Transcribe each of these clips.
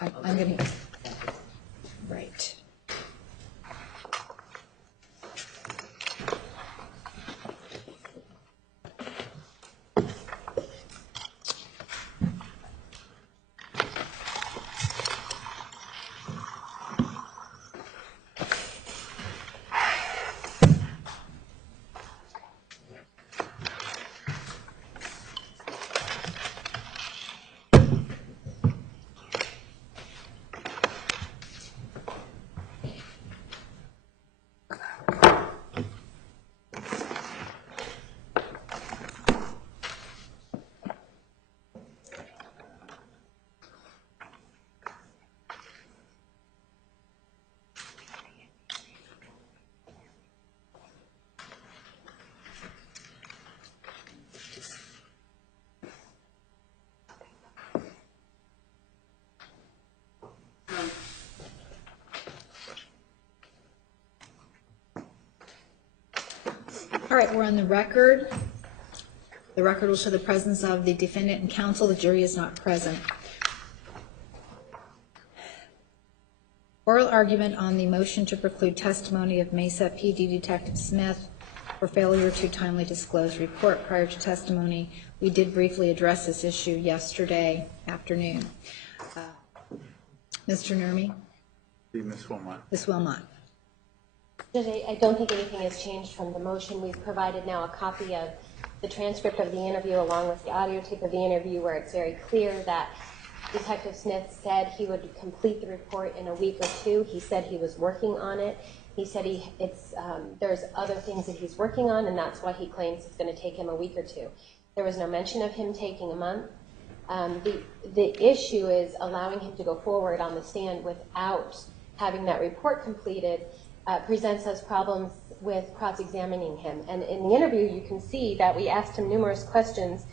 I'm going to, right. All right, we're on the record. The record will show the presence of the defendant and counsel. The jury is not present. Oral argument on the motion to preclude testimony of Mesa PD Detective Smith for failure to timely disclose report prior to testimony. We did briefly address this issue yesterday afternoon. Mr. Nurmi? Ms. Wilmot. Ms. Wilmot. I don't think anything has changed from the motion. We've provided now a copy of the transcript of the interview along with the audio tape of the interview where it's very clear that Detective Smith said he would complete the report in a week or two. He said he was working on it. He said there's other things that he's working on, and that's why he claims it's going to take him a week or two. There was no mention of him taking a month. The issue is allowing him to go forward on the stand without having that report completed presents us problems with cross-examining him. And in the interview, you can see that we asked him numerous questions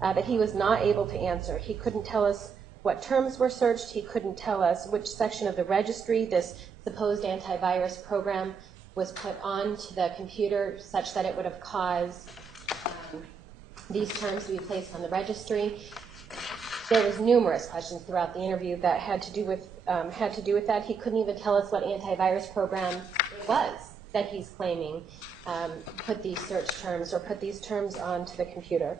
that he was not able to answer. He couldn't tell us what terms were searched. He couldn't tell us which section of the registry this supposed antivirus program was put onto the computer such that it would have caused these terms to be placed on the registry. There was numerous questions throughout the interview that had to do with that. He couldn't even tell us what antivirus program it was that he's claiming put these search terms or put these terms onto the computer.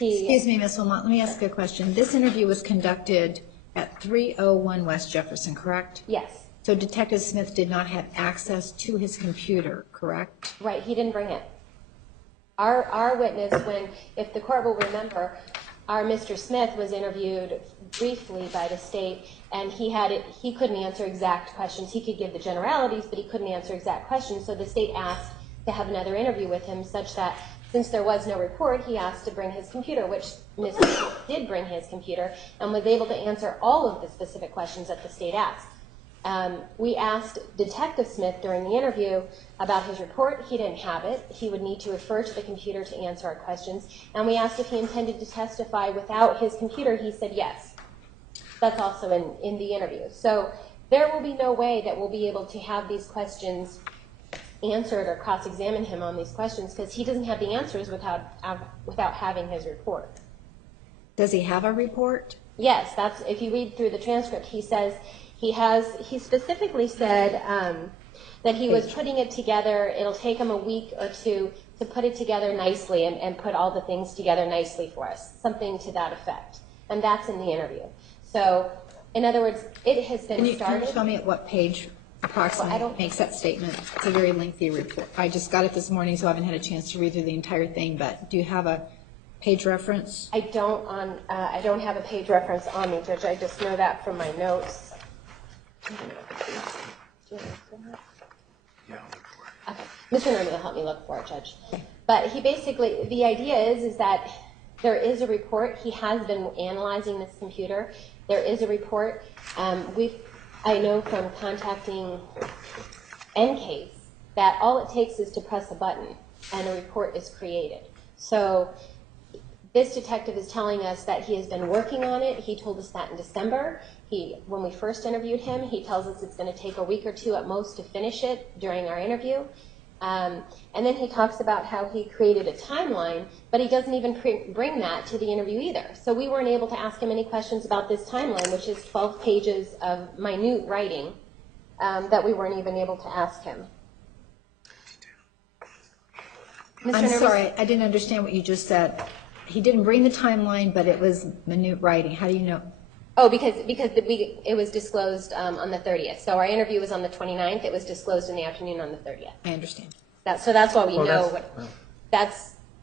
Excuse me, Ms. Wilmot, let me ask you a question. This interview was conducted at 301 West Jefferson, correct? Yes. So Detective Smith did not have access to his computer, correct? Right, he didn't bring it. Our witness, if the court will remember, our Mr. Smith was interviewed briefly by the state, and he couldn't answer exact questions. He could give the generalities, but he couldn't answer exact questions. So the state asked to have another interview with him, such that since there was no report, he asked to bring his computer, which Mr. Smith did bring his computer and was able to answer all of the specific questions that the state asked. We asked Detective Smith during the interview about his report. He didn't have it. He would need to refer to the computer to answer our questions. And we asked if he intended to testify without his computer. He said yes. That's also in the interview. So there will be no way that we'll be able to have these questions answered or cross-examine him on these questions because he doesn't have the answers without having his report. Does he have a report? Yes. If you read through the transcript, he says he specifically said that he was putting it together. It'll take him a week or two to put it together nicely and put all the things together nicely for us, something to that effect. And that's in the interview. So, in other words, it has been started. Can you tell me at what page approximately makes that statement? It's a very lengthy report. I just got it this morning, so I haven't had a chance to read through the entire thing, but do you have a page reference? I don't have a page reference on me, Judge. I just know that from my notes. Okay. Mr. Nurmi will help me look for it, Judge. But he basically, the idea is that there is a report. He has been analyzing this computer. There is a report. I know from contacting NCASE that all it takes is to press a button and a report is created. So this detective is telling us that he has been working on it. He told us that in December. When we first interviewed him, he tells us it's going to take a week or two at most to finish it during our interview. And then he talks about how he created a timeline, but he doesn't even bring that to the interview either. So we weren't able to ask him any questions about this timeline, which is 12 pages of minute writing that we weren't even able to ask him. I'm sorry, I didn't understand what you just said. He didn't bring the timeline, but it was minute writing. How do you know? Oh, because it was disclosed on the 30th. So our interview was on the 29th. It was disclosed in the afternoon on the 30th. I understand. So that's why we know what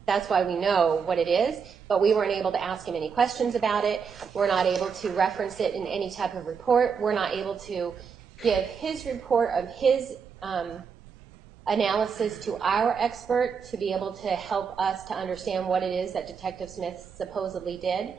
that's why we know what it is. But we weren't able to ask him any questions about it. We're not able to reference it in any type of report. We're not able to give his report of his analysis to our expert to be able to help us to understand what it is that Detective Smith supposedly did.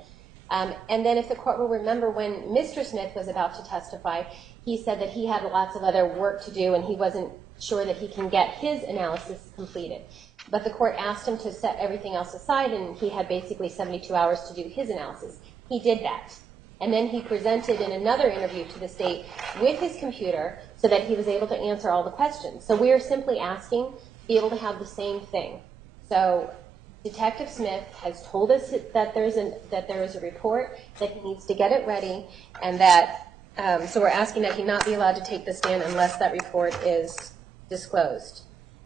And then if the court will remember, when Mr. Smith was about to testify, he said that he had lots of other work to do and he wasn't sure that he can get his analysis completed. But the court asked him to set everything else aside, and he had basically 72 hours to do his analysis. He did that. And then he presented in another interview to the state with his computer so that he was able to answer all the questions. So we are simply asking to be able to have the same thing. So Detective Smith has told us that there is a report, that he needs to get it ready, and that so we're asking that he not be allowed to take the stand unless that report is disclosed.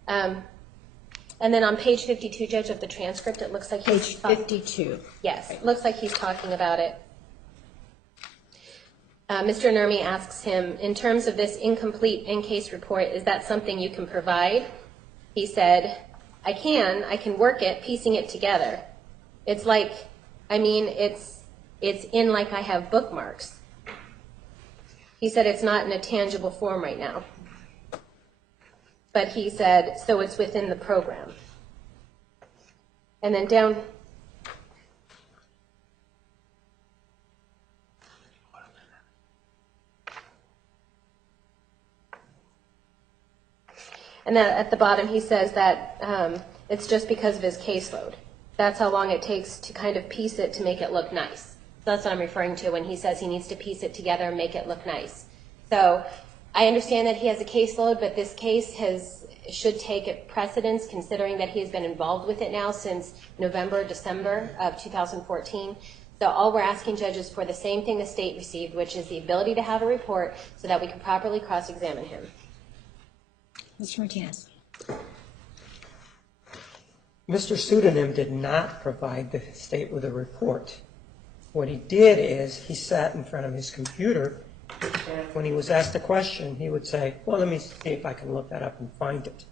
And then on page 52, Judge, of the transcript, it looks like he's Page 52. Yes, it looks like he's talking about it. Mr. Nurmi asks him, in terms of this incomplete in-case report, is that something you can provide? He said, I can work it, piecing it together. It's like, it's in like I have bookmarks. He said it's not in a tangible form right now. But he said, so it's within the program. And then down, and then at the bottom he says that it's just because of his caseload. That's how long it takes to kind of piece it to make it look nice. That's what I'm referring to when he says he needs to piece it together and make it look nice. So I understand that he has a caseload, but this case should take precedence considering that he has been involved with it now since November, December of 2014. So all we're asking judges for the same thing the state received, which is the ability to have a report so that we can properly cross-examine him. Mr. Martinez. Mr. Pseudonym did not provide the state with a report. What he did is he sat in front of his computer, and when he was asked a question, he would say, well, let me see if I can look that up and find it.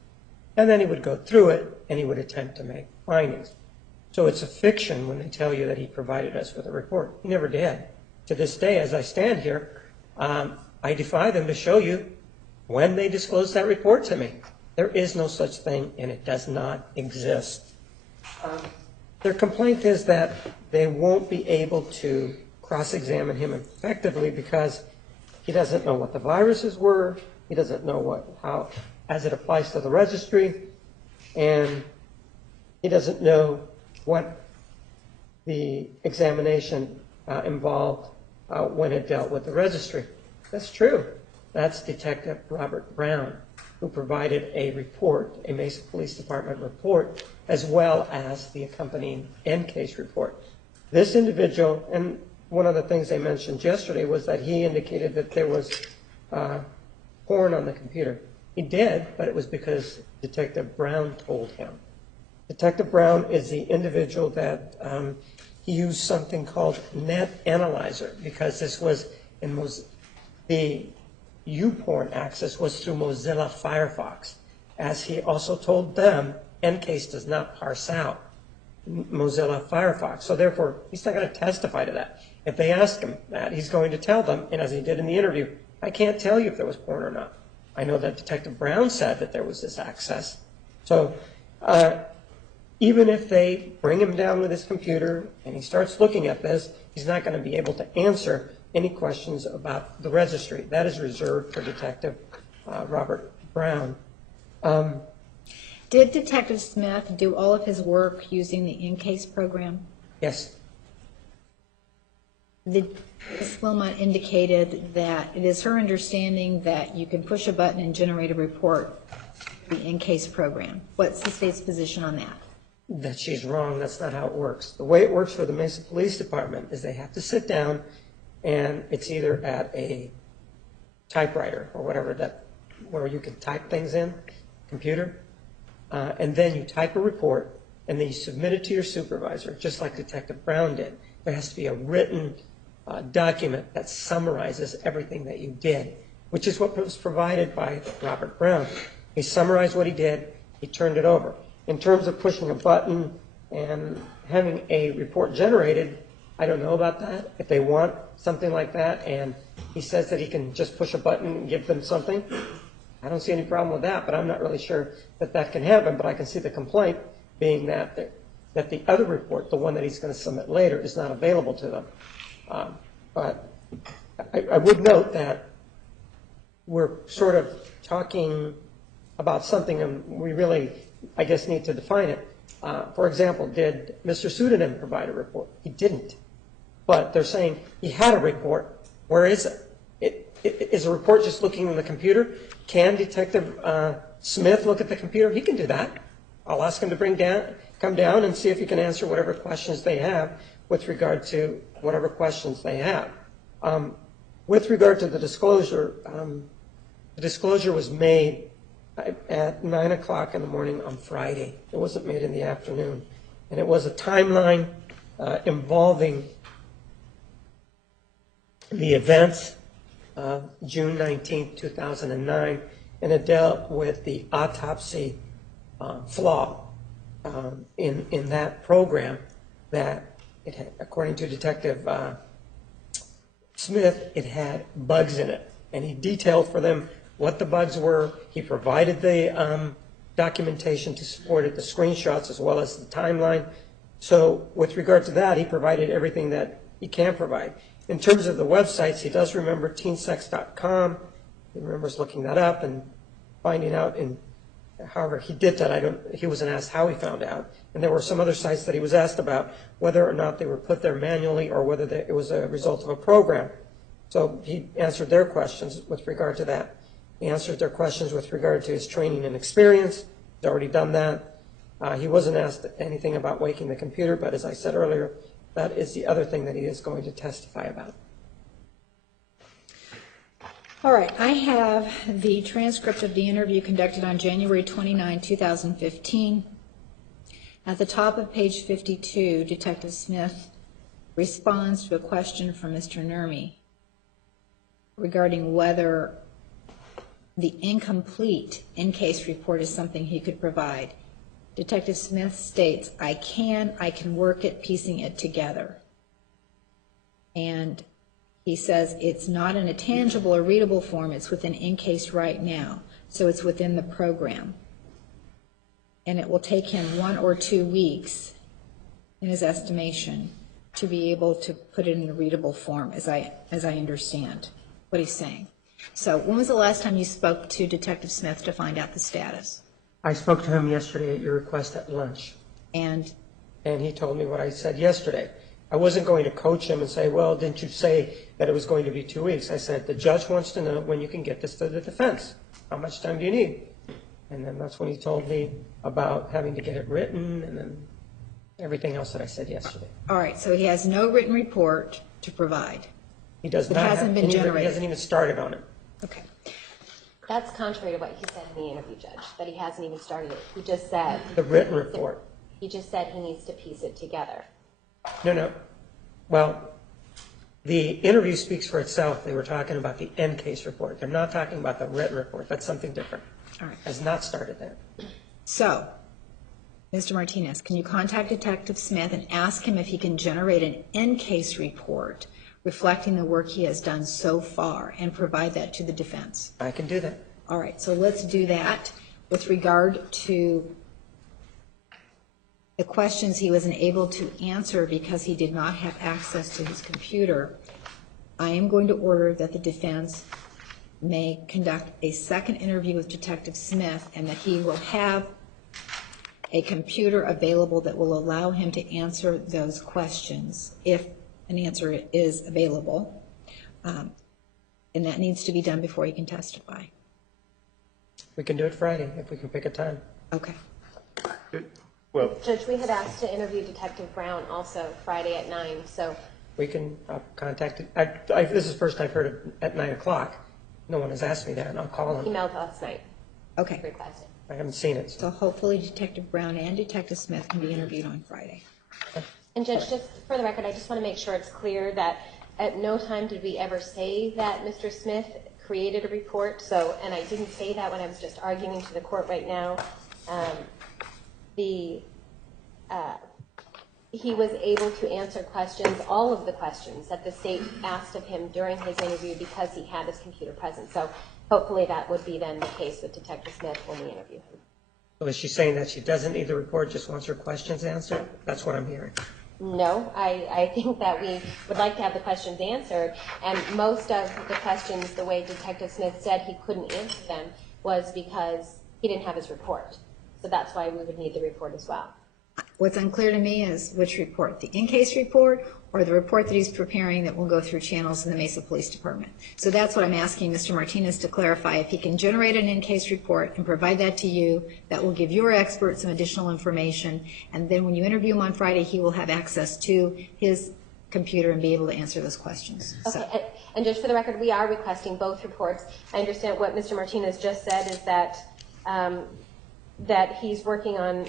And then he would go through it, and he would attempt to make findings. So it's a fiction when they tell you that he provided us with a report. He never did. To this day, as I stand here, I defy them to show you when they disclosed that report to me. There is no such thing, and it does not exist. Their complaint is that they won't be able to cross-examine him effectively because he doesn't know what the viruses were, he doesn't know how, as it applies to the registry, and he doesn't know what the examination involved when it dealt with the registry. That's true. That's Detective Robert Brown, who provided a report, a Mesa Police Department report, as well as the accompanying end-case report. This individual, and one of the things they mentioned yesterday was that he indicated that there was porn on the computer. He did, but it was because Detective Brown told him. Detective Brown is the individual that he used something called Net Analyzer because this was in the YouPorn access was through Mozilla Firefox. As he also told them, Encase does not parse out Mozilla Firefox. So therefore, he's not going to testify to that. If they ask him that, he's going to tell them, and as he did in the interview, I can't tell you if there was porn or not. I know that Detective Brown said that there was this access. So even if they bring him down with his computer and he starts looking at this, he's not going to be able to answer any questions about the registry. That is reserved for Detective Robert Brown. Did Detective Smith do all of his work using the in-case program? Yes. Ms. Wilmot indicated that it is her understanding that you can push a button and generate a report the in-case program. What's the state's position on that? That she's wrong. That's not how it works. The way it works for the Mesa Police Department is they have to sit down, and it's either at a typewriter or whatever where you can type things in, computer, and then you type a report, and then you submit it to your supervisor, just like Detective Brown did. There has to be a written document that summarizes everything that you did, which is what was provided by Robert Brown. He summarized what he did, he turned it over. In terms of pushing a button and having a report generated, I don't know about that. If they want something like that, and he says that he can just push a button and give them something, I don't see any problem with that, but I'm not really sure that that can happen. But I can see the complaint being that the other report, the one that he's going to submit later, is not available to them. But I would note that we're sort of talking about something, and we really, I guess, need to define it. For example, did Mr. Pseudonym provide a report? He didn't. But they're saying he had a report. Where is it? Is a report just looking in the computer? Can Detective Smith look at the computer? He can do that. I'll ask him to come down and see if he can answer whatever questions they have with regard to whatever questions they have. With regard to the disclosure was made at 9 o'clock in the morning on Friday. It wasn't made in the afternoon. And it was a timeline involving the events of June 19, 2009, and it dealt with the autopsy flaw in that program that, it had, according to Detective Smith, it had bugs in it. And he detailed for them what the bugs were. He provided the documentation to support it, the screenshots, as well as the timeline. So with regard to that, he provided everything that he can provide. In terms of the websites, he does remember teensex.com. He remembers looking that up and finding out. And however he did that, he wasn't asked how he found out. And there were some other sites that he was asked about whether or not they were put there manually or whether it was a result of a program. So he answered their questions with regard to that. He answered their questions with regard to his training and experience. He's already done that. He wasn't asked anything about waking the computer, but as I said earlier, that is the other thing that he is going to testify about. All right, I have the transcript of the interview conducted on January 29, 2015. At the top of page 52, Detective Smith responds to a question from Mr. Nurmi regarding whether the incomplete in-case report is something he could provide. Detective Smith states, I can work at piecing it together. And he says it's not in a tangible or readable form, it's within in-case right now, so it's within the program. And it will take him 1 or 2 weeks, in his estimation, to be able to put it in a readable form, as I understand what he's saying. So when was the last time you spoke to Detective Smith to find out the status? I spoke to him yesterday at your request at lunch. And he told me what I said yesterday. I wasn't going to coach him and say, well, didn't you say that it was going to be 2 weeks? I said, the judge wants to know when you can get this to the defense. How much time do you need? And then that's when he told me about having to get it written and then everything else that I said yesterday. all right, so he has no written report to provide. He does It not hasn't have been any, generated. he hasn't even started on it. Okay. That's contrary to what he said in the interview, Judge, that he hasn't even started it. He just said... The written report. He just said he needs to piece it together. No. Well, the interview speaks for itself. They were talking about the end case report. They're not talking about the written report. That's something different. All right. Has not started there. So, Mr. Martinez, can you contact Detective Smith and ask him if he can generate an in-case report reflecting the work he has done so far and provide that to the defense? I can do that. All right, so let's do that. With regard to the questions he wasn't able to answer because he did not have access to his computer, I am going to order that the defense may conduct a second interview with Detective Smith and that he will have a computer available that will allow him to answer those questions if an answer is available. And that needs to be done before he can testify. We can do it Friday if we can pick a time. Okay. Well, Judge, we had asked to interview Detective Brown also Friday at 9, so We can contact it. This is the first I've heard it at 9 o'clock. No one has asked me that, and I'll call him. emailed last night. Okay. Requested. I haven't seen it. So hopefully Detective Brown and Detective Smith can be interviewed on Friday. And Judge, just for the record, I just want to make sure it's clear that at no time did we ever say that Mr. Smith created a report. So, and I didn't say that when I was just arguing to the court right now. He was able to answer questions, all of the questions that the state asked of him during his interview because he had his computer present. So hopefully that would be then the case with Detective Smith when we interview him. So is she saying that she doesn't need the report, just wants her questions answered? That's what I'm hearing. No, I think that we would like to have the questions answered, and most of the questions, the way Detective Smith said he couldn't answer them, was because he didn't have his report. So that's why we would need the report as well. What's unclear to me is which report, the in-case report or the report that he's preparing that will go through channels in the Mesa Police Department. So that's what I'm asking Mr. Martinez to clarify. If he can generate an in-case report and provide that to you, that will give your expert some additional information. And then when you interview him on Friday, he will have access to his computer and be able to answer those questions. Okay, and just for the record, we are requesting both reports. I understand what Mr. Martinez just said is that that he's working on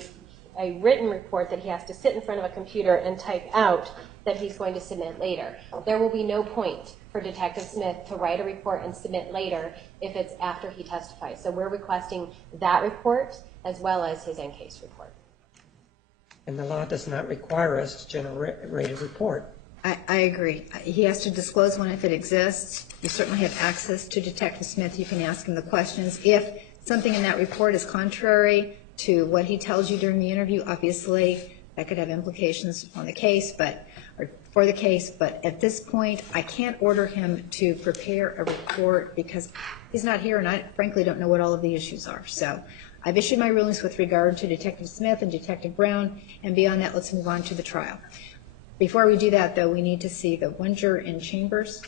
a written report that he has to sit in front of a computer and type out that he's going to submit later. There will be no point for Detective Smith to write a report and submit later if it's after he testifies. So we're requesting that report as well as his in-case report. And the law does not require us to generate a report. I agree. He has to disclose one if it exists. You certainly have access to Detective Smith. You can ask him the questions. If something in that report is contrary to what he tells you during the interview, obviously that could have implications on the case, or for the case. But at this point, I can't order him to prepare a report because he's not here, and I frankly don't know what all of the issues are. So I've issued my rulings with regard to Detective Smith and Detective Brown, and beyond that, let's move on to the trial. Before we do that, though, we need to see the one juror in chambers.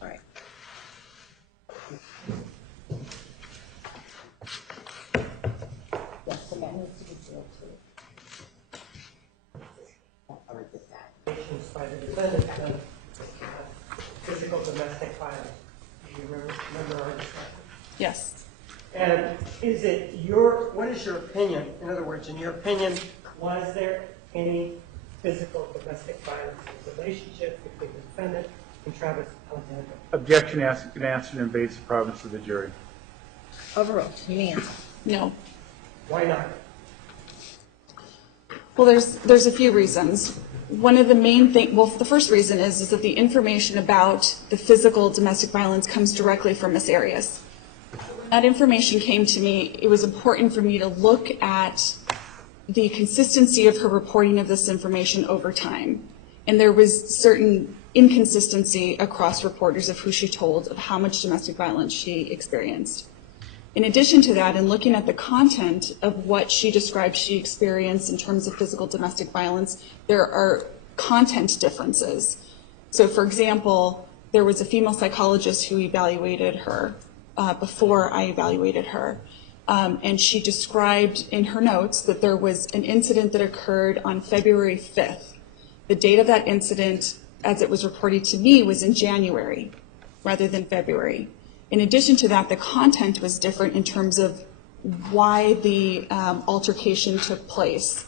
All right. By the defendant, physical domestic violence. Do you remember our discussion? Yes. And what is your opinion? In other words, in your opinion, was there any physical domestic violence in the relationship between the defendant and Travis Alexander? objection asked and answered invades the province of the jury. Overruled. You may answer. No. Why not? Well, there's a few reasons. One of the main things, well, the first reason is that the information about the physical domestic violence comes directly from Ms. Arias. When that information came to me, it was important for me to look at the consistency of her reporting of this information over time. And there was certain inconsistency across reporters of who she told, of how much domestic violence she experienced. In addition to that, in looking at the content of what she described she experienced in terms of physical domestic violence, there are content differences. So, for example, there was a female psychologist who evaluated her before I evaluated her. And she described in her notes that there was an incident that occurred on February 5th. The date of that incident, as it was reported to me, was in January rather than February. In addition to that, the content was different in terms of why the altercation took place.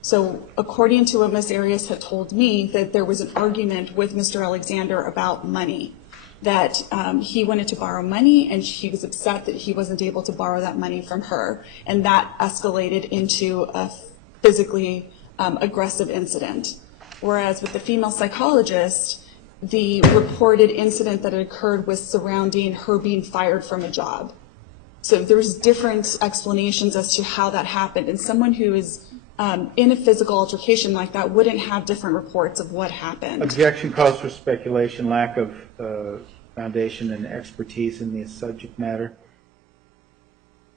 So according to what Ms. Arias had told me, that there was an argument with Mr. Alexander about money, that he wanted to borrow money and he was upset that he wasn't able to borrow that money from her. And that escalated into a physically aggressive incident. Whereas with the female psychologist, the reported incident that had occurred was surrounding her being fired from a job. So there's different explanations as to how that happened. And someone who is in a physical altercation like that wouldn't have different reports of what happened. Objection calls for speculation, lack of foundation and expertise in the subject matter.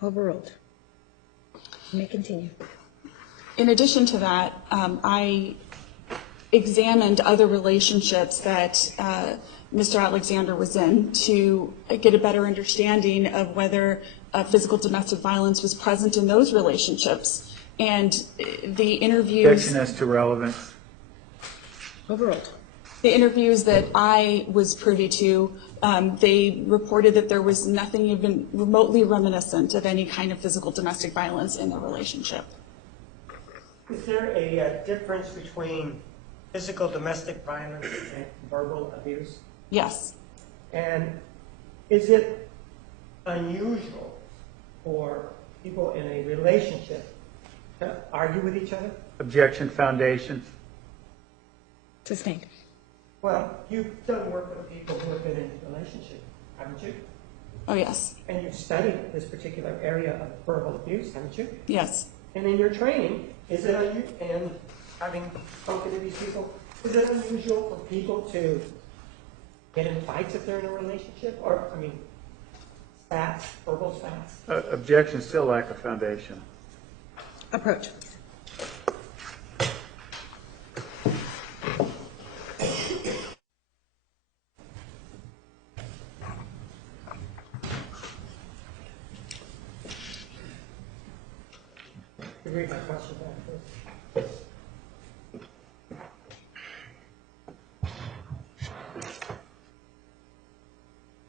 Overruled. You may continue. In addition to that, I examined other relationships that Mr. Alexander was in to get a better understanding of whether physical domestic violence was present in those relationships. And the interviews... Objection as to relevance. Overruled. The interviews that I was privy to, they reported that there was nothing even remotely reminiscent of any kind of physical domestic violence in the relationship. Is there a difference between physical domestic violence and verbal abuse? Yes. And is it unusual for people in a relationship to argue with each other? Objection, foundation. Sustained. Well, you've done work with people who have been in a relationship, haven't you? Oh, yes. And you've studied this particular area of verbal abuse, haven't you? Yes. And in your training, is it unusual, and having spoken to these people, is it unusual for people to get in fights if they're in a relationship? Or, I mean, spats, verbal spats? Objection, still lack of foundation. Approach. You read my question back, please.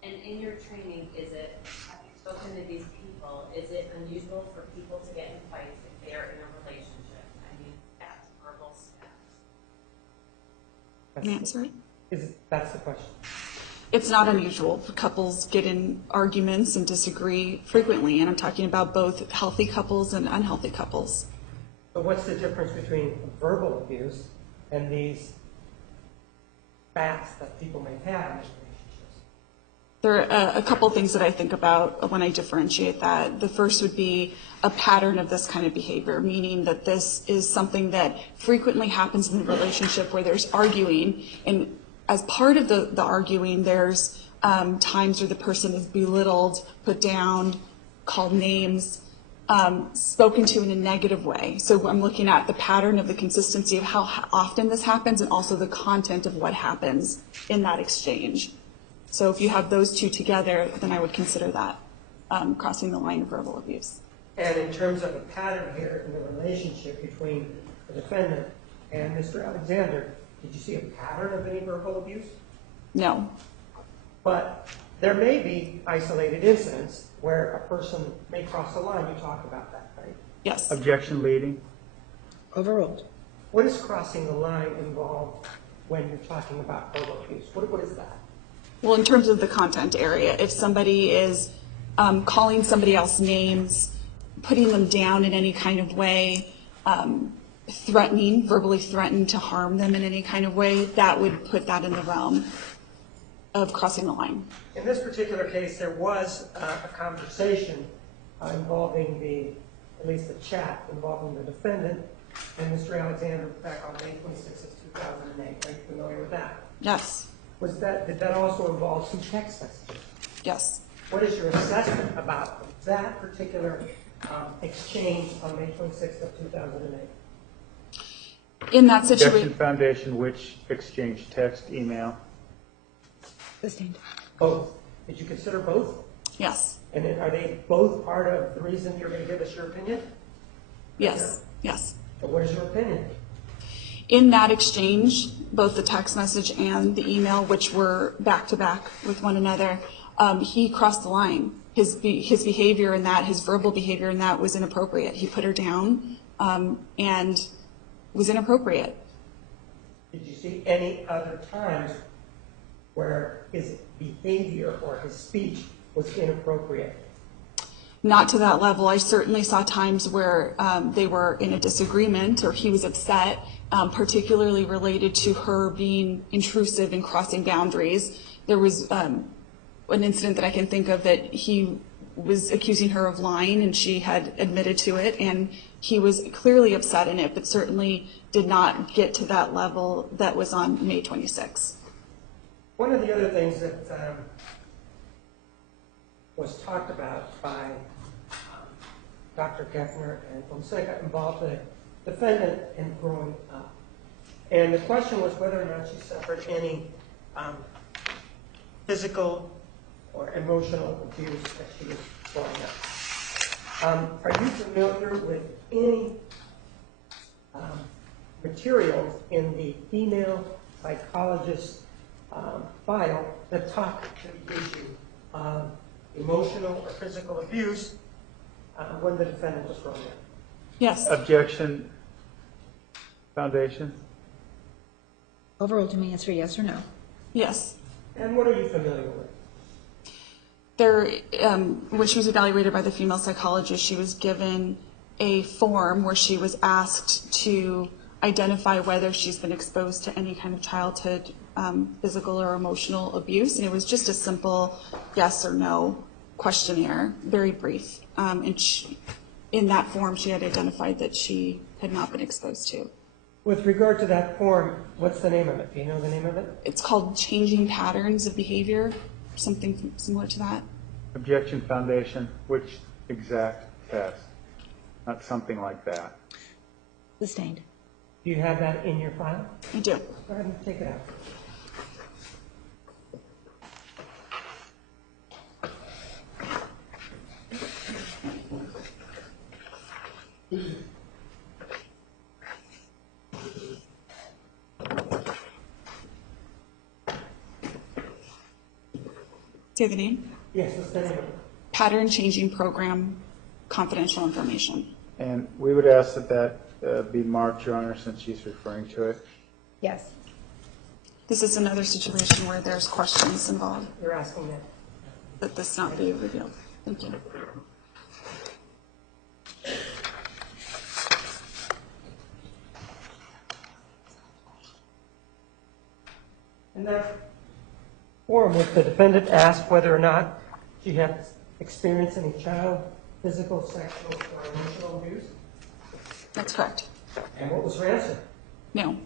And in your training, have you spoken to these people, is it unusual for people to get in fights if they are in a relationship? I mean, that's verbal steps. Can I answer it? That's the question. It's not unusual for couples get in arguments and disagree frequently, and I'm talking about both healthy couples and unhealthy couples. So what's the difference between verbal abuse and these spats that people may have in relationships? There are a couple things that I think about when I differentiate that. The first would be a pattern of this kind of behavior, meaning that this is something that frequently happens in the relationship where there's arguing, and as part of the arguing, there's times where the person is belittled, put down, called names, spoken to in a negative way. So I'm looking at the pattern of the consistency of how often this happens and also the content of what happens in that exchange. So if you have those two together, then I would consider that crossing the line of verbal abuse. And in terms of a pattern here in the relationship between the defendant and Mr. Alexander, did you see a pattern of any verbal abuse? No. But there may be isolated incidents where a person may cross the line. You talk about that, right? Yes. Objection, leading. Overruled. What does crossing the line involve when you're talking about verbal abuse? What is that? Well, in terms of the content area, if somebody is calling somebody else names, putting them down in any kind of way, verbally threatening to harm them in any kind of way, that would put that in the realm of crossing the line. In this particular case, there was a conversation involving at least a chat involving the defendant and Mr. Alexander back on May 26, 2008. Are you familiar with that? Yes. Did that also involve some text messages? Yes. What is your assessment about that particular exchange on May 26th of 2008? In that Objection, situation, foundation, which exchange, text, email. Sustained. Both. Did you consider both? yes. And are they both part of the reason you're going to give us your opinion? Yes. Yes. But what is your opinion? In that exchange, both the text message and the email, which were back to back with one another, he crossed the line. His behavior in that, his verbal behavior in that was inappropriate. He put her down and was inappropriate. Did you see any other times where his behavior or his speech was inappropriate? Not to that level. I certainly saw times where they were in a disagreement or he was upset, particularly related to her being intrusive and crossing boundaries. There was an incident that I can think of that he was accusing her of lying and she had admitted to it, and he was clearly upset in it, but certainly did not get to that level that was on May 26. One of the other things that was talked about by Dr. Geffner and Fonseca involved the defendant in growing up. And the question was whether or not she suffered any physical or emotional abuse as she was growing up. Are you familiar with any materials in the female psychologist file that talk to the issue of emotional or physical abuse when the defendant was grown up? Yes. Objection, Foundation? Overruled to me, answer yes or no. Yes. And what are you familiar with? There, when she was evaluated by the female psychologist, she was given a form where she was asked to identify whether she's been exposed to any kind of childhood physical or emotional abuse, and it was just a simple yes or no questionnaire, very brief. And in that form, she had identified that she had not been exposed to. With regard to that form, what's the name of it? Do you know the name of it? It's called Changing Patterns of Behavior, something similar to that. Objection, Foundation. Which exact test? Not something like that. Sustained. Do you have that in your file? I do. Go ahead and take it out. Say the name. Yes, what's the name of it? Pattern Changing Program, confidential information. And we would ask that that be marked, Your Honor, since she's referring to it. Yes. This is another situation where there's questions involved, You're asking that. that this not be revealed. Thank you. In that form, was the defendant asked whether or not she had experienced any child, physical, sexual, or emotional abuse? That's correct. And what was her answer? No.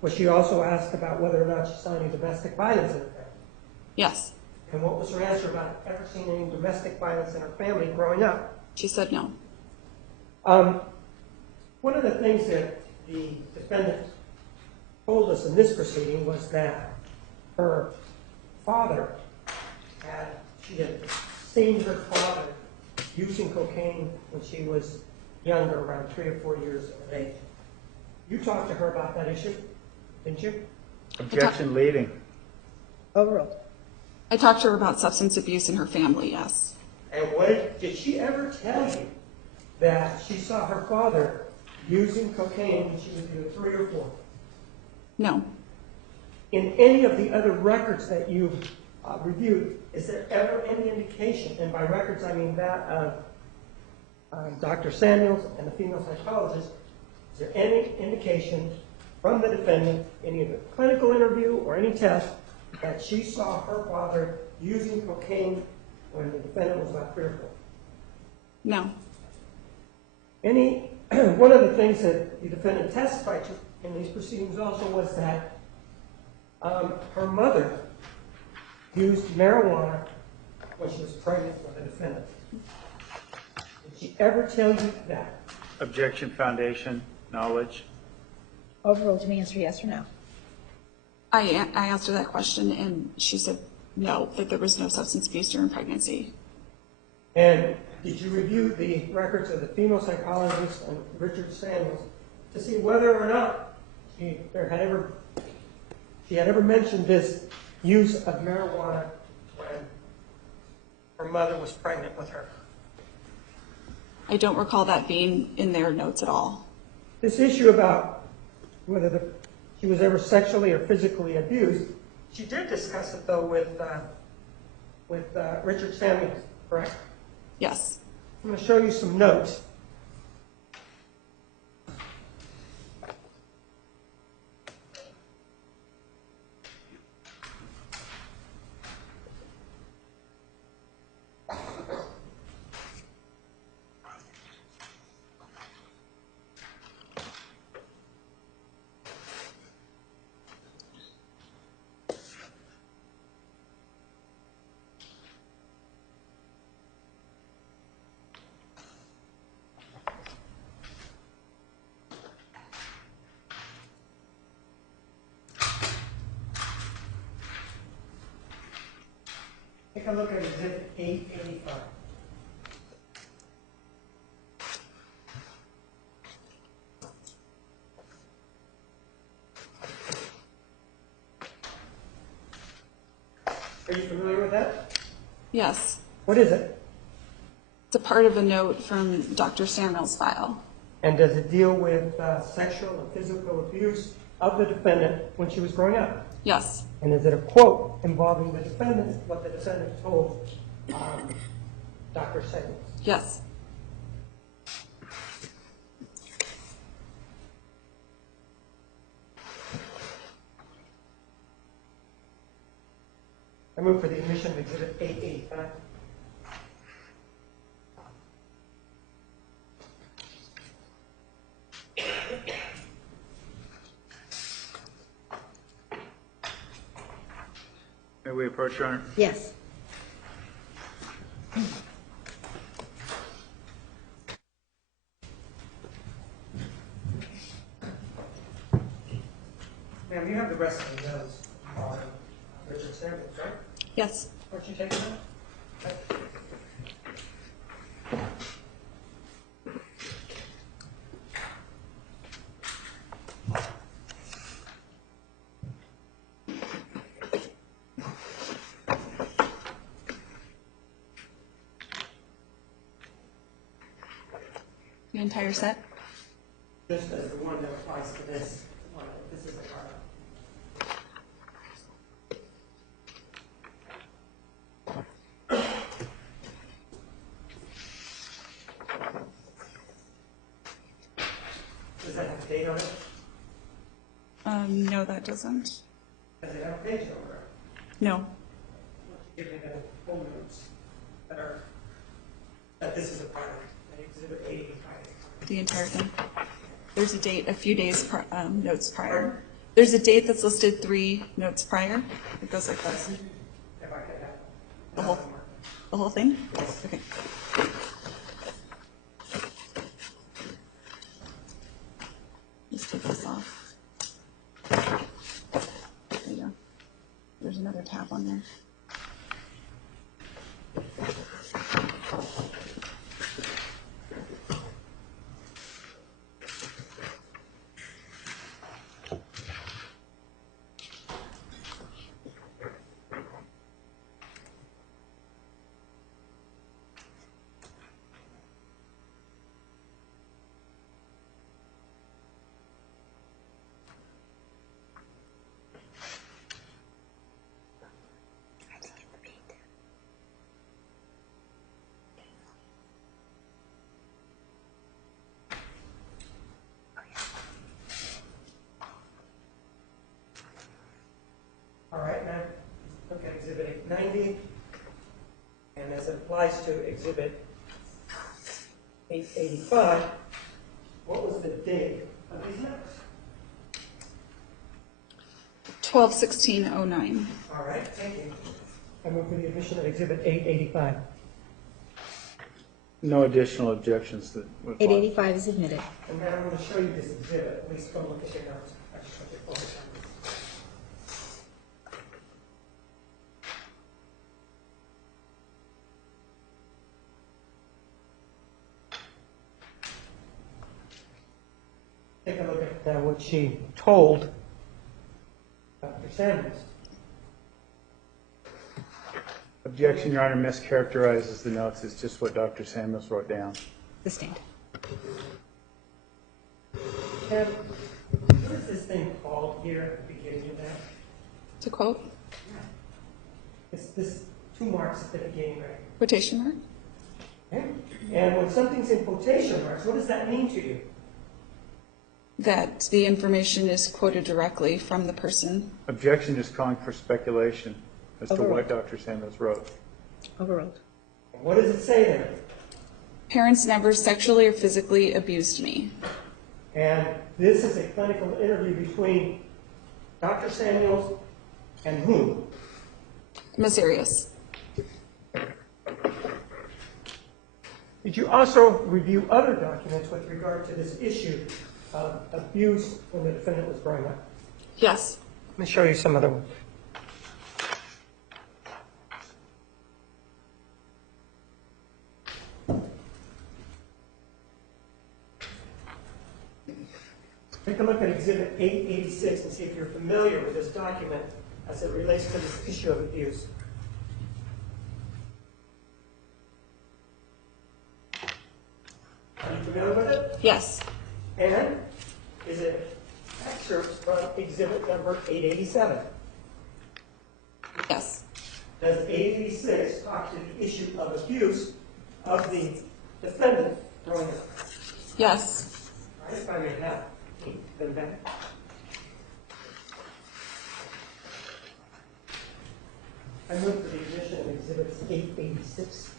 Was she also asked about whether or not she saw any domestic violence in her family? Yes. And what was her answer about ever seeing any domestic violence in her family growing up? She said no. One of the things that the defendant told us in this proceeding was that her father she had seen her father using cocaine when she was younger, around 3 or 4 years of age. You talked to her about that issue, didn't you? Objection, leading. Overruled. I talked to her about substance abuse in her family, yes. And did she ever tell you that she saw her father using cocaine when she was either 3 or 4? No. In any of the other records that you've reviewed, is there ever any indication, and by records I mean that of Dr. Samuels and the female psychologist, is there any indication from the defendant in either clinical interview or any test that she saw her father using cocaine when the defendant was about 3 or 4? No. One of the things that the defendant testified to in these proceedings also was that her mother used marijuana when she was pregnant with the defendant. Did she ever tell you that? Objection, Foundation. Knowledge. Overruled to me, answer yes or no. I asked her that question, and she said no, that there was no substance abuse during pregnancy. And did you review the records of the female psychologist and Richard Samuels to see whether or not she had ever mentioned this use of marijuana when her mother was pregnant with her? I don't recall that being in their notes at all. This issue about whether she was ever sexually or physically abused, she did discuss it, though, with Richard Samuels, correct? Yes. I'm going to show you some notes. Take a look at Exhibit 885. Are you familiar with that? Yes. What is it? It's a part of a note from Dr. Samuel's file. And does it deal with sexual and physical abuse of the defendant when she was growing up? Yes. And is it a quote involving the defendant, what the defendant told Dr. Samuels? Yes. I move for the admission of Exhibit 885. May we approach, Your Honor? Yes. Ma'am, you have the rest of the notes on Richard Samuels, right? Yes. Aren't you taking them? The entire set? Just as the one that applies to this one. This is a part of. Does that have a date on it? No, that doesn't. Does it have a page number? No. Give me the full notes that this is a part of. Exhibit 885. The entire thing. There's a date a few days, notes prior. There's a date that's listed 3 notes prior. It goes like this. If I could have The whole thing? Yes. Okay. Let's take this off. There you go. There's another tab on there. All right, now look at Exhibit 890. And as it applies to Exhibit 885, what was the date of these notes? 12/16/09. All right, thank you. I move for the admission of Exhibit 885. No additional objections that would apply. 885 is admitted. And then I'm going to show you this exhibit. At least go look at your notes. I just want you to focus on this. Take a look at what she told Dr. Samuels. Objection, Your Honor, mischaracterizes the notes. It's just what Dr. Samuels wrote down. Sustained. And what is this thing called here at the beginning of that? To quote, It's this 2 marks at the beginning, right? quotation mark. Okay? And when something's in quotation marks, what does that mean to you? That the information is quoted directly from the person. Objection is calling for speculation as to Overruled. what Dr. Samuels wrote. Overruled. What does it say there? Parents never sexually or physically abused me. And this is a clinical interview between Dr. Samuels and whom? Miss Arias. Did you also review other documents with regard to this issue of abuse when the defendant was growing up? Yes. Let me show you some other ones. Take a look at Exhibit 886 and see if you're familiar with this document as it relates to this issue of abuse. familiar with it? Yes. And is it excerpts from exhibit number 887? Yes. Does 886 talk to the issue of abuse of the defendant growing up? Yes. All right, if I may have, then back. I move for the addition of exhibits 886.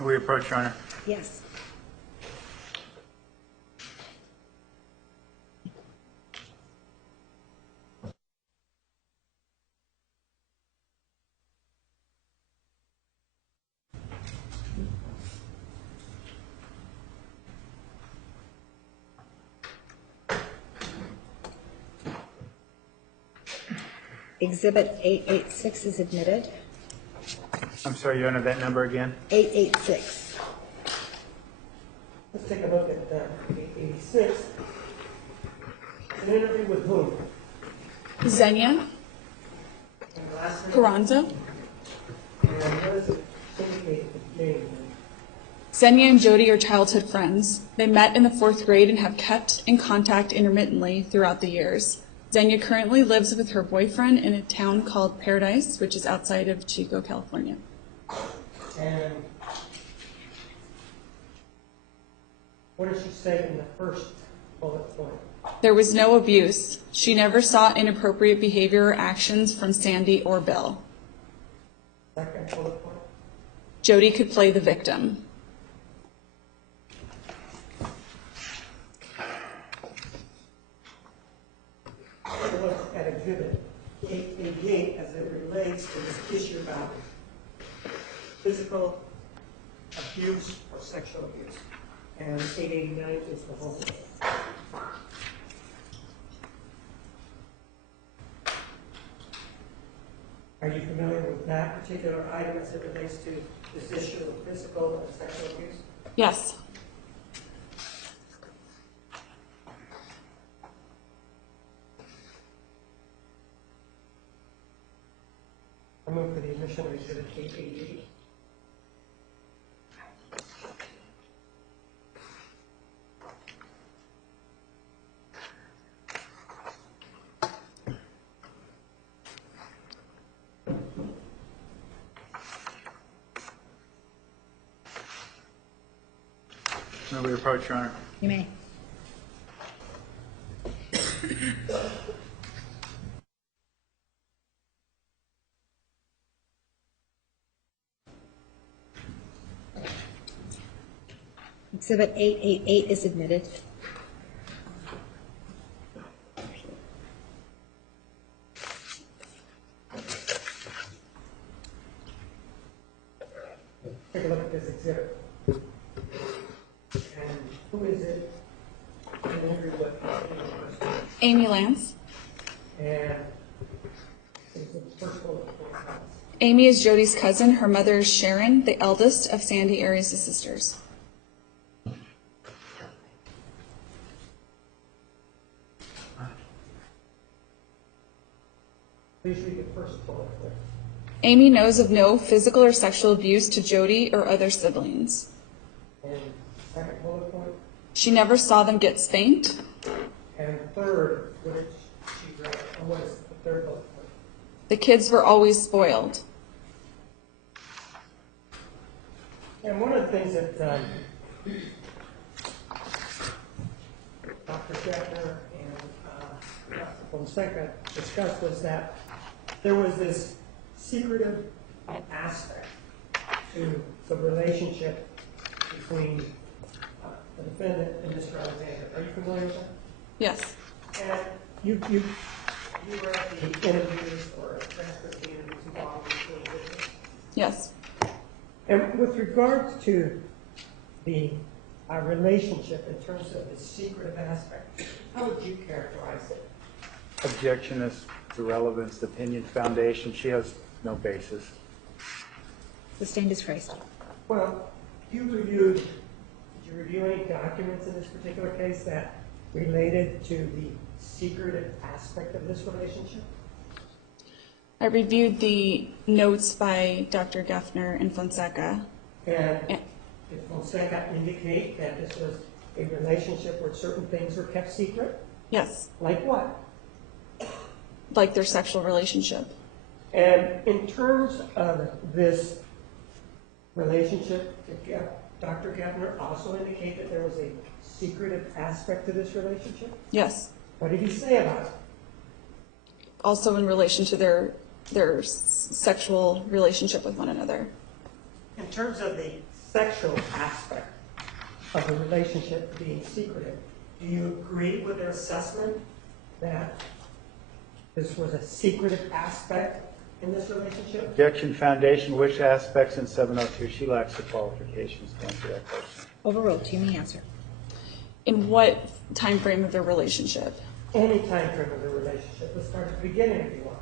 We approach, Your Honor. Yes. Exhibit 886 is admitted. I'm sorry, Your Honor, that number again? 886. Let's take a look at 886. An interview with whom? Xenia And the last name? Carranza. And what does it indicate the name? Xenia and Jodi are childhood friends. They met in the 4th grade and have kept in contact intermittently throughout the years. Xenia currently lives with her boyfriend in a town called Paradise, which is outside of Chico, California. And what does she say in the first bullet point? There was no abuse. She never saw inappropriate behavior or actions from Sandy or Bill. Second bullet point? Jodi could play the victim. Look at exhibit 888 as it relates to this issue about physical abuse or sexual abuse. And 889 is the whole. Are you familiar with that particular item as it relates to this issue of physical and sexual abuse? Yes. I move for the admission of exhibit 888. May we approach, Your Honor? You may. Exhibit 888 is admitted. Take a look at this exhibit. And who is it? And Andrew, what? Amy Lance. And is the first bullet point? Amy is Jodi's cousin. Her mother is Sharon, the eldest of Sandy Arias' sisters. Please read the first bullet point. Amy knows of no physical or sexual abuse to Jodi or other siblings. And second bullet point. She never saw them get spanked. And third, what did she write? And what is the third bullet point? The kids were always spoiled. And one of the things that Dr. Geffner and Dr. Fonseca discussed was that there was this secretive aspect to the relationship between the defendant and Mr. Alexander. Are you familiar with that? Yes. And you were at the interviews or transcript of the interviews involved with the witness. Yes. And with regards to the relationship in terms of the secretive aspect, how would you characterize it? Objection is irrelevance, the opinion foundation. She has no basis. Sustained as phrased. Well, did you review any documents in this particular case that related to the secretive aspect of this relationship? I reviewed the notes by Dr. Geffner and Fonseca. And did Fonseca indicate that this was a relationship where certain things were kept secret? Yes. Like what? Like their sexual relationship. And in terms of this relationship, did Dr. Geffner also indicate that there was a secretive aspect to this relationship? Yes. What did he say about it? Also in relation to their sexual relationship with one another. In terms of the sexual aspect of the relationship being secretive, do you agree with their assessment that this was a secretive aspect in this relationship? Objection foundation, which aspects in 702? She lacks the qualifications to answer that question. Overruled. You may answer. In what time frame of their relationship? Any time frame of the relationship. Let's start at the beginning if you want.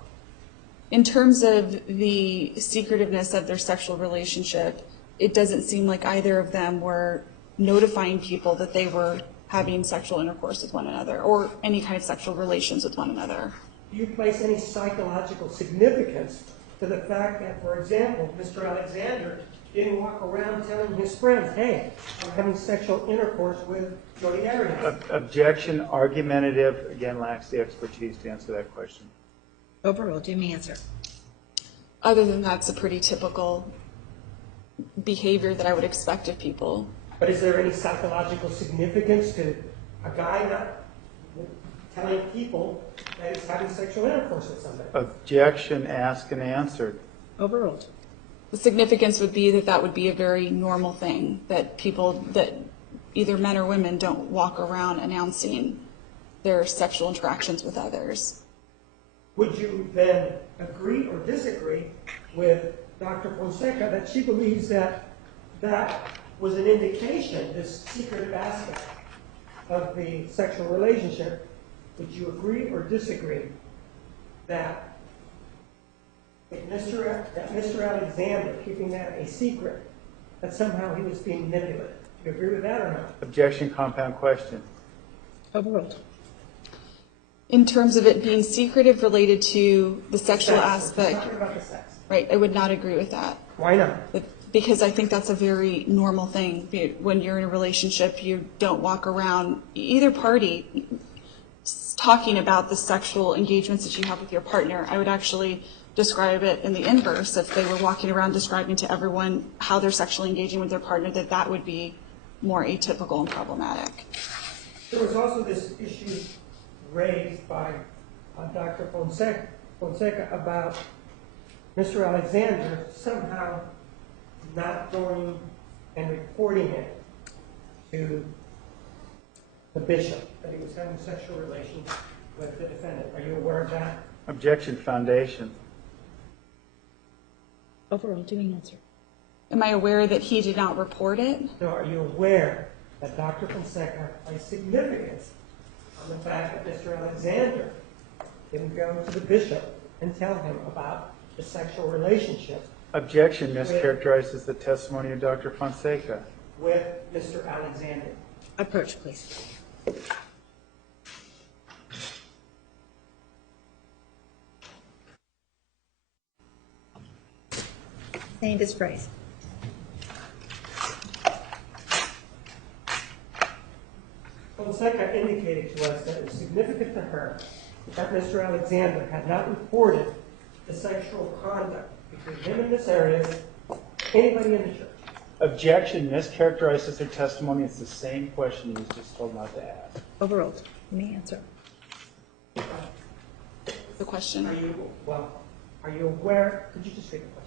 In terms of the secretiveness of their sexual relationship, it doesn't seem like either of them were notifying people that they were having sexual intercourse with one another or any kind of sexual relations with one another. Do you place any psychological significance to the fact that, for example, Mr. Alexander didn't walk around telling his friends, hey, I'm having sexual intercourse with Jodi Arias? Objection argumentative, again, lacks the expertise to answer that question. Overruled. You may answer. Other than that's a pretty typical behavior that I would expect of people. But is there any psychological significance to a guy not telling people that he's having sexual intercourse with somebody? Objection asked and answered. Overruled. The significance would be that that would be a very normal thing, that people, that either men or women don't walk around announcing their sexual interactions with others. Would you then agree or disagree with Dr. Fonseca that she believes that that was an indication, this secretive aspect of the sexual relationship? Would you agree or disagree that Mr. Alexander, keeping that a secret, that somehow he was being manipulated? Do you agree with that or not? Objection compound question. Overruled. In terms of it being secretive related to the sexual Sex. aspect, We're talking about the sex. right, I would not agree with that. Why not? Because I think that's a very normal thing. When you're in a relationship, you don't walk around, either party, talking about the sexual engagements that you have with your partner. I would actually describe it in the inverse. If they were walking around describing to everyone how they're sexually engaging with their partner, that would be more atypical and problematic. There was also this issue raised by Dr. Fonseca about Mr. Alexander somehow not going and reporting it to the bishop, that he was having sexual relations with the defendant. Are you aware of that? Objection foundation. Overruled. You may answer. Am I aware that he did not report it? So are you aware that Dr. Fonseca placed significance on the fact that Mr. Alexander didn't go to the bishop and tell him about the sexual relationship Objection mischaracterizes the testimony of Dr. Fonseca. with Mr. Alexander? Approach, please. Any dispraise? Fonseca indicated to us that it was significant to her that Mr. Alexander had not reported the sexual conduct between him and Miss Arias, anybody in the church. Objection, mischaracterizes her testimony. It's the same question he was just told not to ask. Overruled. You may answer. The question. Are you aware? Could you just read the question?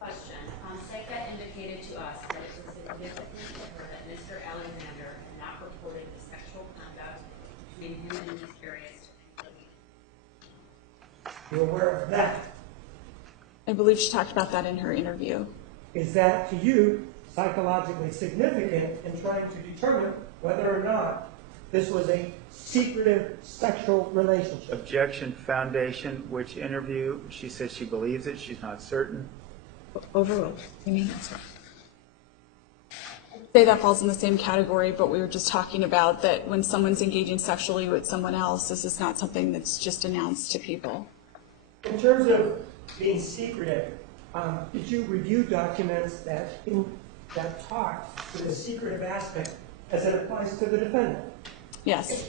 Question. Fonseca indicated to us that it was significant to her that Mr. Alexander had not reported the sexual conduct between him and Ms. Arias to anybody. You're aware of that. I believe she talked about that in her interview. Is that to you psychologically significant in trying to determine whether or not this was a secretive sexual relationship? Objection, foundation, which interview? She says she believes it. She's not certain. Overruled. You may answer. I'd say that falls in the same category, but we were just talking about that when someone's engaging sexually with someone else, this is not something that's just announced to people. In terms of being secretive, did you review documents that talk to the secretive aspect as it applies to the defendant? Yes.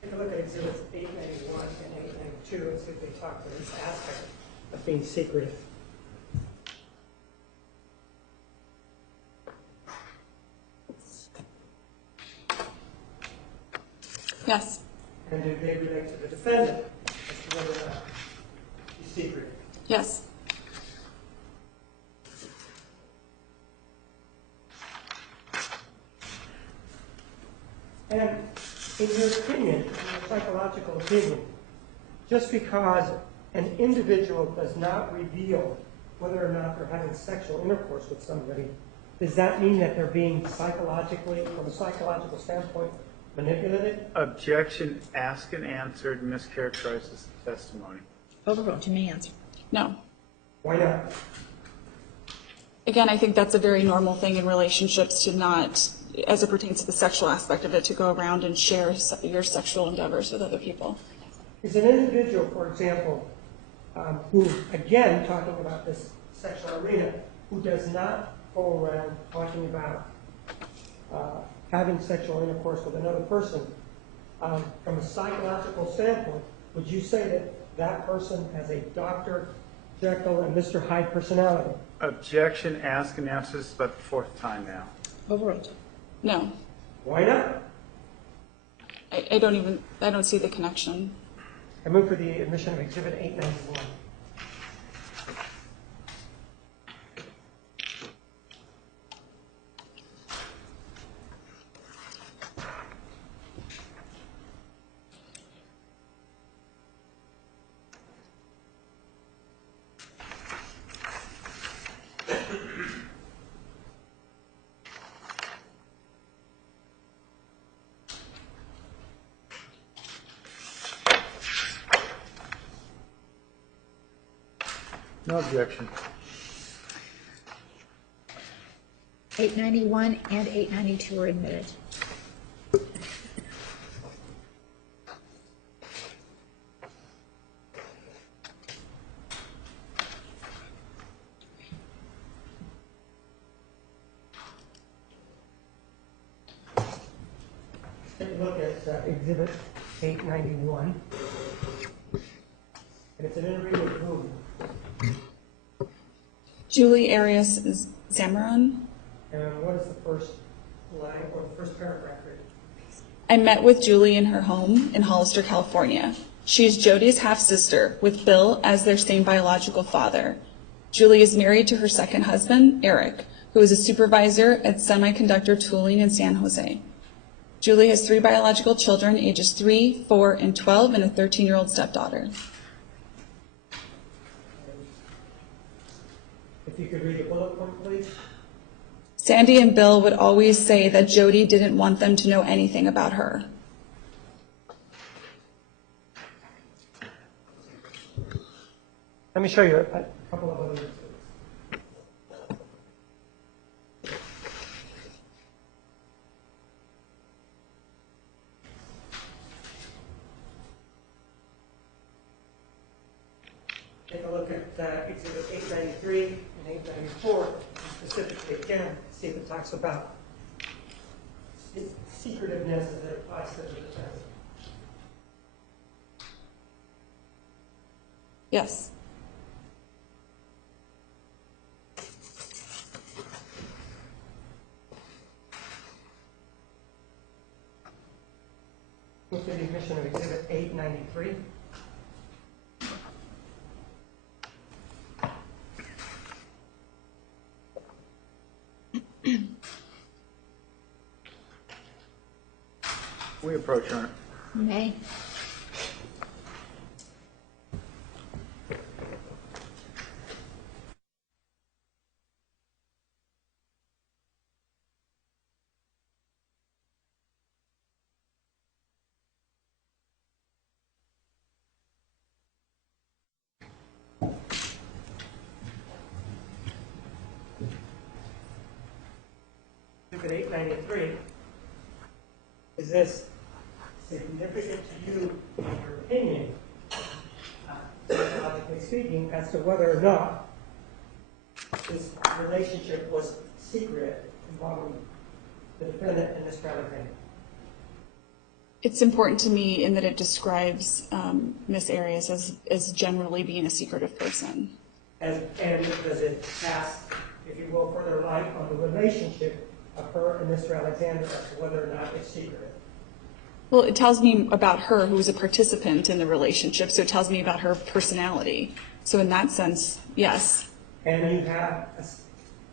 Take a look at Exhibits 891 and 892 and see if they talk to this aspect of being secretive. Yes. And do they relate to the defendant as to whether or not he's secretive? Yes. And in your opinion, in your psychological opinion, just because an individual does not reveal whether or not they're having sexual intercourse with somebody, does that mean that they're being psychologically, from a psychological standpoint, manipulated? Objection, asked and answered, mischaracterizes the testimony. Overruled. You may answer. No. Why not? Again, I think that's a very normal thing in relationships to not, as it pertains to the sexual aspect of it, to go around and share your sexual endeavors with other people. Is an individual, for example, who, again, talking about this sexual arena, who does not go around talking about having sexual intercourse with another person, from a psychological standpoint, would you say that that person has a Dr. Jekyll and Mr. Hyde personality? Objection, asked and answered. This is about the fourth time now. Overruled. No. Why not? I don't see the connection. I move for the admission of Exhibit 891. No objection. 891 and 892 are admitted. Take a look at Exhibit 891. And it's an interview with whom? Jodi Arias Zamaron. And what is the first line or the first paragraph read? I met with Julie in her home in Hollister, California. She is Jodi's half-sister, with Bill as their same biological father. Julie is married to her second husband, Eric, who is a supervisor at semiconductor tooling in San Jose. Julie has 3 biological children, ages 3, 4, and 12, and a 13-year-old stepdaughter. If you could read the bullet point, please. Sandy and Bill would always say that Jodi didn't want them to know anything about her. Let me show you a couple of other. Take a look at Exhibit 893 and 894, specifically again, see if it talks about secretiveness as it applies to the defense. Yes. Look at the admission of Exhibit 893. We approach, Your Honor. May. Look at 893. Is this significant to you, in your opinion, psychologically speaking, as to whether or not this relationship was secret involving the defendant and Mr. Alexander? It's important to me in that it describes Miss Arias as generally being a secretive person. And does it cast, if you will, further light on the relationship of her and Mr. Alexander as to whether or not it's secret? Well, it tells me about her, who was a participant in the relationship, so it tells me about her personality. So in that sense, yes. And you have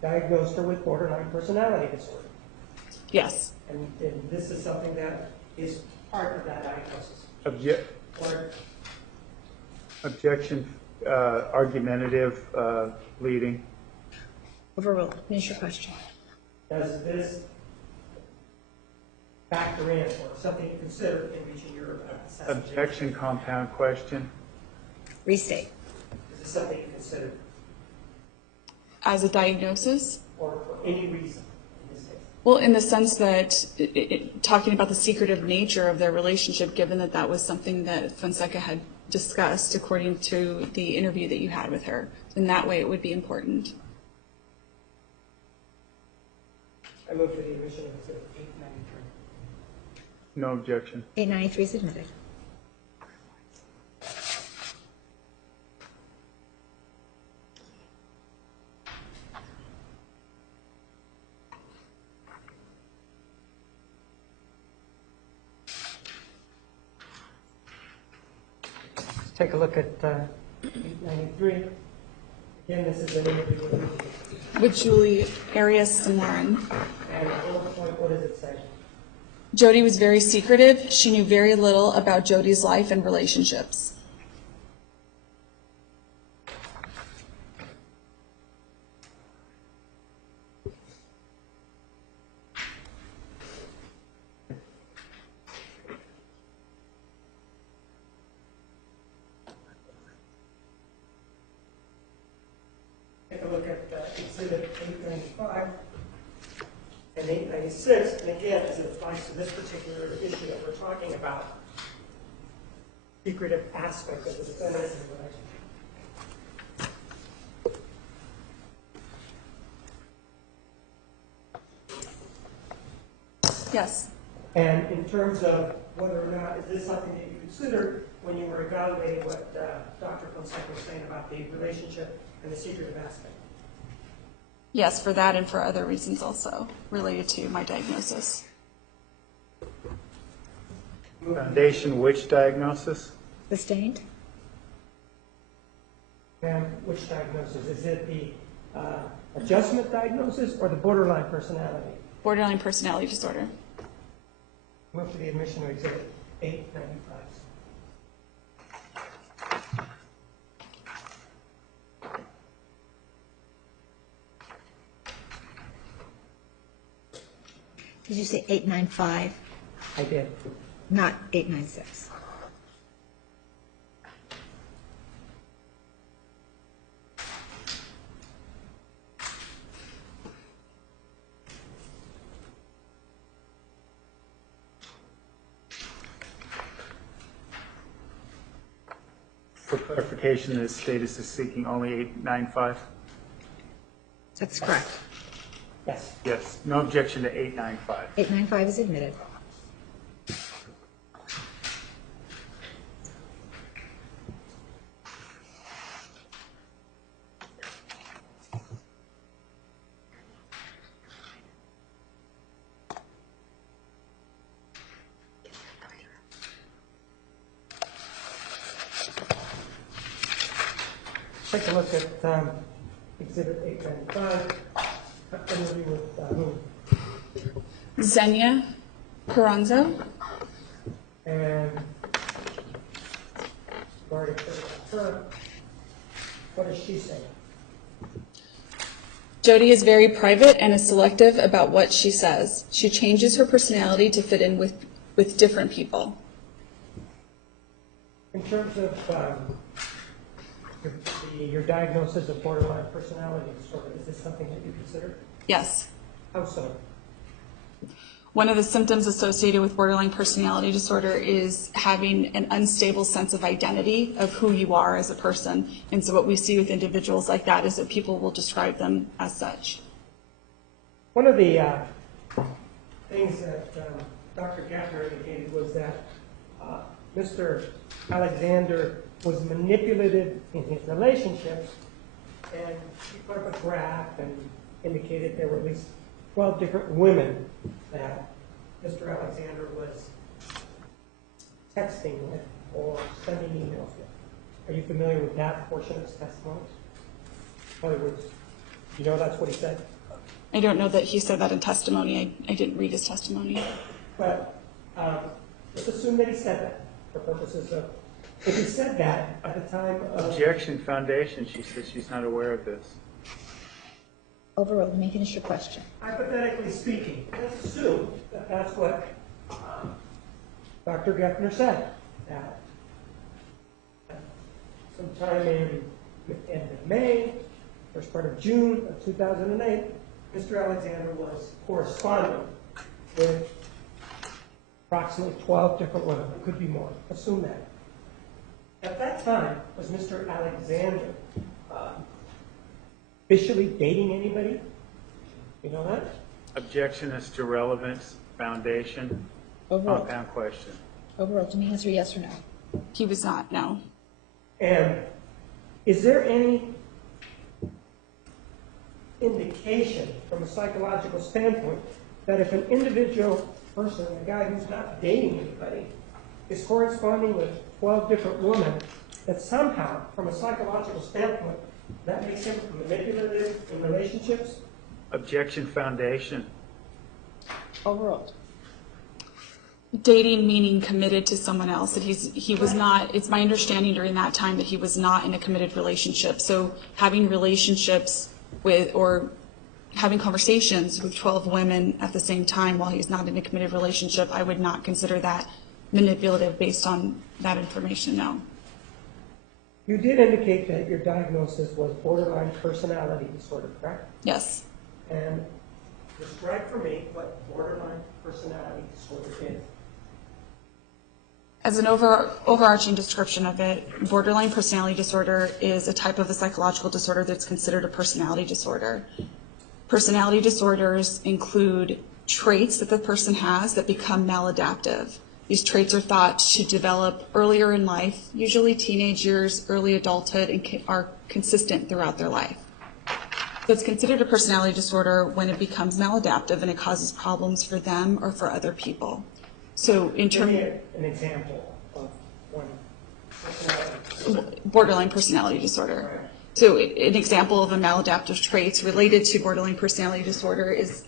diagnosed her with borderline personality disorder. Yes. And this is something that is part of that diagnosis. Objection, argumentative, leading. Overruled. Finish your question. Does this factor in or something to consider in reaching your assessment? Objection, compound question. Restate. Is this something you consider As a diagnosis? or for any reason in this case? Well, in the sense that talking about the secretive nature of their relationship, given that that was something that Fonseca had discussed according to the interview that you had with her, in that way it would be important. I move for the admission of Exhibit 893. No objection. 893 is admitted. Let's take a look at 893. Again, this is an interview With Jodi Arias and Lauren. and bullet point, what does it say? Jodi was very secretive. She knew very little about Jodi's life and relationships. 895 and 896, and again, as it applies to this particular issue that we're talking about, secretive aspect of the defendant's relationship. Yes. And in terms of whether or not, is this something that you considered when you were evaluating what Dr. Fonseca was saying about the relationship and the secretive aspect? Yes, for that and for other reasons also related to my diagnosis. Foundation, which diagnosis? Sustained? And which diagnosis? Is it the adjustment diagnosis or the borderline personality? Borderline personality disorder. Move to the admission of exhibit 895. Did you say 895, I did. not 896? For clarification, the status is seeking only 895? That's correct. Yes. Yes. No objection to 895. 895 is admitted. Take a look at exhibit 895. Interview with who? Xenia Carranzo. And already put her. What does she say? Jodi is very private and is selective about what she says. She changes her personality to fit in with different people. In terms of your diagnosis of borderline personality disorder, is this something that you consider? Yes. How so? One of the symptoms associated with borderline personality disorder is having an unstable sense of identity of who you are as a person. And so what we see with individuals like that is that people will describe them as such. One of the things that Dr. Gaffner indicated was that Mr. Alexander was manipulative in his relationships, and he put up a graph and indicated there were at least 12 different women that Mr. Alexander was texting with or sending emails with. Are you familiar with that portion of his testimony? In other words, you know that's what he said? I don't know that he said that in testimony. I didn't read his testimony. But let's assume that he said that for purposes of, if he said that at the time of... Objection, Foundation. She says she's not aware of this. Overruled. Let me finish your question. Hypothetically speaking, let's assume that that's what Dr. Geffner said, that sometime in the end of May, first part of June of 2008, Mr. Alexander was corresponding with approximately 12 different women. It could be more. Assume that. At that time, was Mr. Alexander officially dating anybody? You know that? Objection as to relevance, Foundation. Overruled. Compound question. Overruled. Let me answer yes or no. He was not, no. And is there any indication from a psychological standpoint that if an individual person, a guy who's not dating anybody, is corresponding with 12 different women, that somehow, from a psychological standpoint, that makes him manipulative in relationships? Objection, Foundation. Overruled. Dating meaning committed to someone else. That he was not, it's my understanding during that time that he was not in a committed relationship. So having relationships with, or having conversations with 12 women at the same time while he's not in a committed relationship, I would not consider that manipulative based on that information, no. You did indicate that your diagnosis was borderline personality disorder, correct? Yes. And describe for me what borderline personality disorder is. As an overarching description of it, borderline personality disorder is a type of a psychological disorder that's considered a personality disorder. Personality disorders include traits that the person has that become maladaptive. These traits are thought to develop earlier in life, usually teenage years, early adulthood, and are consistent throughout their life. So it's considered a personality disorder when it becomes maladaptive and it causes problems for them or for other people. So in Give me terms an example of one personality. borderline personality disorder. Right. So an example of a maladaptive traits related to borderline personality disorder is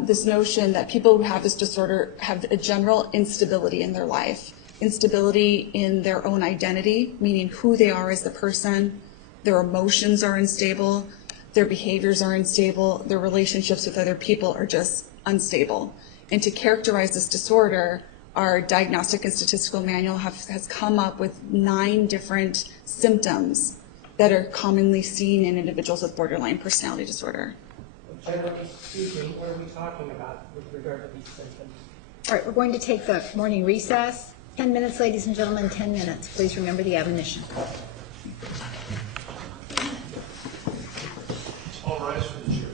this notion that people who have this disorder have a general instability in their life, instability in their own identity, meaning who they are as the person, their emotions are unstable, their behaviors are unstable, their relationships with other people are just unstable. And to characterize this disorder, our Diagnostic and Statistical Manual has come up with 9 different symptoms that are commonly seen in individuals with borderline personality disorder. Generally speaking, what are we talking about with regard to these symptoms? All right, we're going to take the morning recess. 10 minutes, ladies and gentlemen, 10 minutes. Please remember the admonition. All rise for the jury.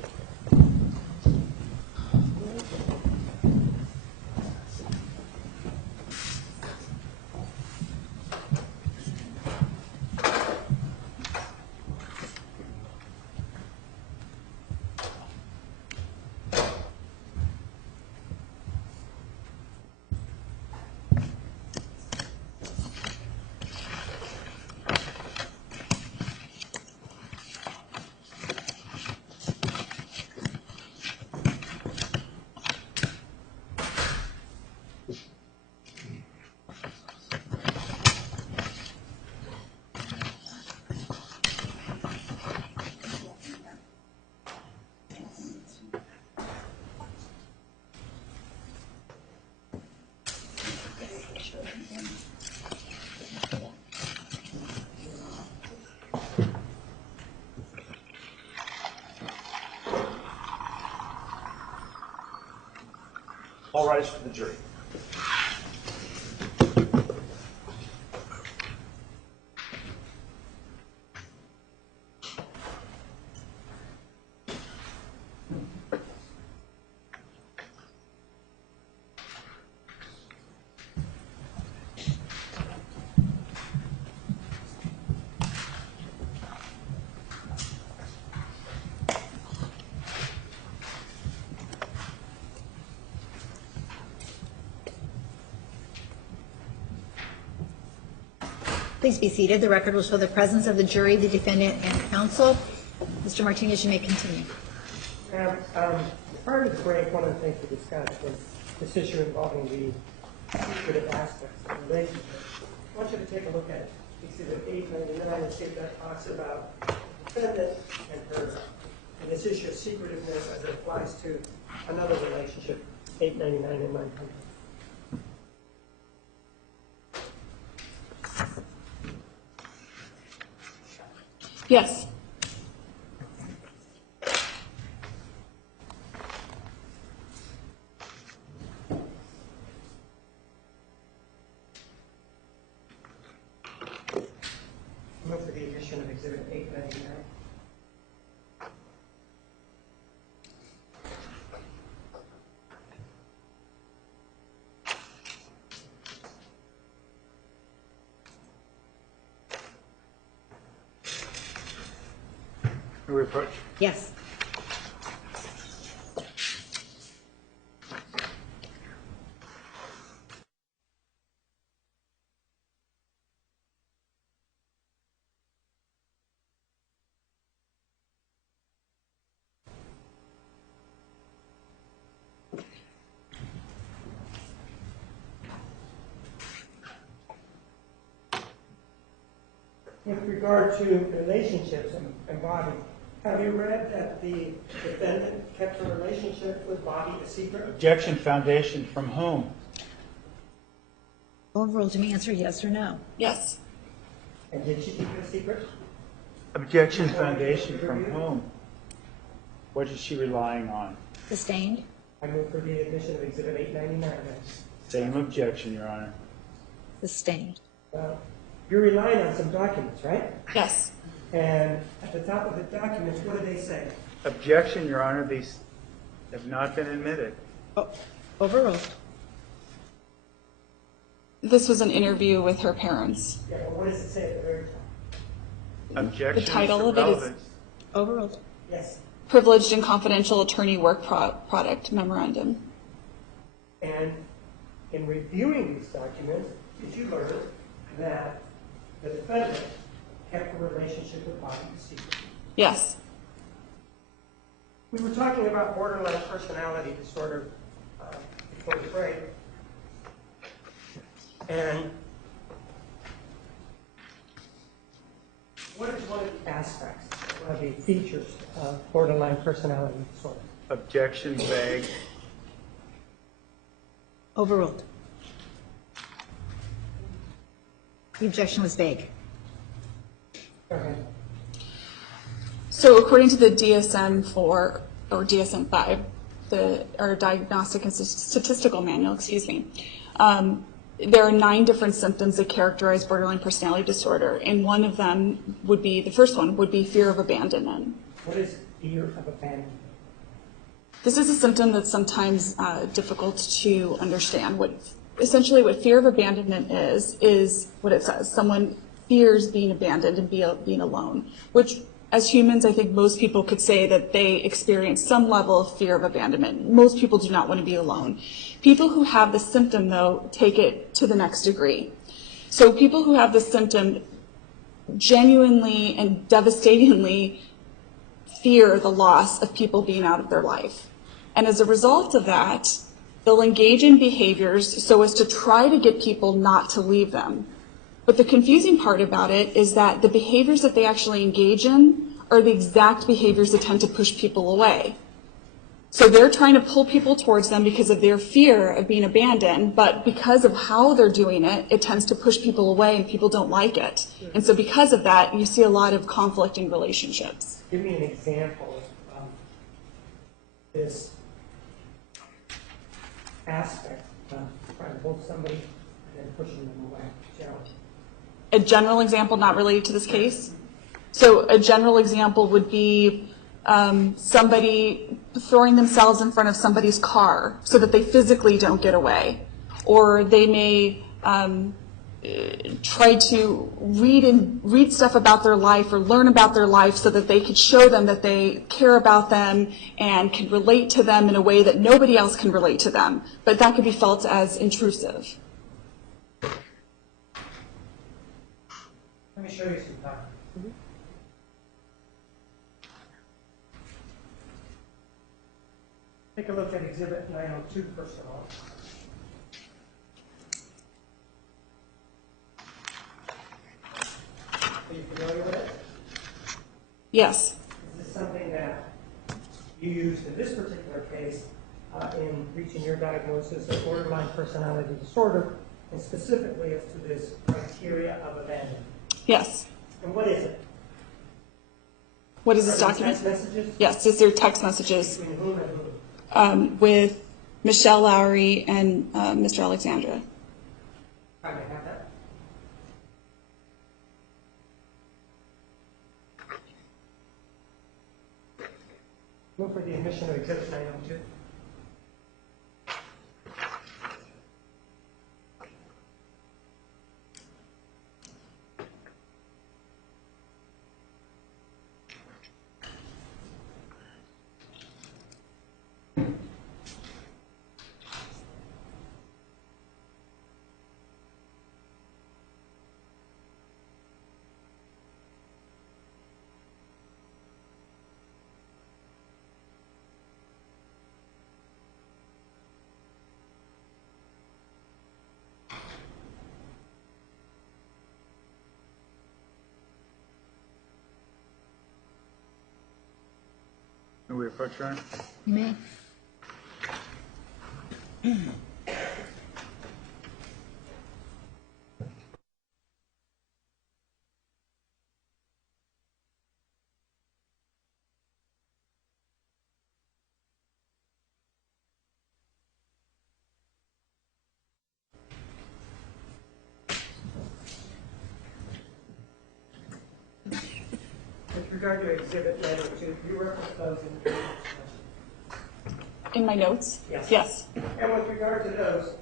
All rise for the jury. Please be seated. The record will show the presence of the jury, the defendant, and counsel. Mr. Martinez, you may continue. Prior to the break, one of the things we discussed was this issue involving the secretive aspects of the relationship. I want you to take a look at Exhibit 899 and see if that talks about the defendant and her, and this issue of secretiveness as it applies to another relationship, 899 and 900. Yes. Move for the addition of Exhibit 899. No reproach. Yes. With regard to relationships and Bobby, have you read that the defendant kept her relationship with Bobby a secret? Objection, foundation, from whom? Overruled. To me, answer yes or no. Yes. And did she keep it a secret? Objection foundation from whom? What is she relying on? Sustained. I move for the admission of Exhibit 899. Same objection, Your Honor. Sustained. Well, you're relying on some documents, right? Yes. And at the top of the documents, what do they say? Objection, Your Honor. These have not been admitted. Overruled. This was an interview with her parents. Yeah, but what does it say at the very top? Objection The title to of it is- relevance. Overruled. Yes. Privileged and confidential attorney work product memorandum. And in reviewing these documents, did you learn that the defendant kept a relationship with Bobby secret? Yes. We were talking about borderline personality disorder before the break. And what is one of the aspects, one of the features of borderline personality disorder? Objection vague. Overruled. The objection was vague. Go ahead. So according to the DSM-4 or DSM-5, our Diagnostic and Statistical Manual, there are 9 different symptoms that characterize borderline personality disorder, and one of them would be, the first one would be fear of abandonment. What is fear of abandonment? This is a symptom that's sometimes difficult to understand. Essentially what fear of abandonment is what it says. Someone fears being abandoned and being alone, which as humans, I think most people could say that they experience some level of fear of abandonment. Most people do not want to be alone. People who have the symptom, though, take it to the next degree. So people who have the symptom genuinely and devastatingly fear the loss of people being out of their life. And as a result of that, they'll engage in behaviors so as to try to get people not to leave them. But the confusing part about it is that the behaviors that they actually engage in are the exact behaviors that tend to push people away. So they're trying to pull people towards them because of their fear of being abandoned, but because of how they're doing it, it tends to push people away and people don't like it. And so because of that, you see a lot of conflict in relationships. Give me an example of this aspect of trying to hold somebody and then pushing them away. Gerald. A general example not related to this case. So a general example would be somebody throwing themselves in front of somebody's car so that they physically don't get away. Or they may try to read stuff about their life or learn about their life so that they could show them that they care about them and can relate to them in a way that nobody else can relate to them. But that could be felt as intrusive. Let me show you some time. Take a look at Exhibit 902, first of all. Are you familiar with it? Yes. Is this something that you used in this particular case in reaching your diagnosis of borderline personality disorder, and specifically as to this criteria of abandonment? Yes. And what is it? What is this Are there document? text messages? Yes, these are text messages Between whom and whom? with Michelle Lowry and Mr. Alexandra. I may have that. Move for the admission of Exhibit 902. May we approach, Your Honor? You may. regard to Exhibit 92, you referenced those in the In my notes? Yes. Yes. And with regard to those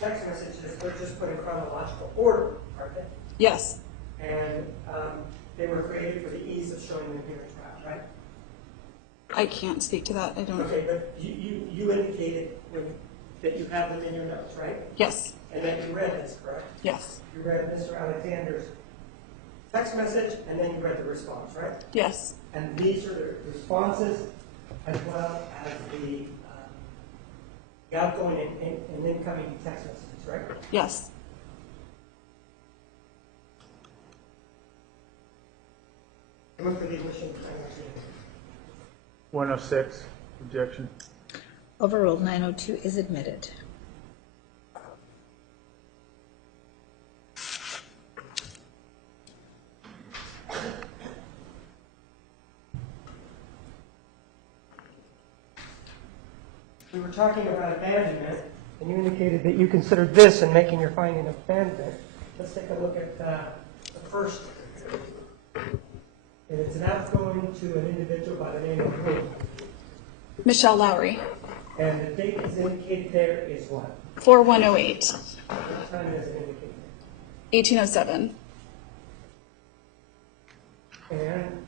text messages, they're just put in chronological order, aren't they? Yes. And they were created for the ease of showing them here in trial, right? I can't speak to that. I don't. Okay, but you indicated that you have them in your notes, right? Yes. And that you read this, correct? Yes. You read Mr. Alexander's text message, and then you read the response, right? Yes. And these are the responses as well as the outgoing and incoming text messages, right? Yes. Move for the admission. 106, objection. Overruled. 902 is admitted. We were talking about abandonment, and you indicated that you considered this in making your finding of abandonment. Let's take a look at the first. And it's an outgoing to an individual by the name of who? Michelle Lowry. And the date is indicated there is what? 4108. What time is it indicated? 1807. And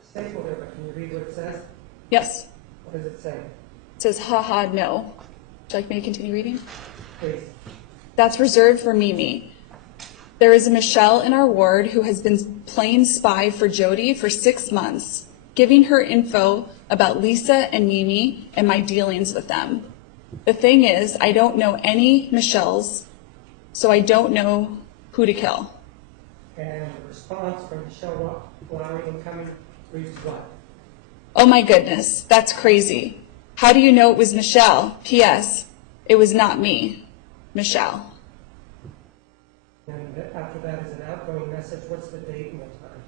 staple there, but can you read what it says? Yes. What does it say? It says, haha, no. Would you like me to continue reading? Please. That's reserved for Mimi. There is a Michelle in our ward who has been playing spy for Jodi for 6 months, giving her info about Lisa and Mimi and my dealings with them. The thing is, I don't know any Michelles, so I don't know who to kill. And the response from Michelle Lowry incoming reads what? Oh my goodness, that's crazy. How do you know it was Michelle? P.S. It was not me. Michelle. And after that is an outgoing message. What's the date and the time?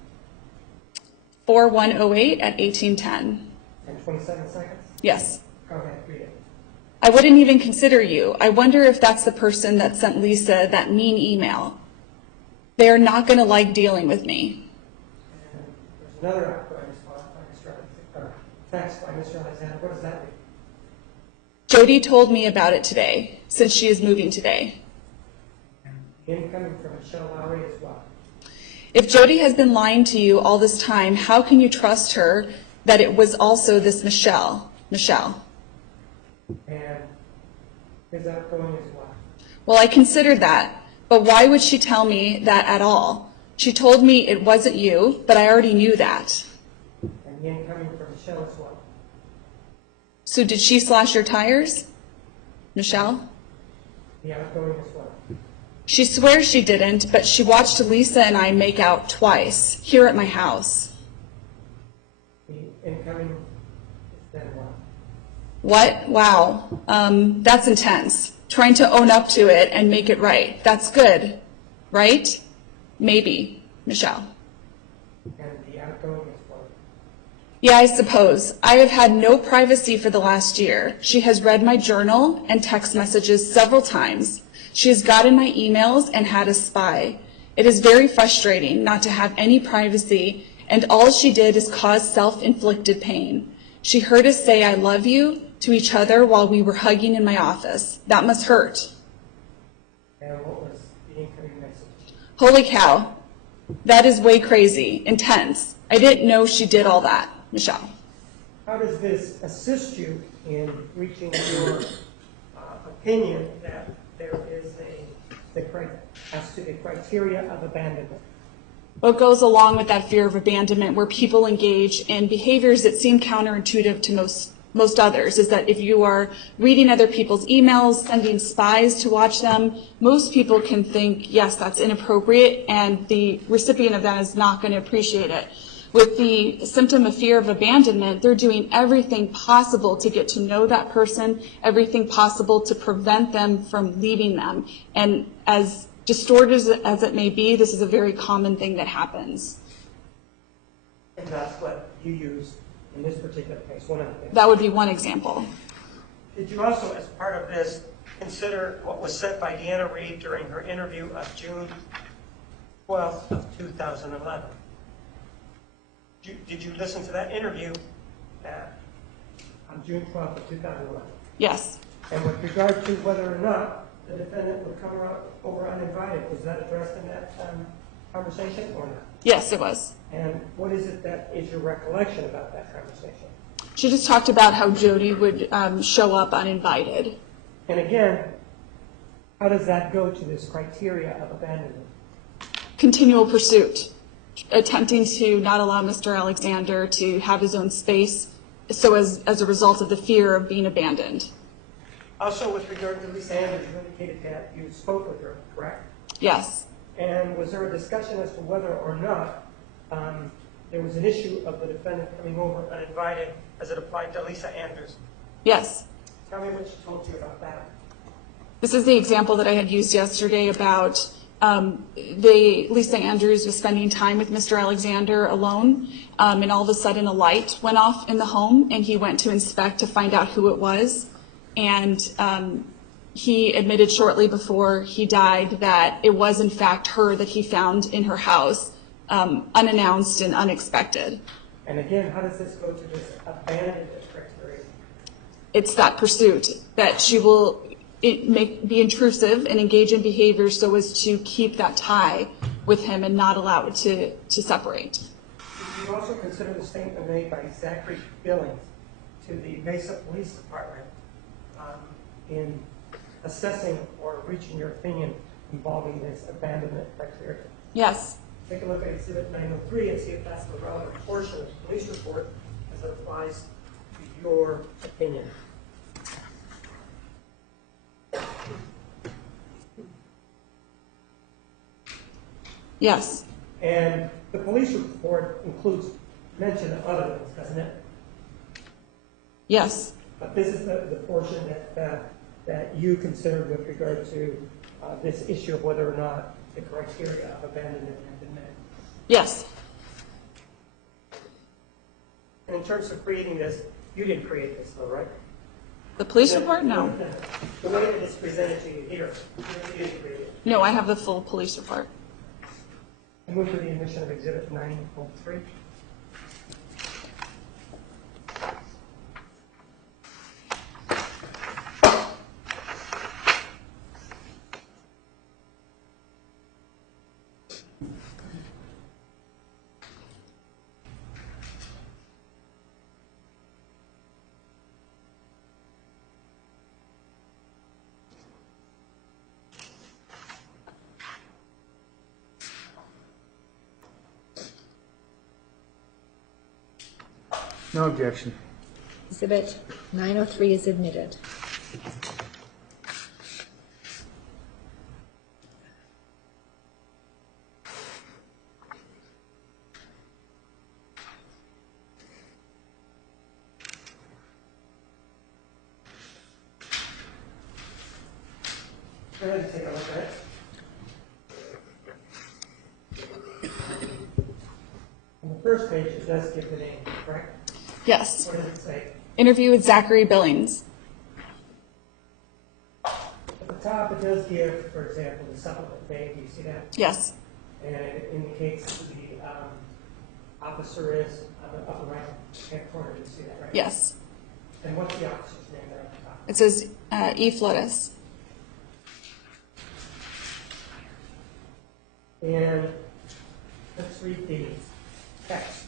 4108 at 1810. And 27 seconds? Yes. Go ahead, read it. I wouldn't even consider you. I wonder if that's the person that sent Lisa that mean email. They are not going to like dealing with me. And there's another outgoing response by Mr. Alexander, or text by Mr. Alexander. What does that mean? Jodi told me about it today, since she is moving today. The incoming from Michelle Lowry is what? If Jodi has been lying to you all this time, how can you trust her that it was also this Michelle? Michelle. And his outgoing is what? Well, I considered that, but why would she tell me that at all? She told me it wasn't you, but I already knew that. And the incoming from Michelle is what? So did she slash your tires? Michelle? The outgoing is what? She swears she didn't, but she watched Lisa and I make out twice, here at my house. The incoming is then what? What? Wow. That's intense. Trying to own up to it and make it right. That's good. Right? Maybe. Michelle. And the outgoing is what? Yeah, I suppose. I have had no privacy for the last year. She has read my journal and text messages several times. She has gotten my emails and had a spy. It is very frustrating not to have any privacy, and all she did is cause self-inflicted pain. She heard us say I love you to each other while we were hugging in my office. That must hurt. And what was the incoming message? Holy cow. That is way crazy. Intense. I didn't know she did all that. Michelle. How does this assist you in reaching your opinion that there is as to the criteria of abandonment? What goes along with that fear of abandonment, where people engage in behaviors that seem counterintuitive to most others, is that if you are reading other people's emails, sending spies to watch them, most people can think, yes, that's inappropriate, and the recipient of that is not going to appreciate it. With the symptom of fear of abandonment, they're doing everything possible to get to know that person, everything possible to prevent them from leaving them. And as distorted as it may be, this is a very common thing that happens. And that's what you use in this particular case, one of the things. That would be one example. Did you also, as part of this, consider what was said by Deanna Reed during her interview of June 12th of 2011? Did you listen to that interview on June 12th of 2011? Yes. And with regard to whether or not the defendant would come over uninvited, was that addressed in that conversation or not? Yes, it was. And what is it that is your recollection about that conversation? She just talked about how Jodi would show up uninvited. And again, how does that go to this criteria of abandonment? Continual pursuit, attempting to not allow Mr. Alexander to have his own space, so as a result of the fear of being abandoned. Also, with regard to Lisa Anders, you indicated that you spoke with her, correct? Yes. And was there a discussion as to whether or not there was an issue of the defendant coming over uninvited as it applied to Lisa Anders? Yes. Tell me what she told you about that. This is the example that I had used yesterday about Lisa Andrews was spending time with Mr. Alexander alone, and all of a sudden a light went off in the home, and he went to inspect to find out who it was. And he admitted shortly before he died that it was in fact her that he found in her house, unannounced and unexpected. And again, how does this go to this abandonment criteria? It's that pursuit that she will be intrusive and engage in behavior so as to keep that tie with him and not allow it to separate. Did you also consider the statement made by Zachary Billings to the Mesa Police Department in assessing or reaching your opinion involving this abandonment criteria? Yes. Take a look at Exhibit 903 and see if that's the relevant portion of the police report as it applies to your opinion. Yes. And the police report includes mention of other things, doesn't it? Yes. But this is the portion that you considered with regard to this issue of whether or not the criteria of abandonment had been met. Yes. And in terms of creating this, you didn't create this, though, right? The police report? No. The way that it's presented to you here, you didn't create it. No, I have the full police report. I move for the admission of Exhibit 903. No objection. Exhibit 903 is admitted. Go ahead and take a look at it. On the first page, it does give the name, correct? Yes. What does it say? Interview with Zachary Billings. At the top, it does give, for example, the supplement name. Do you see that? Yes. And it indicates who the officer is on the upper right-hand corner. Do you see that, right? Yes. And what's the officer's name there at the top? It says E. Flores. And let's read the text.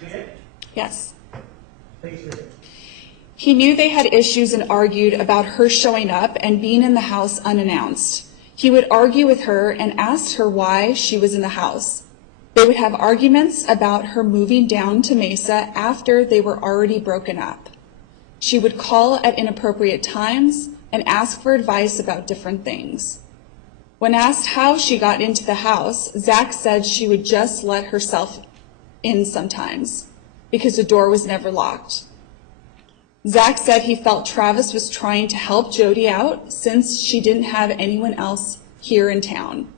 Read it? Yes. Please read it. He knew they had issues and argued about her showing up and being in the house unannounced. He would argue with her and asked her why she was in the house. They would have arguments about her moving down to Mesa after they were already broken up. She would call at inappropriate times and ask for advice about different things. When asked how she got into the house, Zach said she would just let herself in sometimes because the door was never locked. Zach said he felt Travis was trying to help Jodi out since she didn't have anyone else here in town.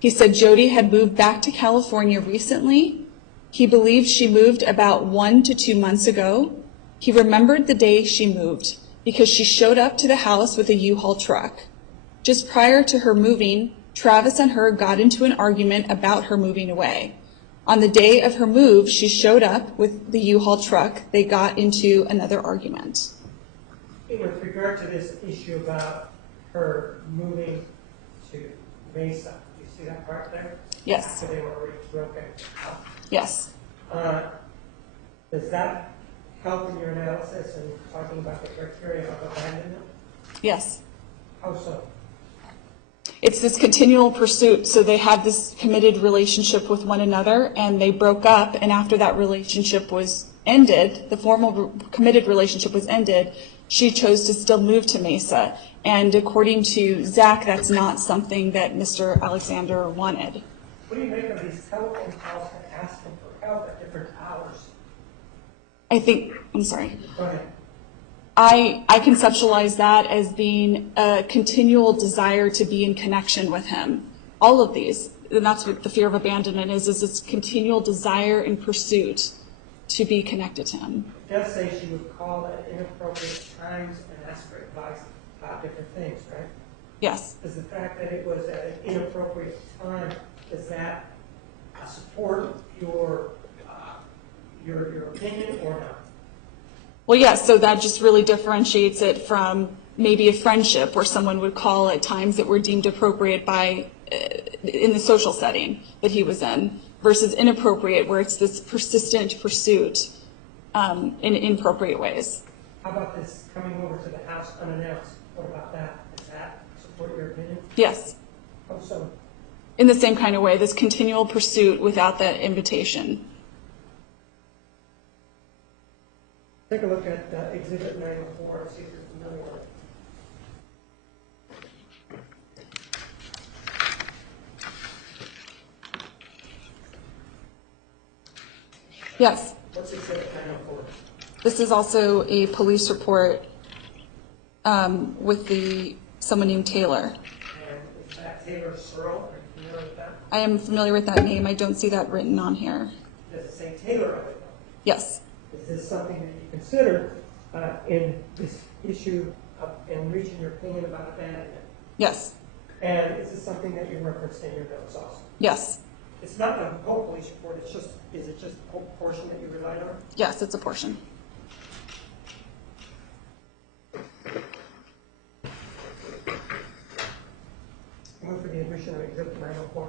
He said Jodi had moved back to California recently. He believed she moved about 1 to 2 months ago. He remembered the day she moved because she showed up to the house with a U-Haul truck. Just prior to her moving, Travis and her got into an argument about her moving away. On the day of her move, she showed up with the U-Haul truck. They got into another argument. With regard to this issue about her moving to Mesa, do you see that part there? Yes. So they were already broken up. Yes. Does that help in your analysis and talking about the criteria of abandonment? Yes. How so? It's this continual pursuit. So they had this committed relationship with one another, and they broke up. And after that relationship was ended, the formal committed relationship was ended, she chose to still move to Mesa. And according to Zach, that's not something that Mr. Alexander wanted. What do you make of these telephone calls to ask them for help at different hours? I'm sorry. Go ahead. I conceptualize that as being a continual desire to be in connection with him. All of these, and that's what the fear of abandonment is this continual desire and pursuit to be connected to him. It does say she would call at inappropriate times and ask for advice about different things, right? Yes. Does the fact that it was at an inappropriate time, does that support your opinion or not? Well, yes, so that just really differentiates it from maybe a friendship where someone would call at times that were deemed appropriate by in the social setting that he was in, versus inappropriate where it's this persistent pursuit in inappropriate ways. How about this coming over to the house unannounced? What about that? Does that support your opinion? Yes. How so? In the same kind of way, this continual pursuit without that invitation. Take a look at Exhibit 904 and see if you're familiar with it. Yes. What's Exhibit 904? This is also a police report with someone named Taylor. And is that Taylor Searle? Are you familiar with that? I am familiar with that name. I don't see that written on here. Does it say Taylor on it? Yes. Is this something that you consider in this issue in reaching your opinion about abandonment? Yes. And is this something that you referenced in your notes also? Yes. It's not the whole police report, is it just a portion that you relied on? Yes, it's a portion. Move for the admission of Exhibit 904.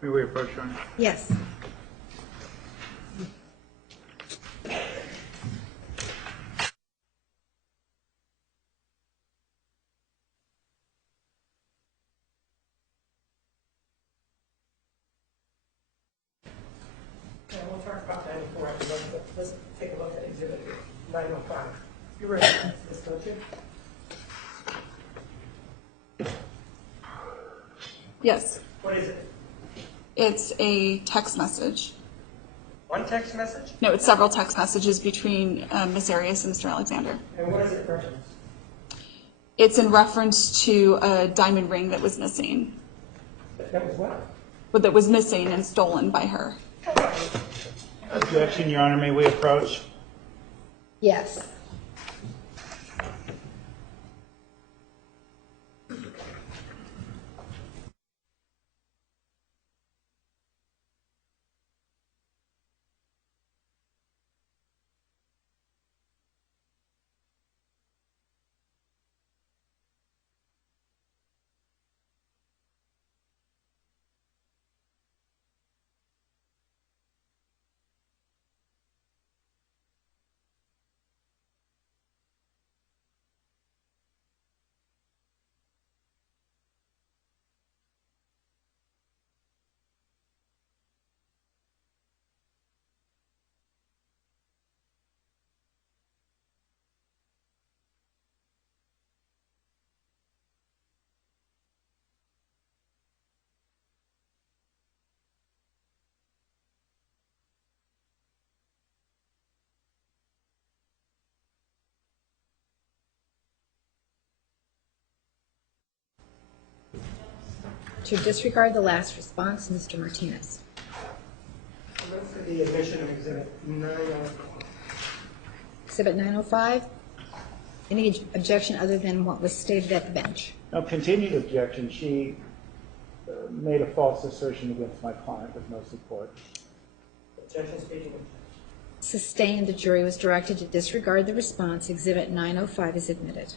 May we approach, Your Honor? Yes. Yeah, we'll talk about 94 after that, but let's take a look at Exhibit 905. You referenced this, don't you? Yes. What is it? It's a text message. One text message? No, it's several text messages between Ms. Arias and Mr. Alexander. And what is it reference? It's in reference to a diamond ring that was missing. That was what? But that was missing and stolen by her. Objection, Your Honor, may we approach? Yes. To disregard the last response, Mr. Martinez. I move for the admission of Exhibit 905. Exhibit 905. Any objection other than what was stated at the bench? No, continued objection. She made a false assertion against my client with no support. Objection speaking. Sustained. The jury was directed to disregard the response. Exhibit 905 is admitted.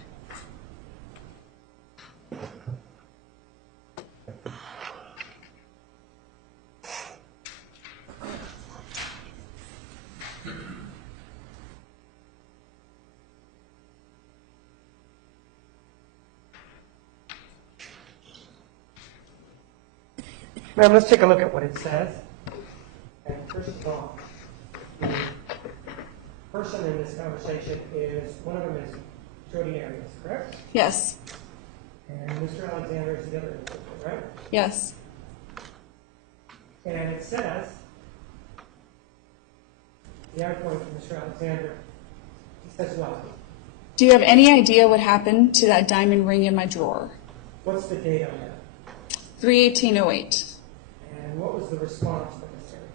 Ma'am, let's take a look at what it says. And first of all, the person in this conversation is, one of them is Jodi Arias, correct? Yes. And Mr. Alexander is the other individual, right? Yes. And it says, the I point from Mr. Alexander, he says what? Do you have any idea what happened to that diamond ring in my drawer? What's the date on that? 3/18/08. And what was the response from Ms. Arias?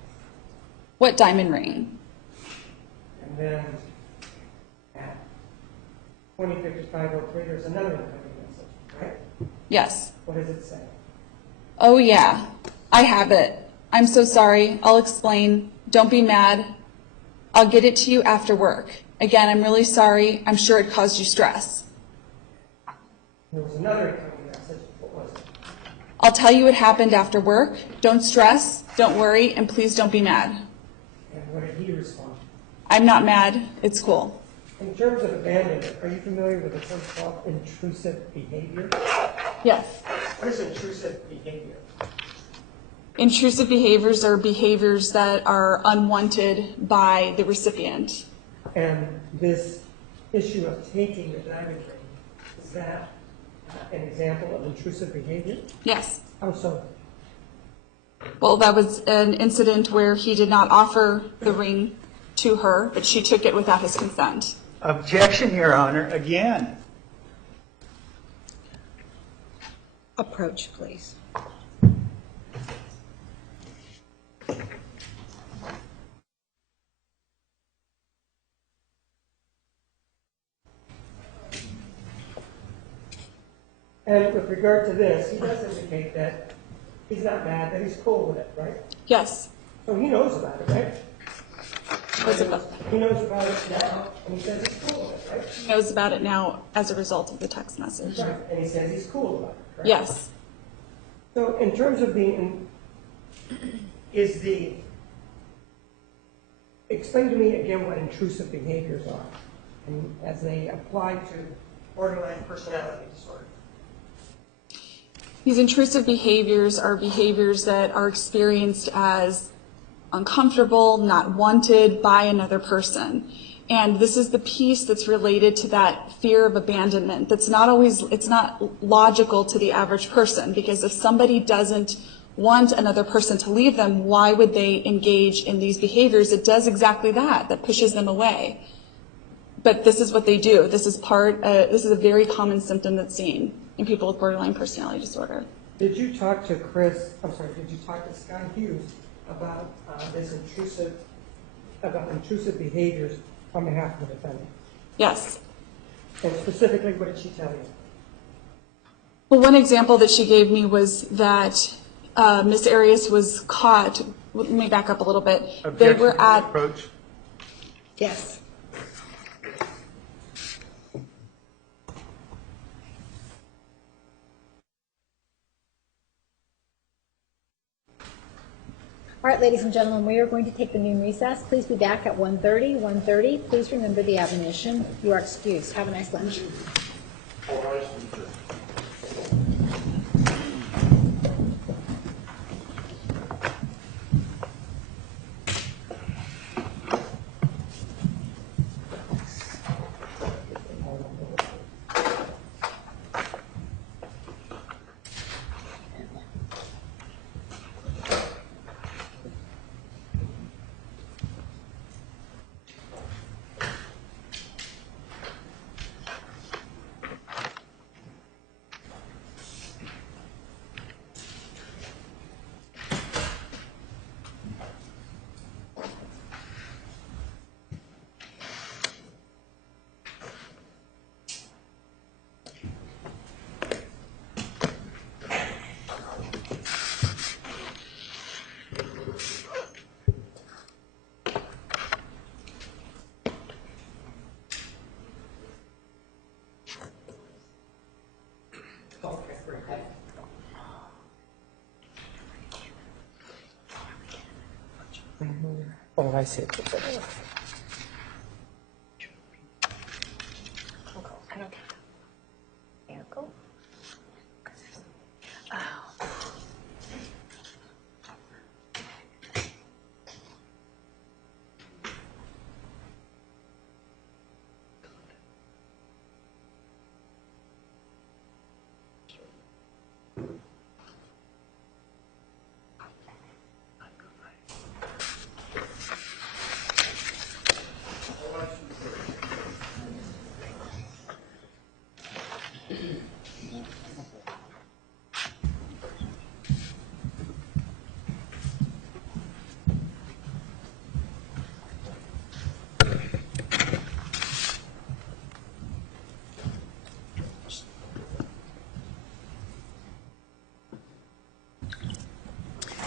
What diamond ring? And then at 20:55:03, there's another incoming message, right? Yes. What does it say? Oh yeah, I have it. I'm so sorry. I'll explain. Don't be mad. I'll get it to you after work. Again, I'm really sorry. I'm sure it caused you stress. There was another incoming message. What was it? I'll tell you what happened after work. Don't stress, don't worry, and please don't be mad. And what did he respond? I'm not mad. It's cool. In terms of abandonment, are you familiar with the term called intrusive behavior? Yes. What is intrusive behavior? Intrusive behaviors are behaviors that are unwanted by the recipient. And this issue of taking the diamond ring, is that an example of intrusive behavior? Yes. How so? Well, that was an incident where he did not offer the ring to her, but she took it without his consent. Objection, Your Honor, again. Approach, please. And with regard to this, he does indicate that he's not mad, that he's cool with it, right? Yes. So he knows about it, right? Knows about, He knows about it now, and he says he's cool with it, right? knows about it now as a result of the text message. Right, and he says he's cool about it, correct? Yes. So in terms of explain to me again what intrusive behaviors are, and as they apply to borderline personality disorder. These intrusive behaviors are behaviors that are experienced as uncomfortable, not wanted by another person. And this is the piece that's related to that fear of abandonment. That's not always, it's not logical to the average person, because if somebody doesn't want another person to leave them, why would they engage in these behaviors? It does exactly that, that pushes them away. But this is what they do. This is a very common symptom that's seen in people with borderline personality disorder. Did you talk to Scott Hughes about intrusive behaviors on behalf of the defendant? Yes. And specifically, what did she tell you? Well, one example that she gave me was that Ms. Arias was caught. Let me back up a little bit. They were at. Approach. Yes. All right, ladies and gentlemen, we are going to take the noon recess. Please be back at 1:30. 1:30. Please remember the admonition. You are excused. Have a nice lunch. All rise for the jury. Oh, I see.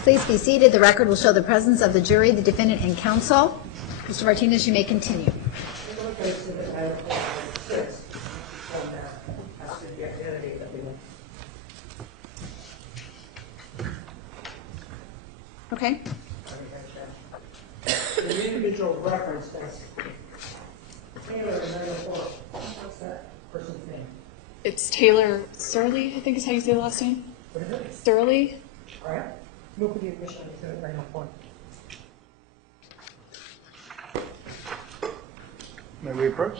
Please be seated. The record will show the presence of the jury, the defendant, and counsel. Mr. Martinez, you may continue. Okay. The individual reference is Taylor 904. What's that person's name? It's Taylor Surley, I think is how you say the last name. What is it? Surley? All right. Move for the admission of Exhibit 904. May we approach?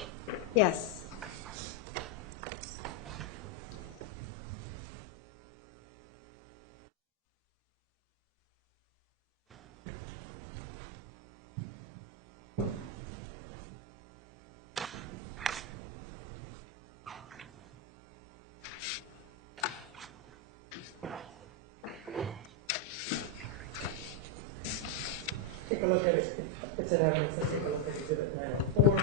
Yes. Take a look at it. It's an evidence. Let's take a look at Exhibit 904.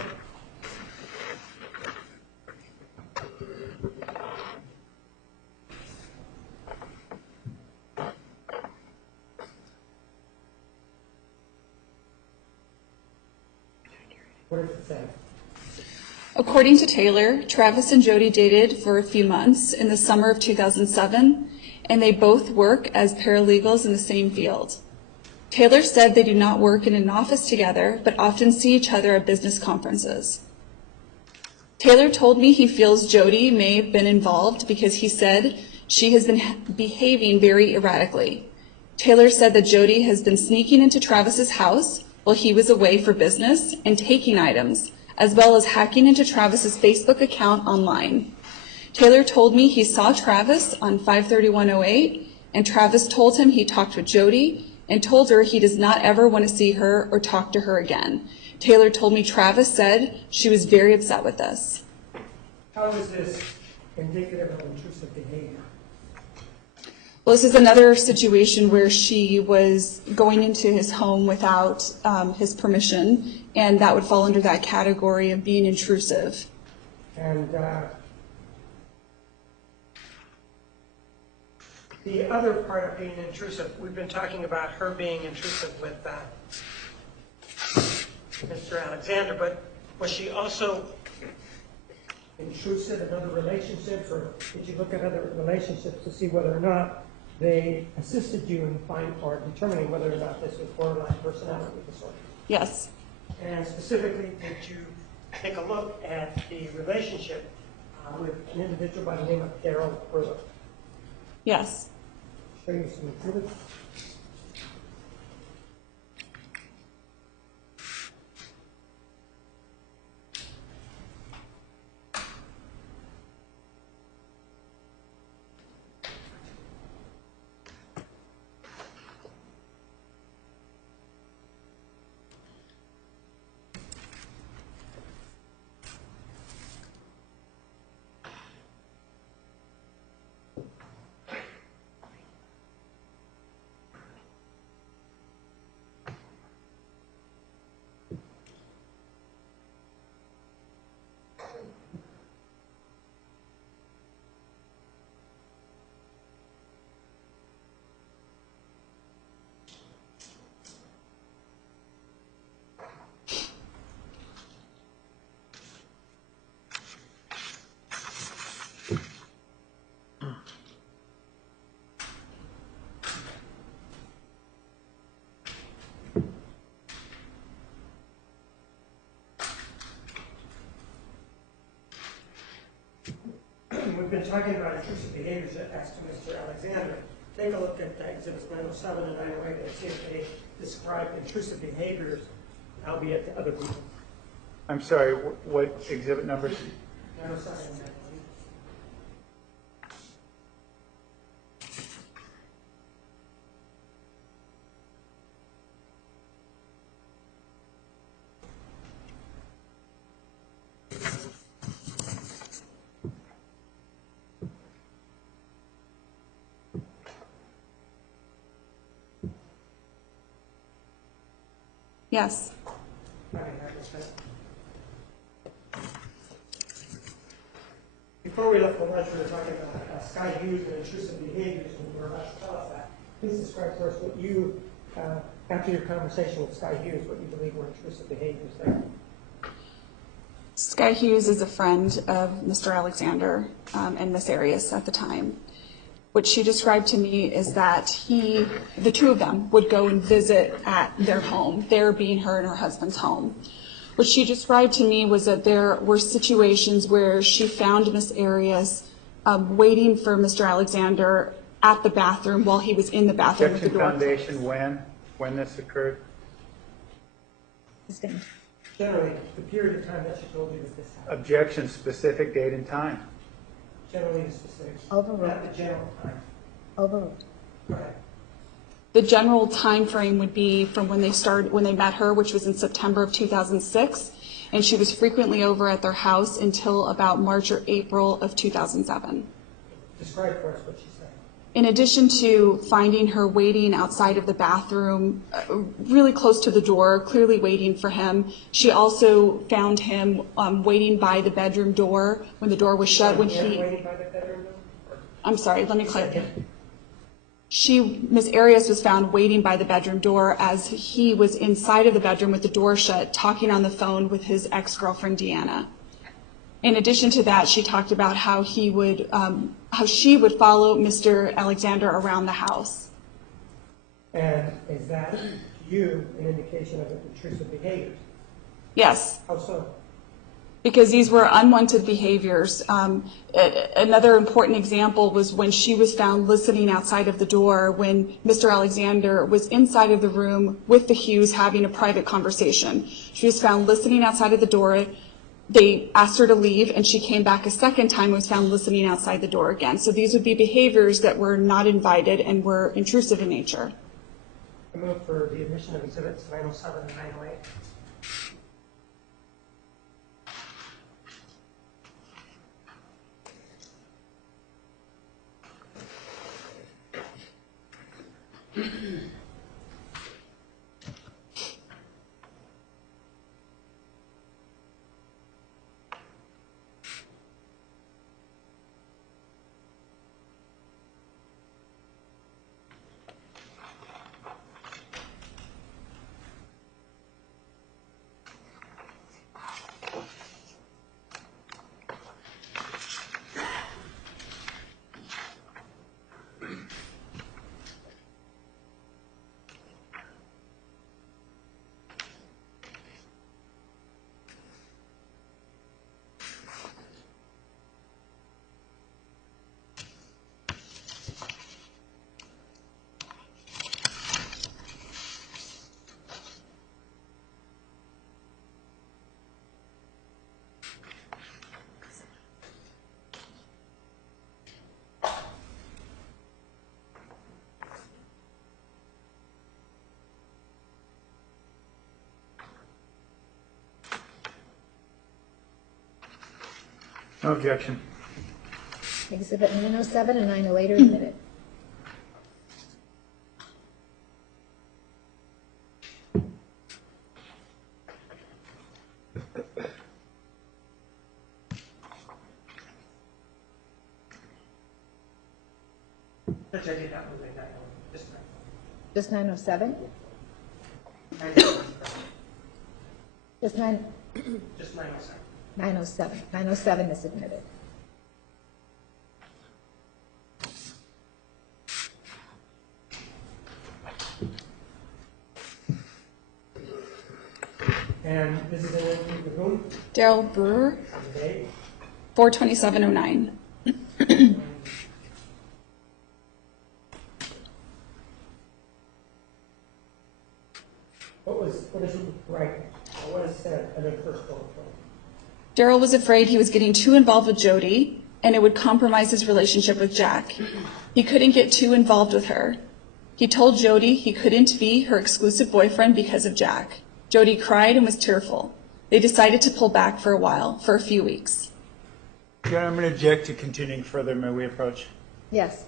What does it say? According to Taylor, Travis and Jodi dated for a few months in the summer of 2007, and they both work as paralegals in the same field. Taylor said they do not work in an office together, but often see each other at business conferences. Taylor told me he feels Jodi may have been involved because he said she has been behaving very erratically. Taylor said that Jodi has been sneaking into Travis's house while he was away for business and taking items, as well as hacking into Travis's Facebook account online. Taylor told me he saw Travis on 5/31/08, and Travis told him he talked with Jodi and told her he does not ever want to see her or talk to her again. Taylor told me Travis said she was very upset with this. How is this indicative of intrusive behavior? Well, this is another situation where she was going into his home without his permission, and that would fall under that category of being intrusive. And the other part of being intrusive, we've been talking about her being intrusive with Mr. Alexander, but was she also intrusive in other relationships, or did you look at other relationships to see whether or not they assisted you in determining whether or not this was borderline personality disorder? Yes. And specifically, did you take a look at the relationship with an individual by the name of Daryl Burlow? Yes. Show you some exhibits. we've been talking about intrusive behaviors as to Mr. Alexander. Take a look at exhibits 907 and 908 and see if they describe intrusive behaviors, albeit to other people. I'm sorry, what exhibit numbers? 907 and 908. Yes. Before we left for lunch, we were talking about Sky Hughes and intrusive behaviors, and you were about to tell us that. Please describe for us what you, after your conversation with Sky Hughes, what you believe were intrusive behaviors there. Sky Hughes is a friend of Mr. Alexander and Miss Arias at the time. What she described to me is that the two of them would go and visit at their home, there being her and her husband's home. What she described to me was that there were situations where she found Miss Arias waiting for Mr. Alexander at the bathroom while he was in the bathroom with the Objection door. foundation when this occurred? Sustained. Generally, the period of time that she told you that this happened. Objection specific date and time. Generally, the specifics. Overruled. Not the general time. Overruled. Go ahead. The general time frame would be from when they met her, which was in September of 2006, and she was frequently over at their house until about March or April of 2007. Describe for us what she said. In addition to finding her waiting outside of the bathroom, really close to the door, clearly waiting for him, she also found him waiting by the bedroom door when the door was shut. Waiting by the bedroom door? I'm sorry, let me clarify. Miss Arias was found waiting by the bedroom door as he was inside of the bedroom with the door shut, talking on the phone with his ex-girlfriend, Deanna. In addition to that, she talked about how she would follow Mr. Alexander around the house. And is that, to you, an indication of intrusive behaviors? Yes. How so? Because these were unwanted behaviors. Another important example was when she was found listening outside of the door when Mr. Alexander was inside of the room with the Hughes having a private conversation. She was found listening outside of the door. They asked her to leave, and she came back a second time and was found listening outside the door again. So these would be behaviors that were not invited and were intrusive in nature. I move for the admission of exhibits 907 and 908. No objection. Exhibit 907 and 908 are admitted. Judge, I did not move it 908. Just 907? 907. Just Just 907. 907. 907 is admitted. And this is an interview with whom? Daryl Brewer, Date? 4/27/09. What is right? What is said in the first bullet point? Daryl was afraid he was getting too involved with Jodi, and it would compromise his relationship with Jack. He couldn't get too involved with her. He told Jodi he couldn't be her exclusive boyfriend because of Jack. Jodi cried and was tearful. They decided to pull back for a while, for a few weeks. Yeah, I'm going to object to continuing further. May we approach? Yes.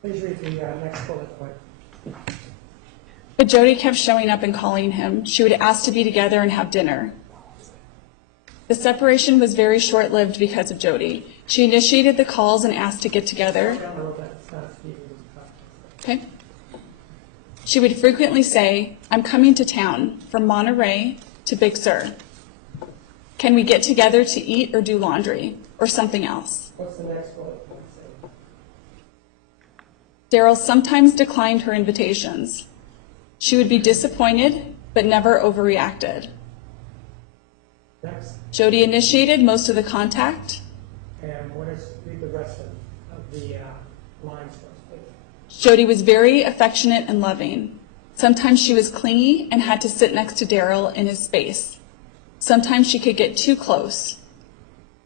Please read the next bullet point. But Jodi kept showing up and calling him. She would ask to be together and have dinner. The separation was very short-lived because of Jodi. She initiated the calls and asked to get together. Okay. She would frequently say, "I'm coming to town, from Monterey to Big Sur. Can we get together to eat or do laundry or something else?" What's the next bullet point say? Daryl sometimes declined her invitations. She would be disappointed, but never overreacted. Next. Jodi initiated most of the contact. And read the rest of the lines for us, please. Jodi was very affectionate and loving. Sometimes she was clingy and had to sit next to Daryl in his space. Sometimes she could get too close.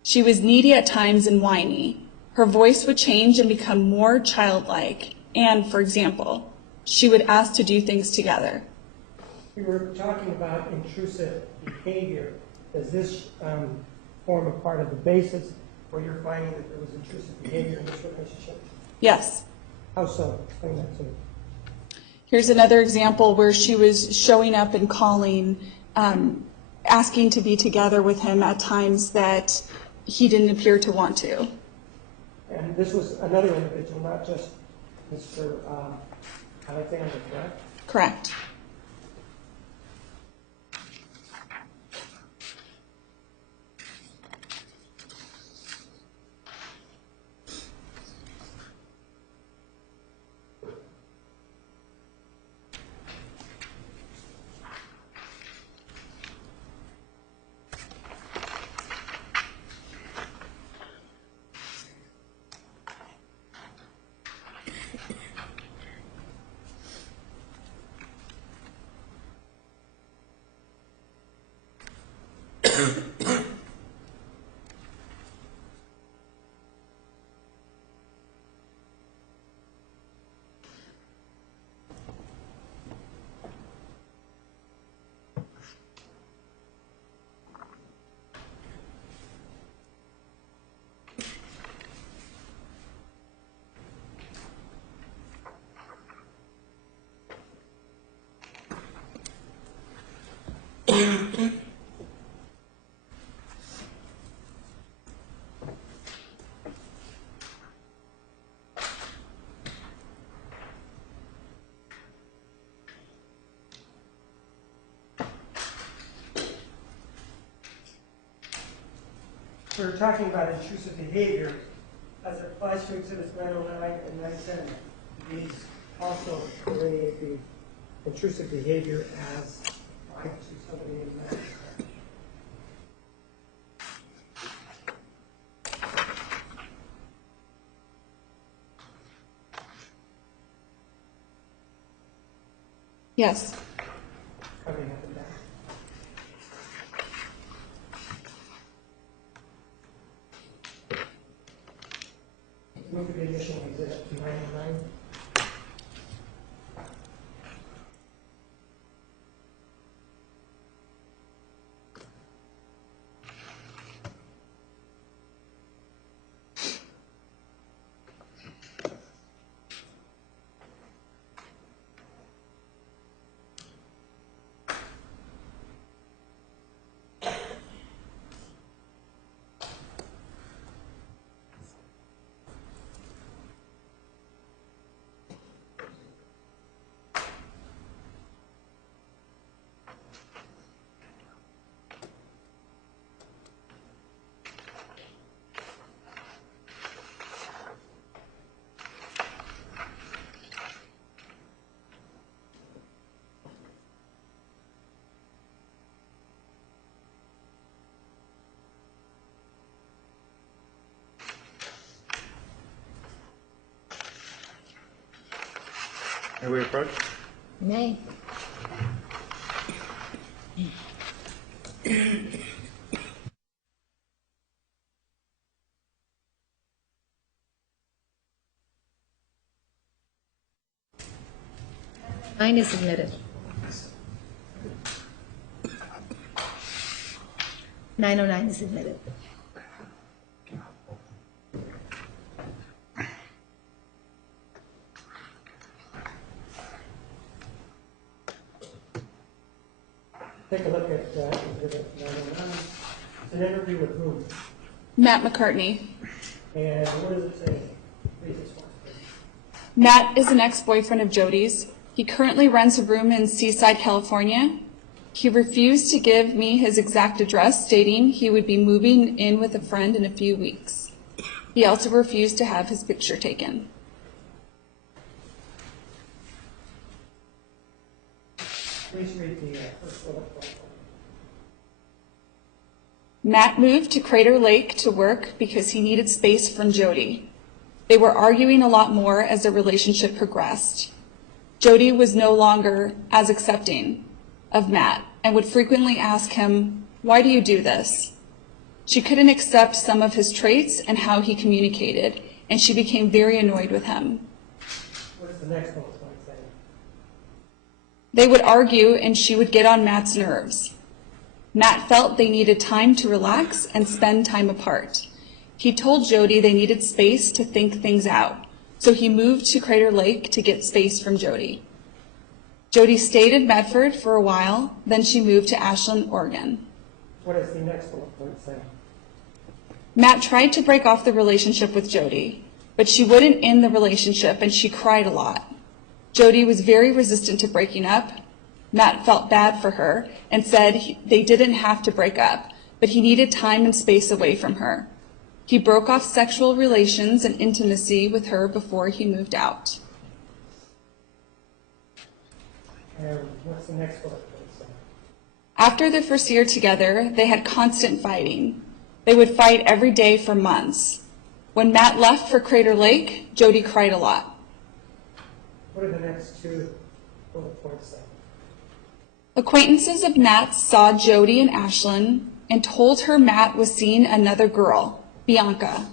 She was needy at times and whiny. Her voice would change and become more childlike. And, for example, she would ask to do things together. We were talking about intrusive behavior. Does this form a part of the basis where you're finding that there was intrusive behavior in this relationship? Yes. How so? Explain that to me. Here's another example where she was showing up and calling, asking to be together with him at times that he didn't appear to want to. And this was another individual, not just Mr. Alexander, correct? Correct. We were talking about intrusive behavior as it applies to Exhibits 909 and 910. These also delineate the intrusive behavior as applied to somebody in that. Yes. Coming up and down. Move to the initial Exhibit 909. May we approach? May. Nine is admitted. 909 is admitted. Take a look at Exhibit 909. It's an interview with whom? Matt McCartney. And what does it say? Please explain. Matt is an ex-boyfriend of Jodi's. He currently rents a room in Seaside, California. He refused to give me his exact address, stating he would be moving in with a friend in a few weeks. He also refused to have his picture taken. Please read the first bullet point. Matt moved to Crater Lake to work because he needed space from Jodi. They were arguing a lot more as the relationship progressed. Jodi was no longer as accepting of Matt and would frequently ask him, "Why do you do this?" She couldn't accept some of his traits and how he communicated, and she became very annoyed with him. What is the next bullet point saying? They would argue, and she would get on Matt's nerves. Matt felt they needed time to relax and spend time apart. He told Jodi they needed space to think things out, so he moved to Crater Lake to get space from Jodi. Jodi stayed in Medford for a while, then she moved to Ashland, Oregon. What does the next bullet point say? Matt tried to break off the relationship with Jodi, but she wouldn't end the relationship and she cried a lot. Jodi was very resistant to breaking up. Matt felt bad for her and said they didn't have to break up, but he needed time and space away from her. He broke off sexual relations and intimacy with her before he moved out. And what's the next bullet point say? After their first year together, they had constant fighting. They would fight every day for months. When Matt left for Crater Lake, Jodi cried a lot. What are the next two bullet points say? Acquaintances of Matt saw Jodi in Ashland and told her Matt was seeing another girl, Bianca.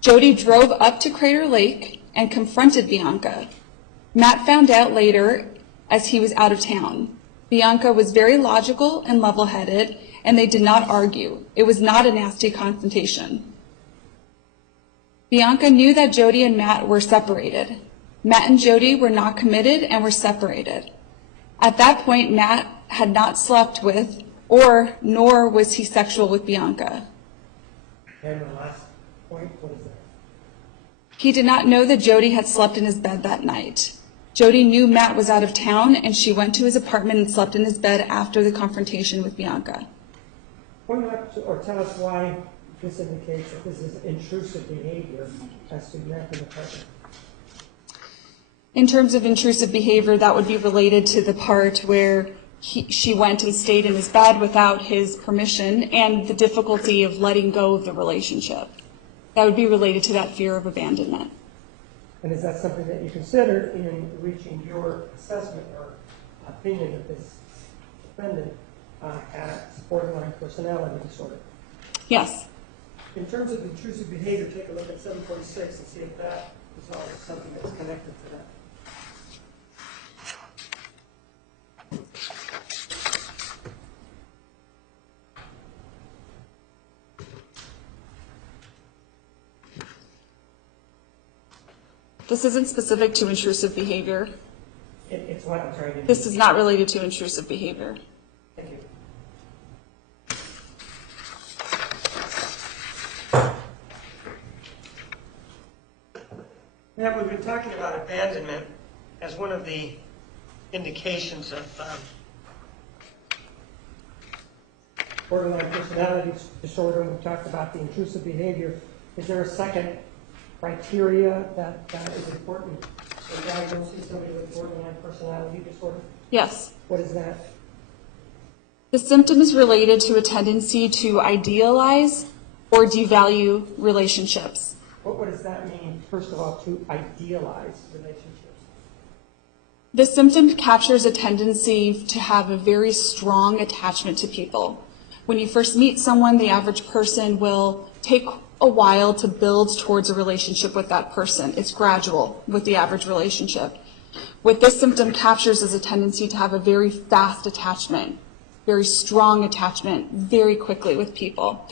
Jodi drove up to Crater Lake and confronted Bianca. Matt found out later as he was out of town. Bianca was very logical and level-headed, and they did not argue. It was not a nasty confrontation. Bianca knew that Jodi and Matt were separated. Matt and Jodi were not committed and were separated. At that point, Matt had not slept with, nor was he sexual with Bianca. And the last point, what is that? He did not know that Jodi had slept in his bed that night. Jodi knew Matt was out of town, and she went to his apartment and slept in his bed after the confrontation with Bianca. Point out or tell us why this indicates that this is intrusive behavior as to Matt and the partner. In terms of intrusive behavior, that would be related to the part where she went and stayed in his bed without his permission and the difficulty of letting go of the relationship. That would be related to that fear of abandonment. And is that something that you considered in reaching your assessment or opinion that this defendant had borderline personality disorder? Yes. In terms of intrusive behavior, take a look at 746 and see if that is also something that's connected to that. This isn't specific to intrusive behavior. It's what I'm trying to do. This is not related to intrusive behavior. Thank you. Now, we've been talking about abandonment as one of the indications of borderline personality disorder. We've talked about the intrusive behavior. Is there a second criteria that is important in diagnosing somebody with borderline personality disorder? Yes. What is that? The symptom is related to a tendency to idealize or devalue relationships. What does that mean, first of all, to idealize relationships? This symptom captures a tendency to have a very strong attachment to people. When you first meet someone, the average person will take a while to build towards a relationship with that person. It's gradual with the average relationship. What this symptom captures is a tendency to have a very fast attachment, very strong attachment, very quickly with people.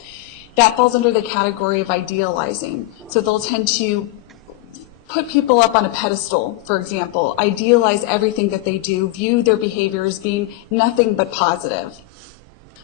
That falls under the category of idealizing. So they'll tend to put people up on a pedestal, for example, idealize everything that they do, view their behavior as being nothing but positive.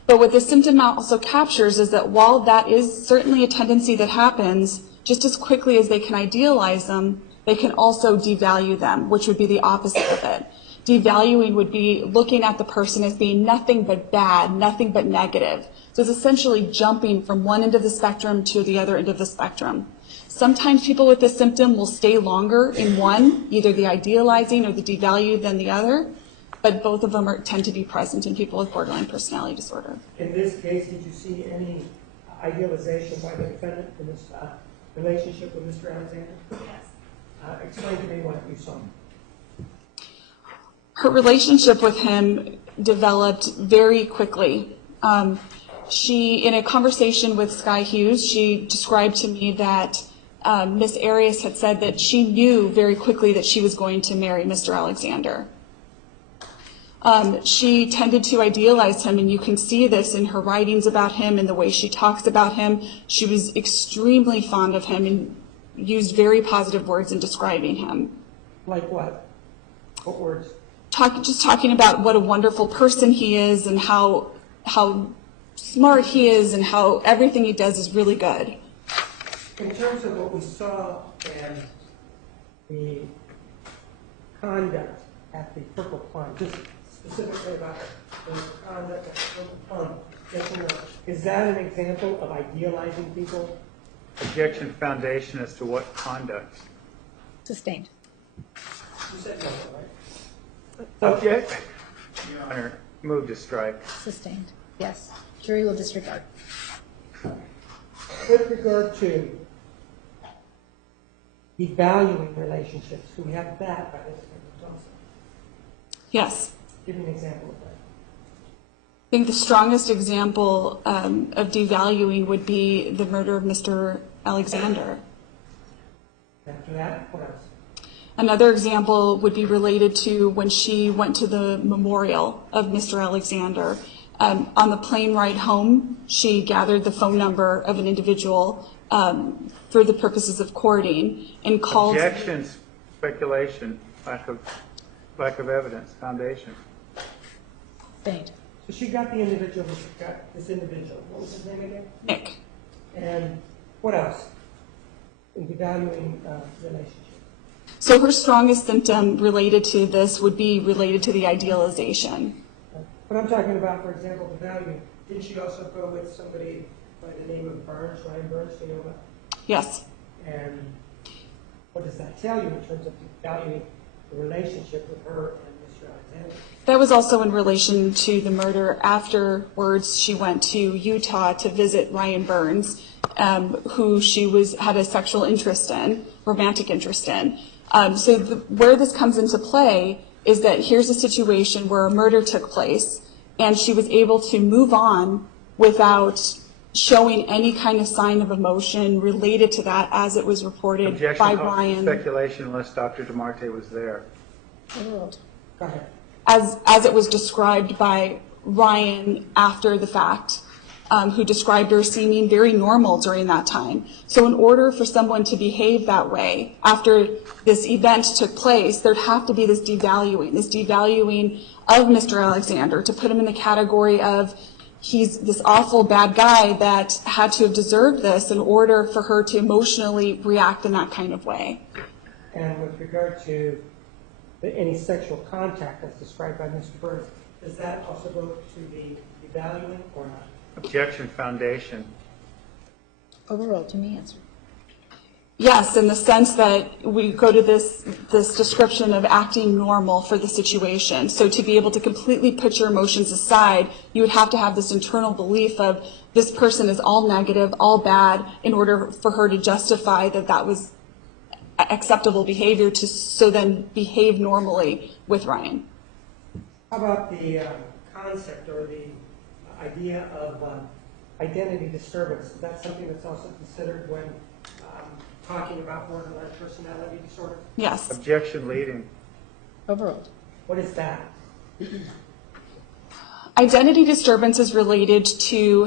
But what this symptom also captures is that while that is certainly a tendency that happens, just as quickly as they can idealize them, they can also devalue them, which would be the opposite of it. Devaluing would be looking at the person as being nothing but bad, nothing but negative. So it's essentially jumping from one end of the spectrum to the other end of the spectrum. Sometimes people with this symptom will stay longer in one, either the idealizing or the devalue than the other, but both of them tend to be present in people with borderline personality disorder. In this case, did you see any idealization by the defendant in this relationship with Mr. Alexander? Yes. Explain to me what you saw. Her relationship with him developed very quickly. In a conversation with Sky Hughes, she described to me that Miss Arias had said that she knew very quickly that she was going to marry Mr. Alexander. She tended to idealize him, and you can see this in her writings about him and the way she talks about him. She was extremely fond of him and used very positive words in describing him. Like what? What words? Just talking about what a wonderful person he is and how smart he is and how everything he does is really good. In terms of what we saw and the conduct at the Purple Plum, just specifically about the conduct at the Purple Plum, yes or no, is that an example of idealizing people? Objection foundation as to what conduct? Sustained. You said no, right? Object. Your Honor, move to strike. Sustained. Yes. Jury will disregard. With regard to devaluing relationships, do we have that by this also? Yes. Give me an example of that. I think the strongest example of devaluing would be the murder of Mr. Alexander. After that, what else? Another example would be related to when she went to the memorial of Mr. Alexander. On the plane ride home, she gathered the phone number of an individual for the purposes of courting and called. Objections, speculation, lack of evidence, foundation. Sustained. So she got the individual, this individual. What was his name again? Nick. And what else in devaluing relationships? So her strongest symptom related to this would be related to the idealization. But I'm talking about, for example, the value. Didn't she also go with somebody by the name of Burns, Ryan Burns, do you know that? Yes. And what does that tell you in terms of valuing the relationship with her and Mr. Alexander? That was also in relation to the murder. Afterwards, she went to Utah to visit Ryan Burns, who she had a sexual interest in, romantic interest in. Where this comes into play is that here's a situation where a murder took place, and she was able to move on without showing any kind of sign of emotion related to that as it was reported Objection, by Ryan. speculation unless Dr. DeMarte was there. Overruled. Go ahead. As it was described by Ryan after the fact, who described her seeming very normal during that time. So in order for someone to behave that way after this event took place, there'd have to be this devaluing of Mr. Alexander to put him in the category of he's this awful bad guy that had to have deserved this in order for her to emotionally react in that kind of way. And with regard to any sexual contact that's described by Mr. Burns, does that also go to the devaluing or not? Objection, foundation. Overruled. You may answer. Yes, in the sense that we go to this description of acting normal for the situation. So to be able to completely put your emotions aside, you would have to have this internal belief of this person is all negative, all bad, in order for her to justify that was acceptable behavior so then behave normally with Ryan. How about the concept or the idea of identity disturbance? Is that something that's also considered when talking about borderline personality disorder? Yes. Objection leading. Overruled. What is that? Identity disturbance is related to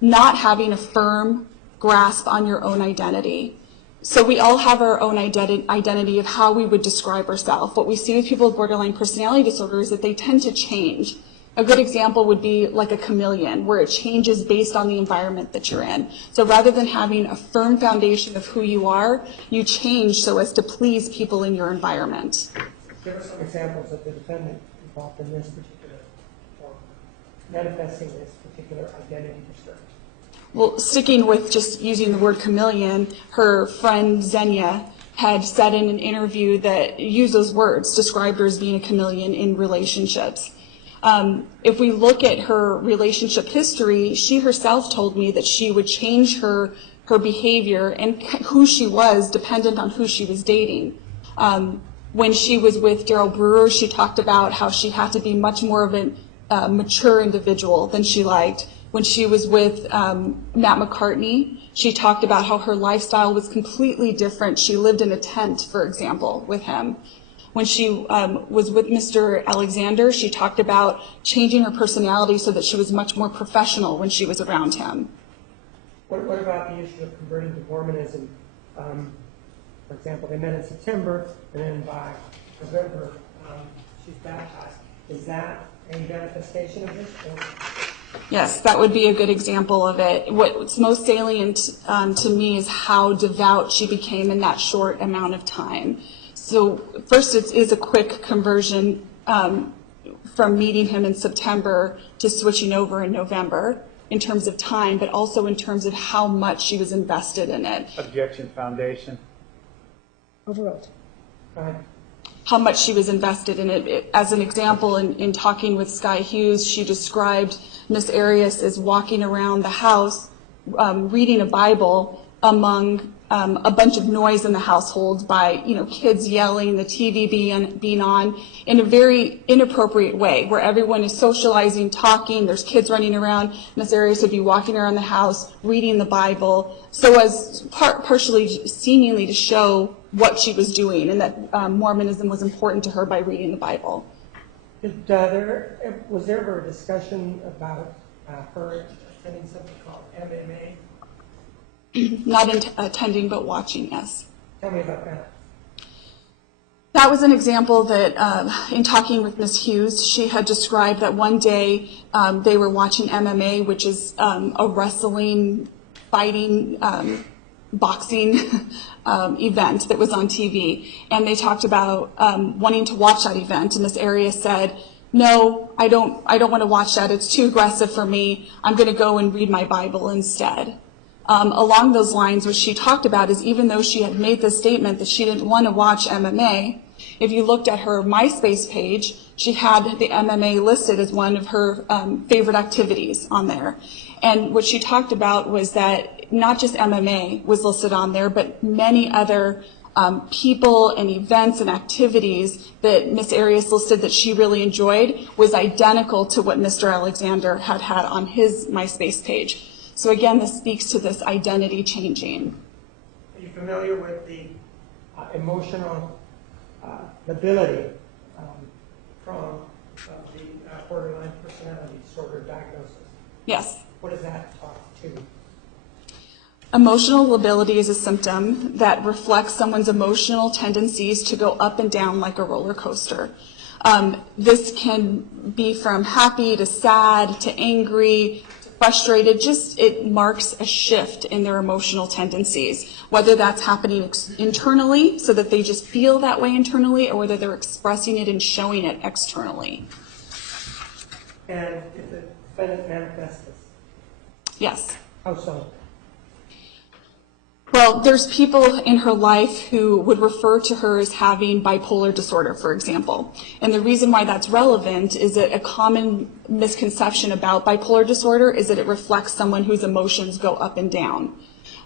not having a firm grasp on your own identity. So we all have our own identity of how we would describe ourselves. What we see with people with borderline personality disorder is that they tend to change. A good example would be like a chameleon, where it changes based on the environment that you're in. So rather than having a firm foundation of who you are, you change so as to please people in your environment. Give us some examples of the defendant involved in this particular, or manifesting this particular identity disturbance. Well, sticking with just using the word chameleon, her friend Xenia had said in an interview that used those words, described her as being a chameleon in relationships. If we look at her relationship history, she herself told me that she would change her behavior and who she was dependent on who she was dating. When she was with Daryl Brewer, she talked about how she had to be much more of a mature individual than she liked. When she was with Matt McCartney, she talked about how her lifestyle was completely different. She lived in a tent, for example, with him. When she was with Mr. Alexander, she talked about changing her personality so that she was much more professional when she was around him. What about the issue of converting to Mormonism? For example, they met in September, and then by November, she's baptized. Is that a manifestation of this? Yes, that would be a good example of it. What's most salient to me is how devout she became in that short amount of time. So first, it is a quick conversion from meeting him in September to switching over in November in terms of time, but also in terms of how much she was invested in it. Objection foundation. Overruled. How much she was invested in it. As an example, in talking with Sky Hughes, she described Miss Arias as walking around the house, reading a Bible among a bunch of noise in the household by, kids yelling, the TV being on in a very inappropriate way, where everyone is socializing, talking, there's kids running around. Miss Arias would be walking around the house, reading the Bible, so as partially seemingly to show what she was doing, and that Mormonism was important to her by reading the Bible. Was there ever a discussion about her attending something called MMA? Not attending, but watching, yes. Tell me about that. That was an example that in talking with Ms. Hughes, she had described that one day they were watching MMA, which is a wrestling, fighting, boxing event that was on TV. And they talked about wanting to watch that event. And Ms. Arias said, "No, I don't want to watch that. It's too aggressive for me. I'm going to go and read my Bible instead." Along those lines, what she talked about is even though she had made the statement that she didn't want to watch MMA, if you looked at her MySpace page, she had the MMA listed as one of her favorite activities on there. And what she talked about was that not just MMA was listed on there, but many other people and events and activities that Miss Arias listed that she really enjoyed was identical to what Mr. Alexander had on his MySpace page. So again, this speaks to this identity changing. Are you familiar with the emotional lability from the borderline personality disorder diagnosis? Yes. What does that talk to? Emotional lability is a symptom that reflects someone's emotional tendencies to go up and down like a roller coaster. This can be from happy to sad to angry, frustrated. It marks a shift in their emotional tendencies, whether that's happening internally so that they just feel that way internally, or whether they're expressing it and showing it externally. And if the defendant manifests this? Yes. How so? Well, there's people in her life who would refer to her as having bipolar disorder, for example. And the reason why that's relevant is that a common misconception about bipolar disorder is that it reflects someone whose emotions go up and down.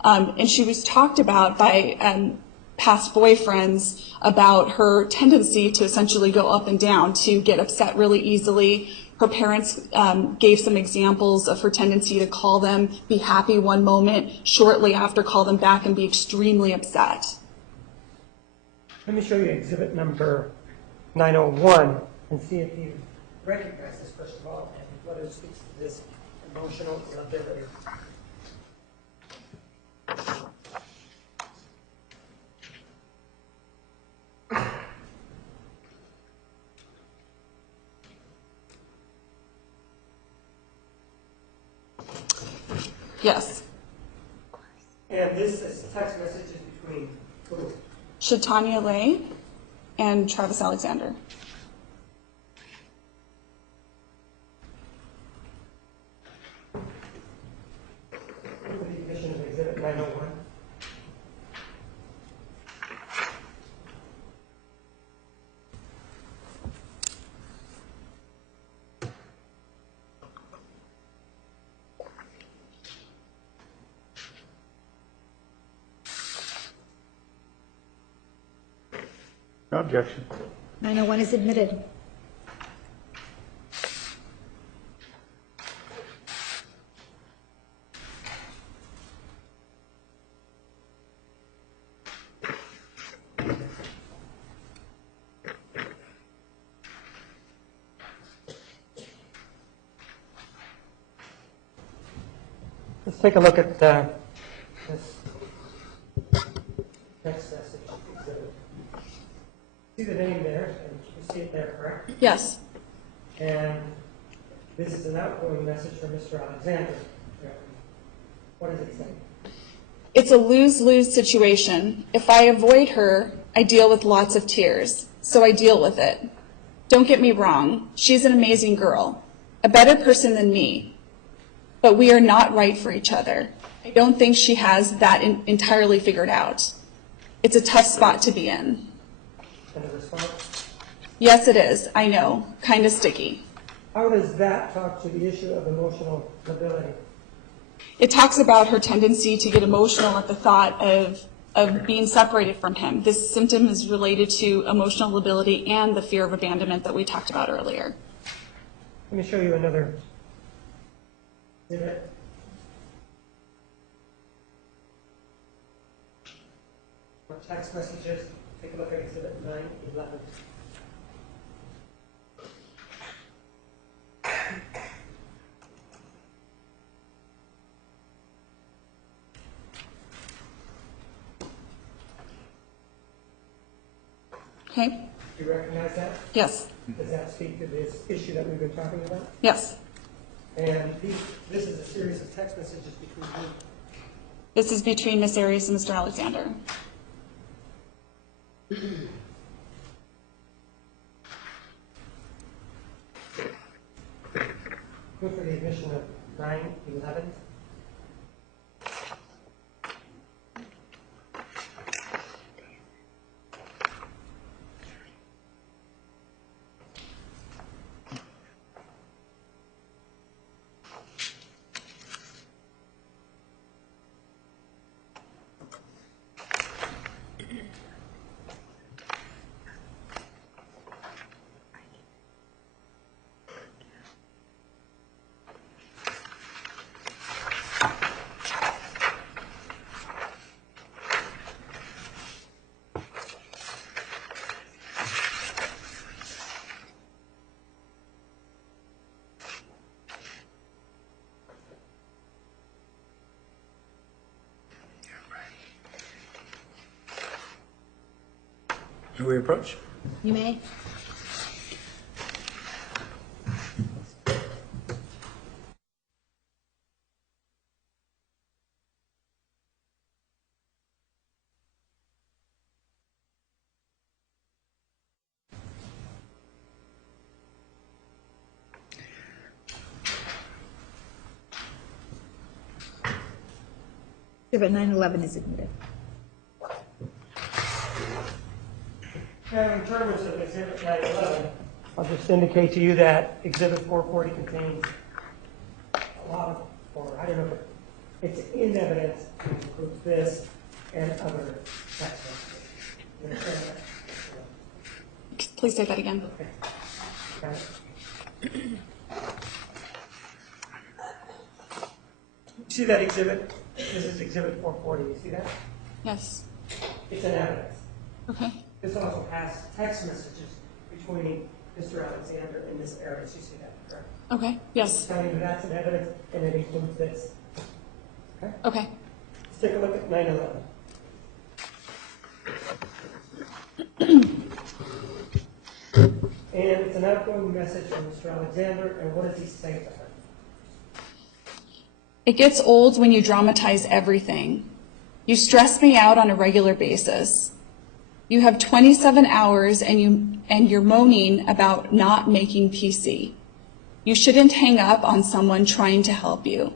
And she was talked about by past boyfriends about her tendency to essentially go up and down, to get upset really easily. Her parents gave some examples of her tendency to call them, be happy one moment, shortly after call them back and be extremely upset. Let me show you exhibit number 901 and see if you recognize this, first of all, and whether it speaks to this emotional ability. Yes. And this is text messages between who? Shatanya Lay and Travis Alexander. The definition of exhibit 901. No objection. 901 is admitted. Let's take a look at this text message exhibit. See the name there, and you see it there, correct? Yes. And this is an outgoing message from Mr. Alexander. What does it say? It's a lose-lose situation. If I avoid her, I deal with lots of tears. So I deal with it. Don't get me wrong. She's an amazing girl. A better person than me. But we are not right for each other. I don't think she has that entirely figured out. It's a tough spot to be in. And the response? Yes, it is. I know. Kind of sticky. How does that talk to the issue of emotional stability? It talks about her tendency to get emotional at the thought of being separated from him. This symptom is related to emotional lability and the fear of abandonment that we talked about earlier. Let me show you another exhibit. For text messages, take a look at exhibit 911. Okay? Do you recognize that? Yes. Does that speak to this issue that we've been talking about? Yes. And this is a series of text messages between who? This is between Miss Arias and Mr. Alexander. Go for the admission of 911. Shall we approach? You may. Exhibit 911 is admitted. Now, in terms of Exhibit 911, I'll just indicate to you that Exhibit 440 contains a lot of, or I don't know, it's in evidence to include this and other text messages. You understand that? Please say that again. Okay. Got it. You see that exhibit? This is exhibit 440. You see that? Yes. It's an evidence. Okay. This also has text messages between Mr. Alexander and Ms. Arias. You see that, correct? Okay. Yes. It's telling you that's an evidence, and it includes this. Okay? Okay. Let's take a look at 9/11. And it's an outgoing message from Mr. Alexander, and what does he say to her? It gets old when you dramatize everything. You stress me out on a regular basis. You have 27 hours and you're moaning about not making PC. You shouldn't hang up on someone trying to help you.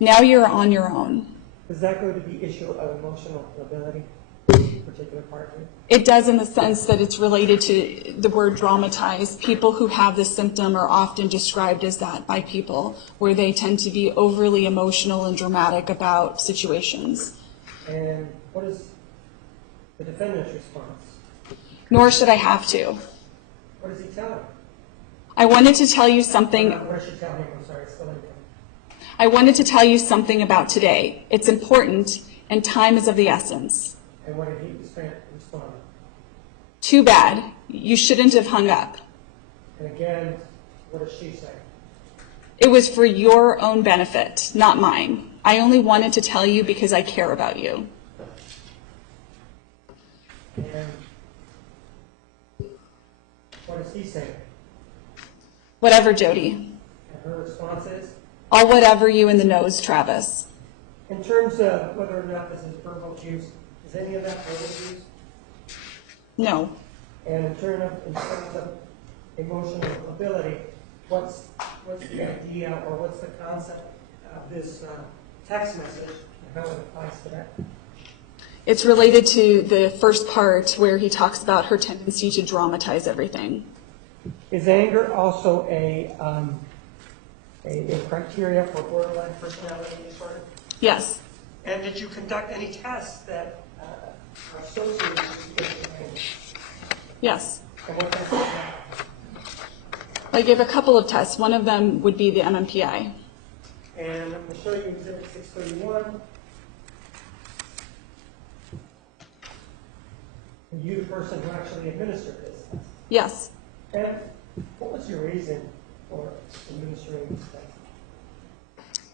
Now you're on your own. Does that go to the issue of emotional ability, particular part of it? It does in the sense that it's related to the word dramatize. People who have this symptom are often described as that by people, where they tend to be overly emotional and dramatic about situations. And what is the defendant's response? Nor should I have to. What does he tell her? I wanted to tell you something. What does she tell him? I'm sorry, it's still in there. I wanted to tell you something about today. It's important, and time is of the essence. And what did he respond? Too bad. You shouldn't have hung up. And again, what does she say? It was for your own benefit, not mine. I only wanted to tell you because I care about you. And what does he say? Whatever, Jodi. And her response is? All whatever you in the nose, Travis. In terms of whether or not this is verbal abuse, is any of that verbal abuse? No. And in terms of emotional ability, what's the idea or what's the concept of this text message and how it applies to that? It's related to the first part where he talks about her tendency to dramatize everything. Is anger also a criteria for borderline personality disorder? Yes. And did you conduct any tests that are associated with anger? Yes. And what tests is that? I gave a couple of tests. One of them would be the MMPI. And I'm going to show you Exhibit 631. And you, the person who actually administered this test. Yes. And what was your reason for administering this test?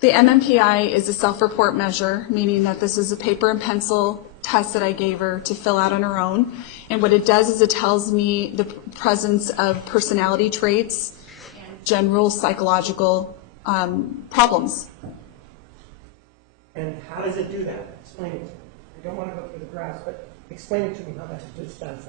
The MMPI is a self-report measure, meaning that this is a paper and pencil test that I gave her to fill out on her own. And what it does is it tells me the presence of personality traits and general psychological problems. And how does it do that? Explain it to me. I don't want to go through the graphs, but explain it to me how that does that.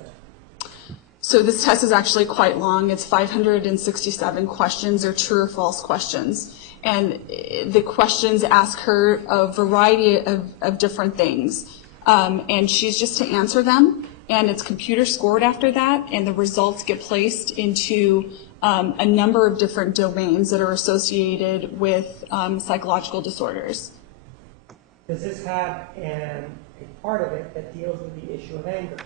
So this test is actually quite long. It's 567 questions. They're true or false questions. And the questions ask her a variety of different things. And she's just to answer them. And it's computer scored after that. And the results get placed into a number of different domains that are associated with psychological disorders. Does this have a part of it that deals with the issue of anger?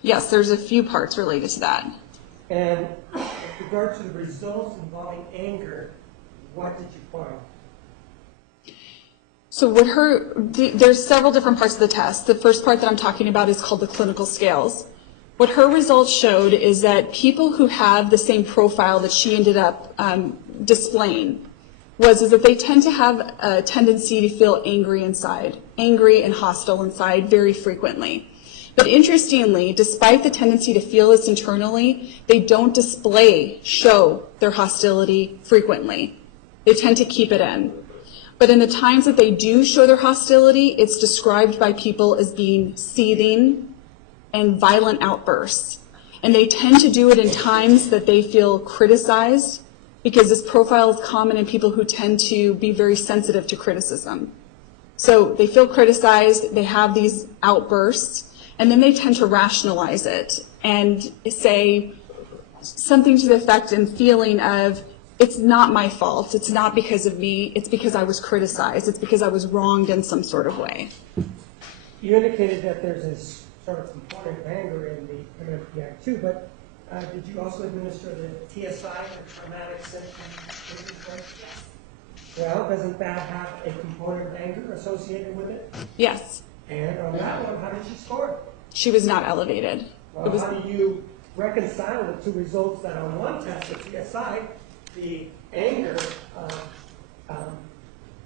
Yes, there's a few parts related to that. And with regard to the results involving anger, what did you find? So there's several different parts of the test. The first part that I'm talking about is called the clinical scales. What her results showed is that people who have the same profile that she ended up displaying is that they tend to have a tendency to feel angry inside, angry and hostile inside very frequently. But interestingly, despite the tendency to feel this internally, they don't show their hostility frequently. They tend to keep it in. But in the times that they do show their hostility, it's described by people as being seething and violent outbursts. And they tend to do it in times that they feel criticized, because this profile is common in people who tend to be very sensitive to criticism. So they feel criticized, they have these outbursts, and then they tend to rationalize it and say something to the effect and feeling of, it's not my fault, it's not because of me, it's because I was criticized, it's because I was wronged in some sort of way. You indicated that there's this sort of component of anger in the MMP Act too, but did you also administer the TSI, the traumatic symptom inventory? Yes. Well, doesn't that have a component of anger associated with it? Yes. And on that one, how did she score it? She was not elevated. Well, how do you reconcile the two results that on one test, the TSI, the anger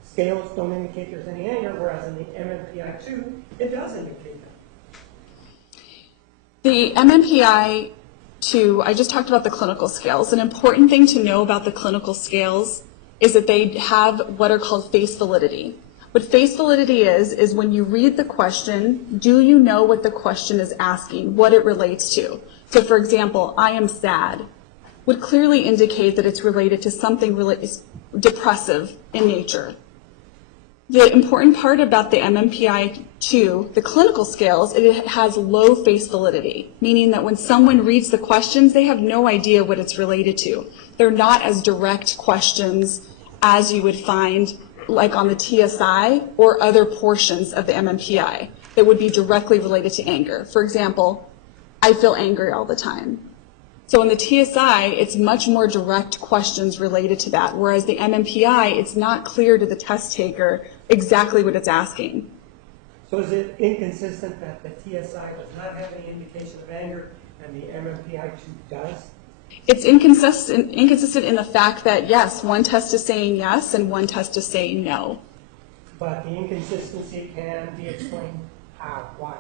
scales don't indicate there's any anger, whereas in the MMPI 2, it does indicate that. The MMPI 2, I just talked about the clinical scales. An important thing to know about the clinical scales is that they have what are called face validity. What face validity is when you read the question, do you know what the question is asking, what it relates to? So for example, I am sad would clearly indicate that it's related to something depressive in nature. The important part about the MMPI 2, the clinical scales, it has low face validity, meaning that when someone reads the questions, they have no idea what it's related to. They're not as direct questions as you would find like on the TSI or other portions of the MMPI that would be directly related to anger. For example, I feel angry all the time. So in the TSI, it's much more direct questions related to that, whereas the MMPI, it's not clear to the test taker exactly what it's asking. So is it inconsistent that the TSI does not have any indication of anger and the MMPI 2 does? It's inconsistent in the fact that, yes, one test is saying yes and one test is saying no. But the inconsistency can be explained how, why?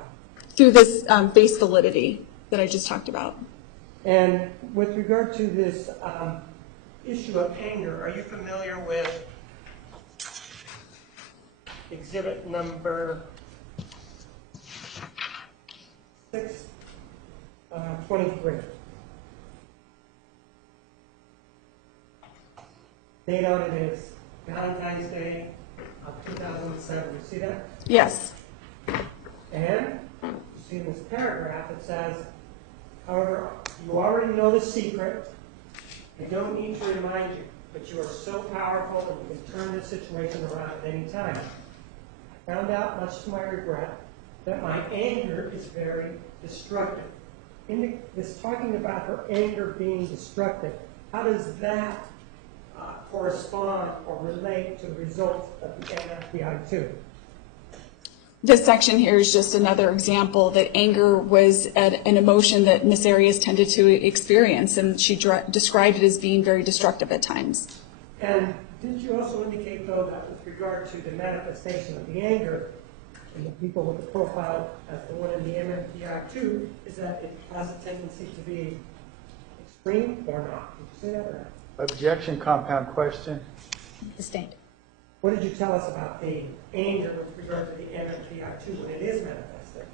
Through this face validity that I just talked about. And with regard to this issue of anger, are you familiar with exhibit number 623? Date on it is Valentine's Day of 2007. You see that? Yes. And you see in this paragraph it says, however, you already know the secret. I don't need to remind you, but you are so powerful and you can turn this situation around at any time. I found out, much to my regret, that my anger is very destructive. This talking about her anger being destructive, how does that correspond or relate to the results of the MMPI 2? This section here is just another example that anger was an emotion that Ms. Arias tended to experience, and she described it as being very destructive at times. And did you also indicate, though, that with regard to the manifestation of the anger in the people with the profile as the one in the MMPI 2, is that it has a tendency to be extreme or not? Did you say that or not? Objection, compound question. Sustained. What did you tell us about the anger with regard to the MMPI 2 when it is manifested?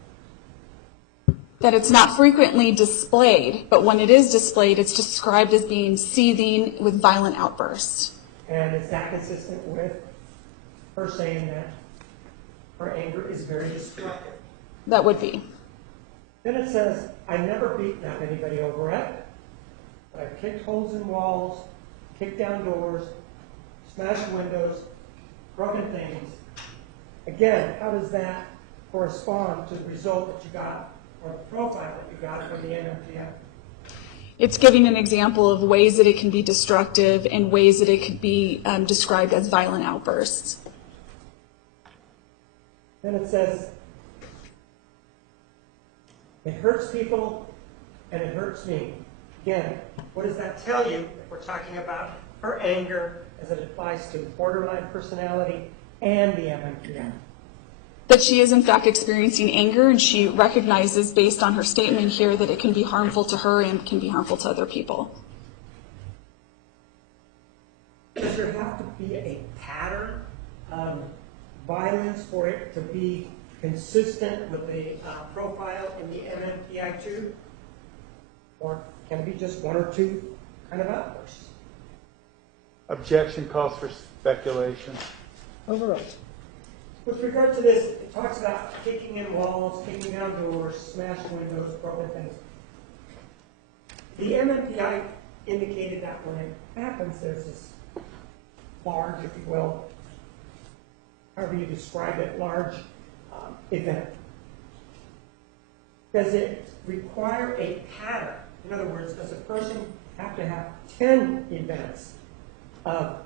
That it's not frequently displayed, but when it is displayed, it's described as being seething with violent outbursts. And is that consistent with her saying that her anger is very destructive? That would be. Then it says, I never beaten up anybody over it, but I've kicked holes in walls, kicked down doors, smashed windows, broken things. Again, how does that correspond to the result that you got, or the profile that you got from the MMPI? It's giving an example of ways that it can be destructive and ways that it could be described as violent outbursts. Then it says, it hurts people and it hurts me. Again, what does that tell you if we're talking about her anger as it applies to borderline personality and the MMPI? That she is in fact experiencing anger, and she recognizes based on her statement here that it can be harmful to her and can be harmful to other people. Does there have to be a pattern of violence for it to be consistent with the profile in the MMPI 2? Or can it be just one or two kind of outbursts? Objection calls for speculation. Overruled. With regard to this, it talks about kicking in walls, kicking down doors, smashed windows, broken things. The MMPI indicated that when it happens, there's this large, if you will, however you describe it, large event. does it require a pattern? In other words, does a person have to have 10 events of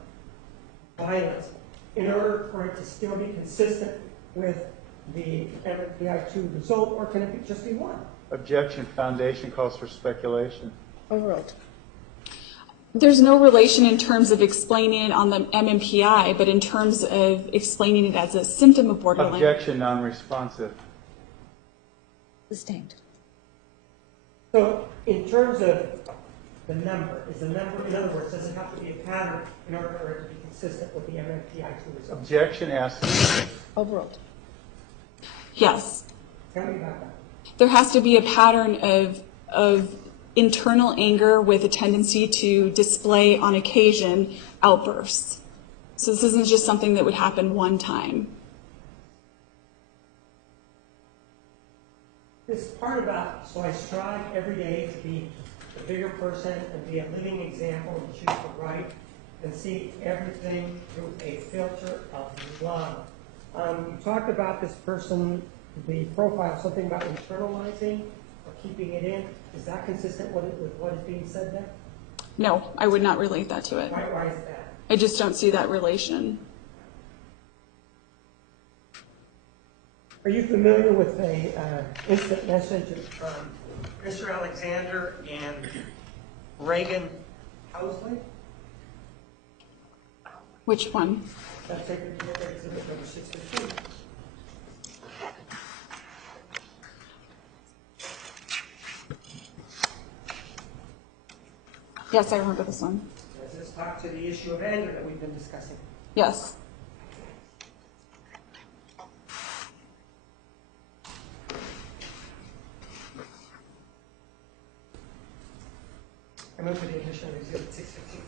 violence in order for it to still be consistent with the MMPI-2 result, or can it just be one? Objection. Foundation calls for speculation. Overruled. There's no relation in terms of explaining it on the MMPI, but in terms of explaining it as a symptom of borderline. Objection. Non-responsive. Sustained. So in terms of the number, is the number, in other words, does it have to be a pattern in order for it to be consistent with the MMPI-2 result? Objection. Asks. Overruled. Yes. Tell me about that. There has to be a pattern of internal anger with a tendency to display on occasion outbursts. So this isn't just something that would happen one time. This part about, so I strive every day to be a bigger person and be a living example and choose the right and see everything through a filter of love. You talked about this person, the profile, something about internalizing or keeping it in. Is that consistent with what is being said there? No, I would not relate that to it. Why is that? I just don't see that relation. Are you familiar with a instant message of Mr. Alexander and Reagan Housley? Which one? That's taken to exhibit number 615. Yes, I remember this one. Does this talk to the issue of anger that we've been discussing? Yes. I move for the addition of exhibit 615.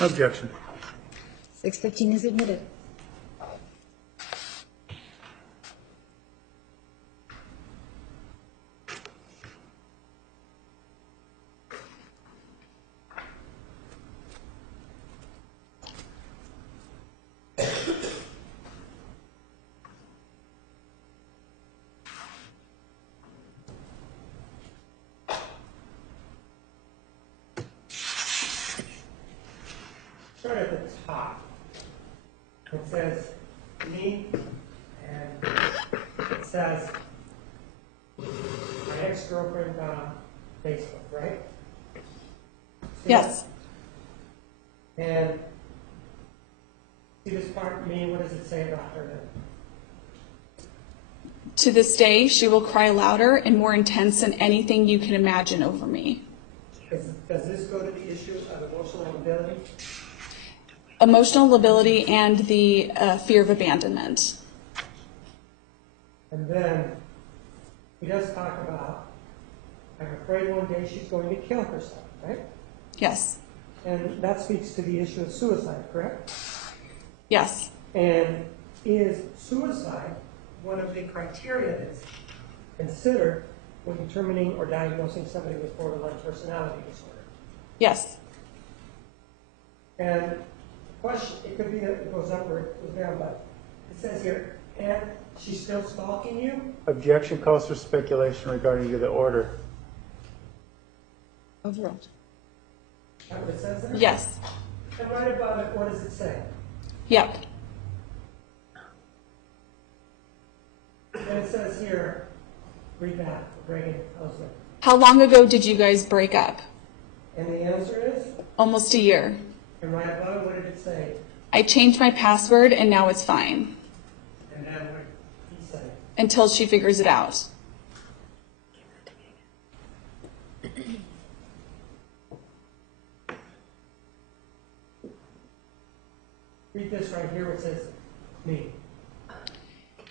Objection. 615 is admitted. Start at the top. It says me, and it says my ex-girlfriend on Facebook, right? Yes. And see this part, me, what does it say about her then? To this day, she will cry louder and more intense than anything you can imagine over me. Does this go to the issue of emotional ability? Emotional lability and the fear of abandonment. And then he does talk about, I'm afraid one day she's going to kill herself, right? Yes. And that speaks to the issue of suicide, correct? Yes. And is suicide one of the criteria that's considered when determining or diagnosing somebody with borderline personality disorder? Yes. And the question, it could be that it goes up or it goes down, but it says here, and she's still stalking you? Objection calls for speculation regarding the order. Overruled. Is that what it says there? Yes. And right above it, what does it say? Yep. And it says here, read that, Reagan, Hauser. How long ago did you guys break up? And the answer is, Almost a year. and right above, what did it say? I changed my password and now it's fine. And then what did he say? Until she figures it out. Read this right here, where it says, me.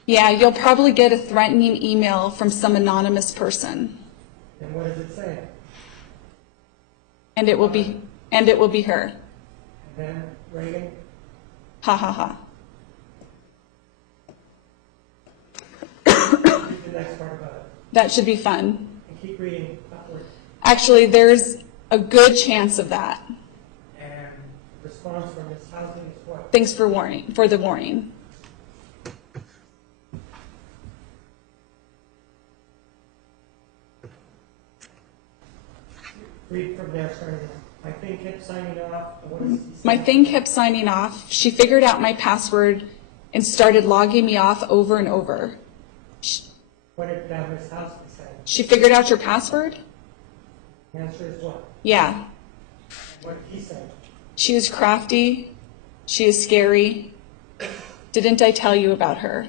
Yeah, you'll probably get a threatening email from some anonymous person. And what does it say? And it will be her. And then Reagan, Ha ha ha. read the next part about it. That should be fun. And keep reading upward. Actually, there's a good chance of that. And response from Ms. Housing is what? Thanks for the warning. Read from there, starting there. My thing kept signing off. What does he say? My thing kept signing off. She figured out my password and started logging me off over and over. What did Ms. Housing say? She figured out your password? The answer is what? Yeah. What did he say? She is crafty. She is scary. Didn't I tell you about her?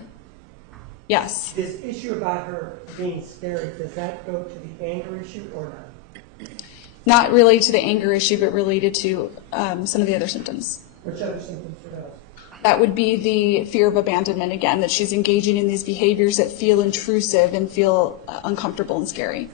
Yes. This issue about her being scary, does that go to the anger issue or not? Not related to the anger issue, but related to some of the other symptoms. Which other symptoms are those? That would be the fear of abandonment again, that she's engaging in these behaviors that feel intrusive and feel uncomfortable and scary.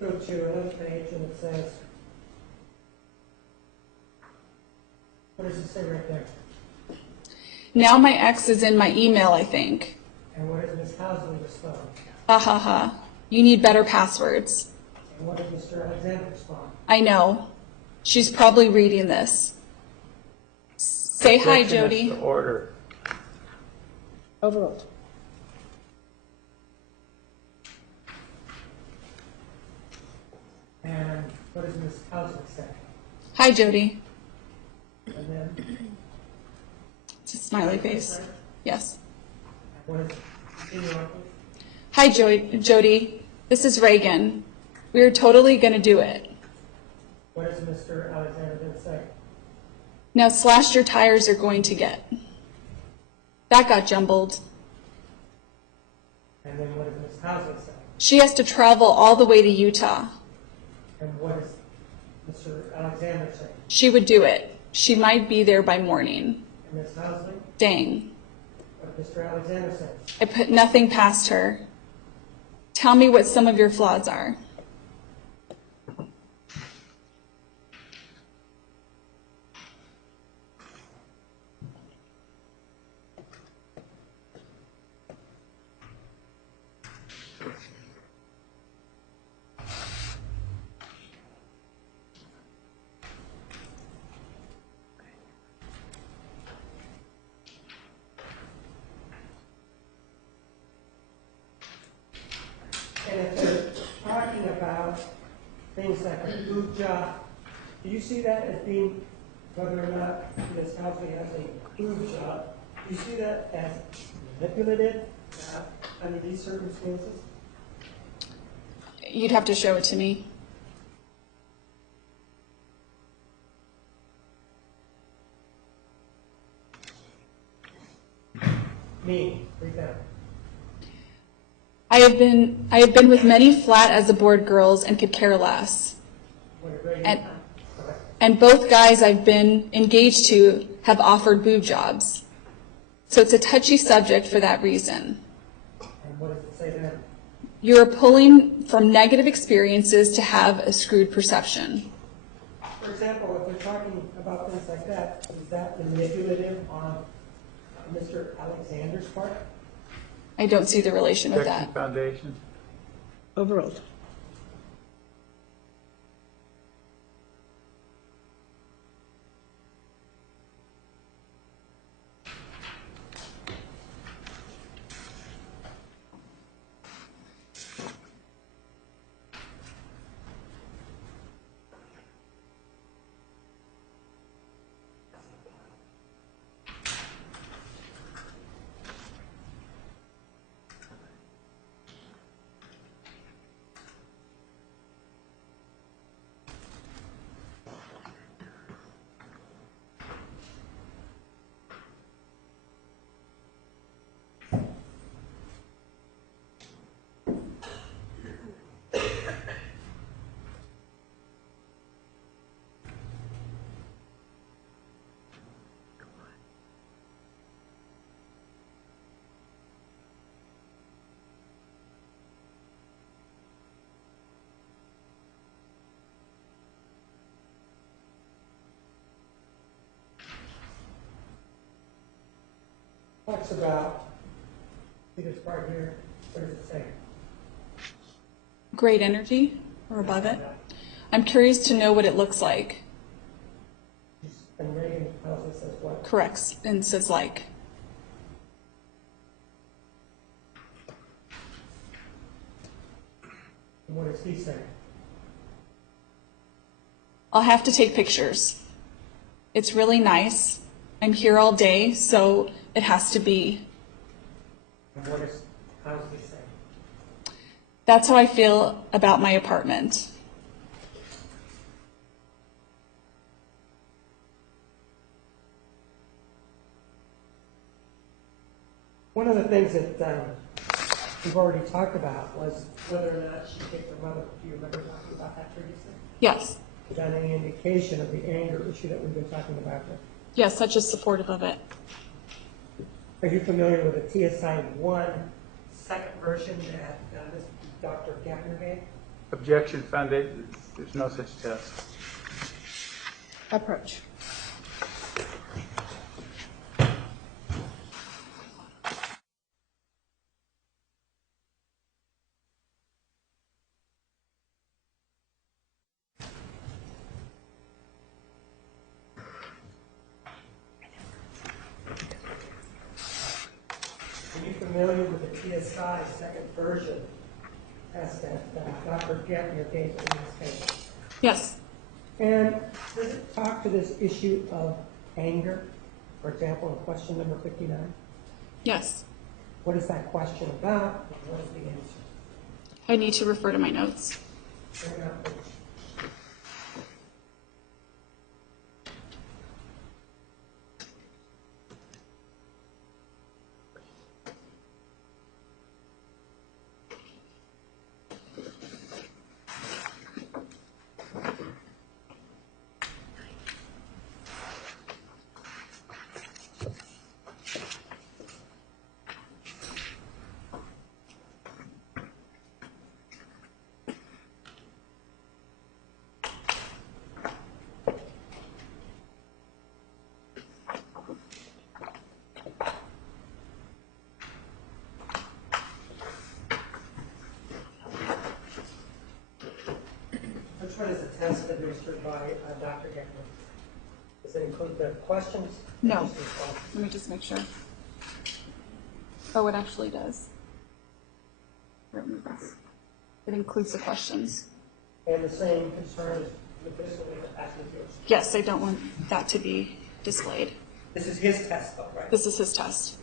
Let's go to another page and it says, what does it say right there? Now my ex is in my email, I think. And what does Ms. Housing respond? Ha ha ha. You need better passwords. And what does Mr. Alexander respond? I know. She's probably reading this. Say hi, Objection Jodi. is to order. Overruled. And what does Ms. Housing say? Hi, Jodi. And then, It's a smiley face. Yes. what is, continue on, please. Hi, Jodi. This is Reagan. We're totally going to do it. What does Mr. Alexander then say? Now slashed your tires are going to get. That got jumbled. And then what does Ms. Housing say? She has to travel all the way to Utah. And what does Mr. Alexander say? She would do it. She might be there by morning. And Ms. Housing? Dang. What does Mr. Alexander say? I put nothing past her. Tell me what some of your flaws are. And if they're talking about things like a food job, do you see that as being, whether or not Ms. Housing has a food job, do you see that as manipulative under these circumstances? You'd have to show it to me. Me, read that. I have been with many flat as a board girls and could care less. What a great And, okay. and both guys I've been engaged to have offered boob jobs. So it's a touchy subject for that reason. And what does it say there? You're pulling from negative experiences to have a screwed perception. For example, if we're talking about things like that, is that manipulative on Mr. Alexander's part? I don't see the relation with Protection that. Foundation. Overruled. Talks about, see this part here, what does it say? Great energy or above it. I'm curious to know what it looks like. And Reagan tells us as what? Corrects and says like. And what does he say? I'll have to take pictures. It's really nice. I'm here all day, so it has to be. And how does he say? That's how I feel about my apartment. One of the things that we've already talked about was whether or not she kicked her mother. Do you remember talking about that previously? Yes. Is that any indication of the anger issue that we've been talking about here? Yes, such as supportive of it. Are you familiar with the TSI-1 second version that Dr. Gapner gave? Objection Foundation. There's no such test. Approach. Are you familiar with the TSI second version test that Dr. Gapner gave in this case? Yes. And does it talk to this issue of anger, for example, in question number 59? Yes. What is that question about, and what is the answer? I need to refer to my notes. Bring it up, please. Which one is the test administered by Dr. Gapner? Does it include the questions? or No. just the responses? Let me just make sure. Oh, it actually does. Remove this. It includes the questions. And the same concern with this one as with yours. Yes, I don't want that to be displayed. This is his test, though, right? This is his test.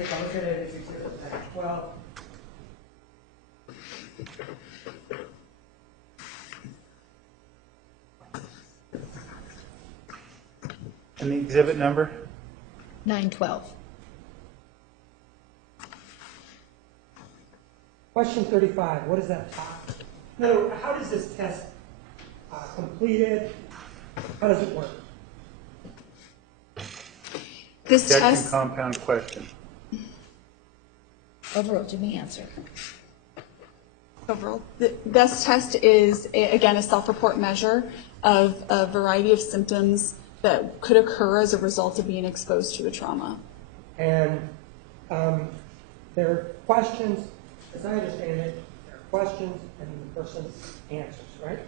take a look at it. It's exhibit number 12. And the exhibit number? 912. Question 35, what is that talk? No, how does this test completed? How does it work? This Objection, test, compound question. Overall, give me answer. overall, this test is, again, a self-report measure of a variety of symptoms that could occur as a result of being exposed to a trauma. And there are questions, as I understand it, there are questions and the person answers, right?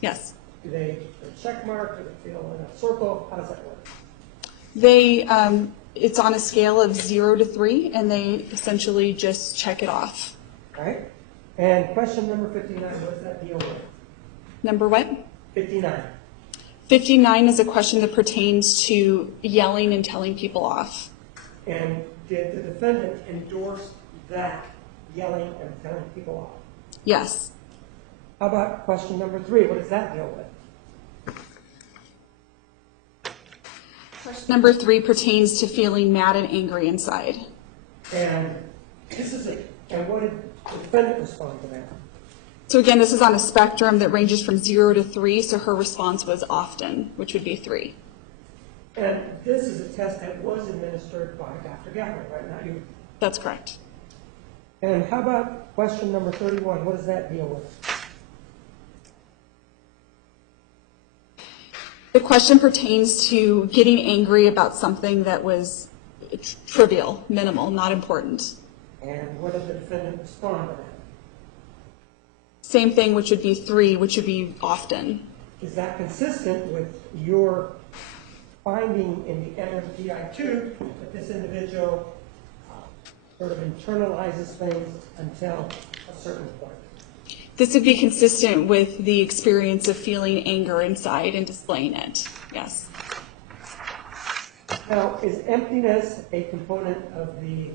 Yes. Do they check mark, do they fill in a circle? How does that work? They, it's on a scale of 0 to 3, and they essentially just check it off. Right? And question number 59, what does that deal with? Number what? 59. 59 is a question that pertains to yelling and telling people off. And did the defendant endorse that yelling and telling people off? Yes. How about question number 3? What does that deal with? Question number 3 pertains to feeling mad and angry inside. And this is it. And what did the defendant respond to that? So again, this is on a spectrum that ranges from 0 to 3, so her response was often, which would be 3. And this is a test that was administered by Dr. Gaffney, right? Not you. That's correct. And how about question number 31? What does that deal with? The question pertains to getting angry about something that was trivial, minimal, not important. And what did the defendant respond to that? Same thing, which would be 3, which would be often. Is that consistent with your finding in the MMPI-2 that this individual sort of internalizes things until a certain point? This would be consistent with the experience of feeling anger inside and displaying it. Yes. Now, is emptiness a component of the,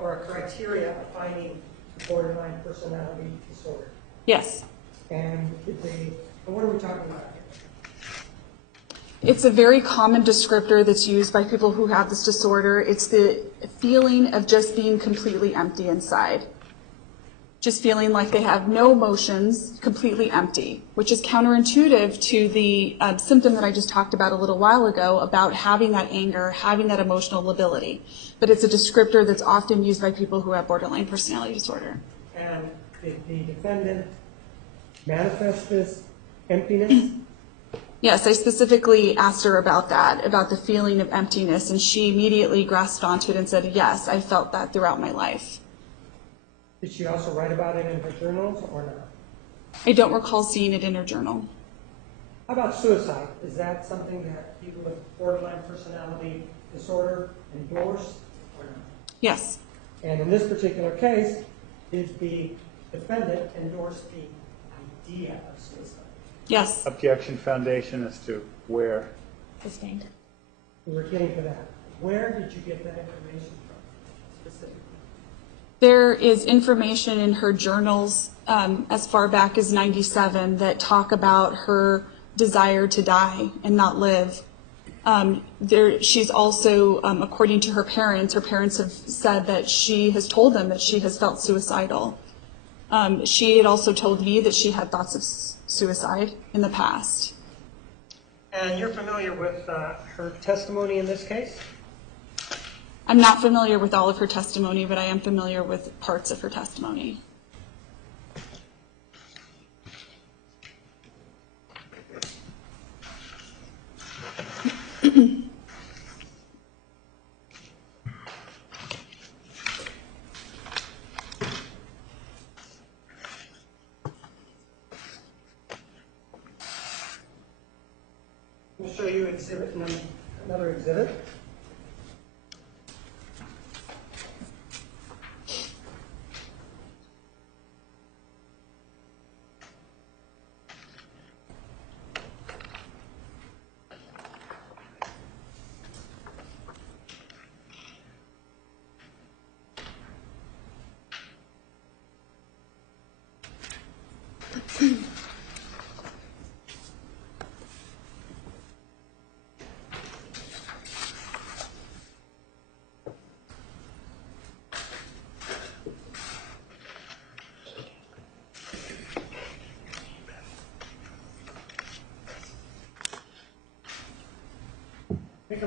or a criteria of finding borderline personality disorder? Yes. And what are we talking about here? It's a very common descriptor that's used by people who have this disorder. It's the feeling of just being completely empty inside. Just feeling like they have no emotions, completely empty, which is counterintuitive to the symptom that I just talked about a little while ago about having that anger, having that emotional lability. But it's a descriptor that's often used by people who have borderline personality disorder. And did the defendant manifest this emptiness? Yes, I specifically asked her about that, about the feeling of emptiness, and she immediately grasped onto it and said, yes, I felt that throughout my life. Did she also write about it in her journals or not? I don't recall seeing it in her journal. How about suicide? Is that something that people with borderline personality disorder endorse or not? Yes. And in this particular case, did the defendant endorse the idea of suicide? Yes. Objection, foundation as to where? Sustained. We were getting to that. Where did you get that information from specifically? There is information in her journals as far back as 97 that talk about her desire to die and not live. She's also, according to her parents have said that she has told them that she has felt suicidal. She had also told me that she had thoughts of suicide in the past. And you're familiar with her testimony in this case? I'm not familiar with all of her testimony, but I am familiar with parts of her testimony. I'll show you another exhibit.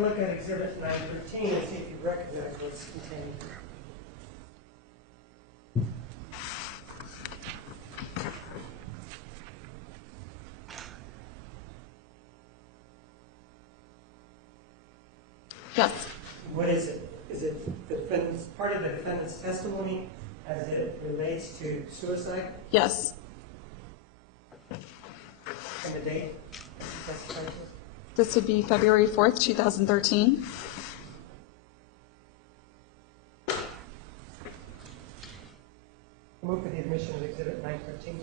look at Exhibit 913 and see if you recognize what's contained. Yes. What is it? Is it the defendant's, part of the defendant's testimony as it relates to suicide Yes. and the date? This would be February 4th, 2013. Move for the admission of Exhibit 913.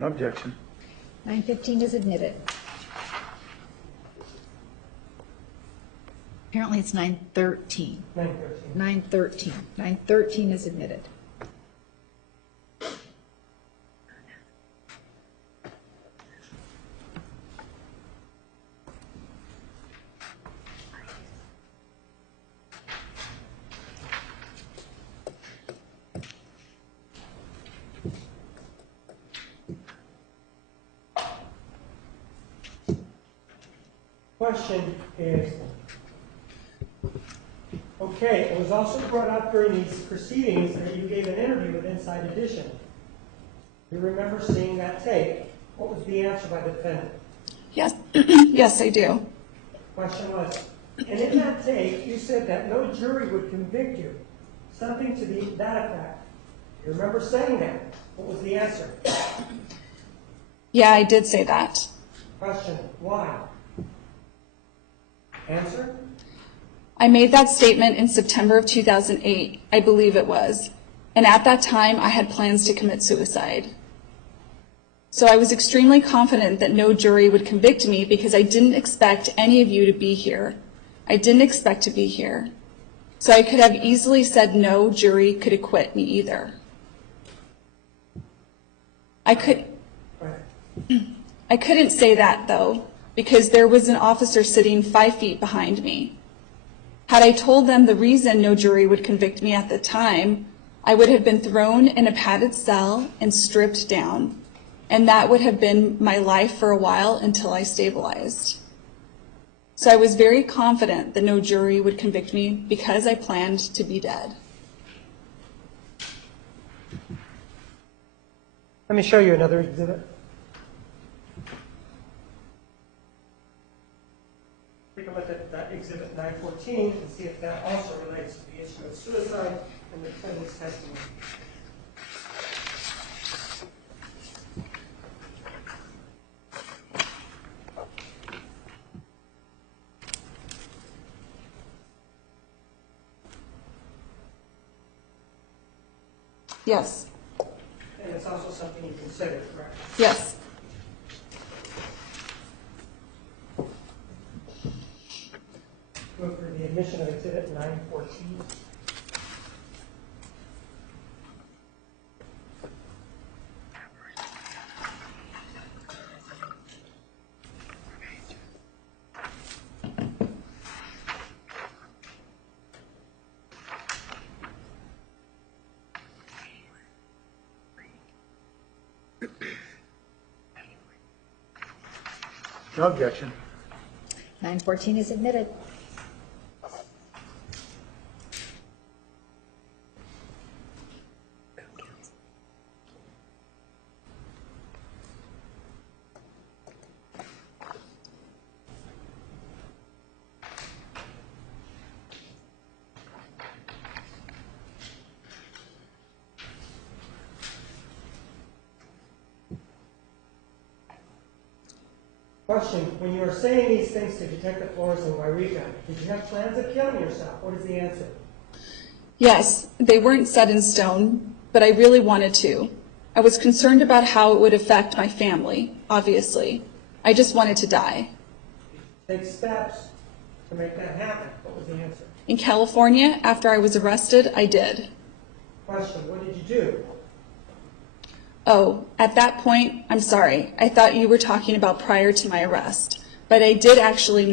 No objection. 915 is admitted. Apparently it's 913. 913. 913. 913 is admitted. Question is, okay, it was also brought up during these proceedings that you gave an interview with Inside Edition. You remember seeing that tape? What was the answer by the defendant? Yes. Yes, I do. Question was, and in that tape, you said that no jury would convict you. Something to that effect. You remember saying that? What was the answer? Yeah, I did say that. Question, why? Answer? I made that statement in September of 2008, I believe it was. And at that time, I had plans to commit suicide. So I was extremely confident that no jury would convict me because I didn't expect any of you to be here. I didn't expect to be here. So I could have easily said no jury could acquit me either. I couldn't say that, though, because there was an officer sitting 5 feet behind me. Had I told them the reason no jury would convict me at the time, I would have been thrown in a padded cell and stripped down, and that would have been my life for a while until I stabilized. So I was very confident that no jury would convict me because I planned to be dead. Let me show you another exhibit. Take a look at that Exhibit 914 and see if that also relates to the issue of suicide and the defendant's testimony. Yes. And it's also something you consider, correct? Yes. Move for the admission of Exhibit 914. No objection. 914 is admitted. Question, when you were saying these things to Detective Flores and Wairika, did you have plans of killing yourself? What is the answer? Yes, they weren't set in stone, but I really wanted to. I was concerned about how it would affect my family, obviously. I just wanted to die. Take steps to make that happen. What was the answer? In California, after I was arrested, I did. Question, what did you do? Oh, at that point, I'm sorry. I thought you were talking about prior to my arrest. But I did actually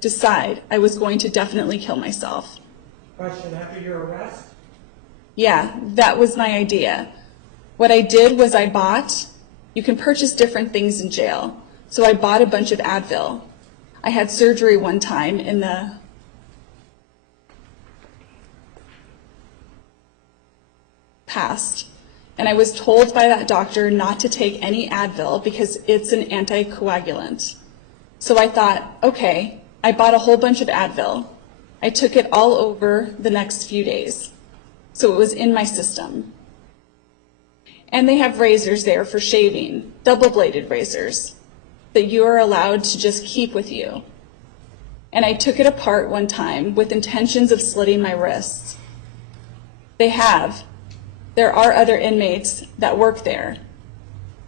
decide I was going to definitely kill myself. Question, after your arrest? Yeah, that was my idea. What I did was you can purchase different things in jail. So I bought a bunch of Advil. I had surgery one time in the past, and I was told by that doctor not to take any Advil because it's an anticoagulant. So I thought, okay, I bought a whole bunch of Advil. I took it all over the next few days. So it was in my system. And they have razors there for shaving, double-bladed razors, that you are allowed to just keep with you. And I took it apart one time with intentions of slitting my wrists. There are other inmates that work there.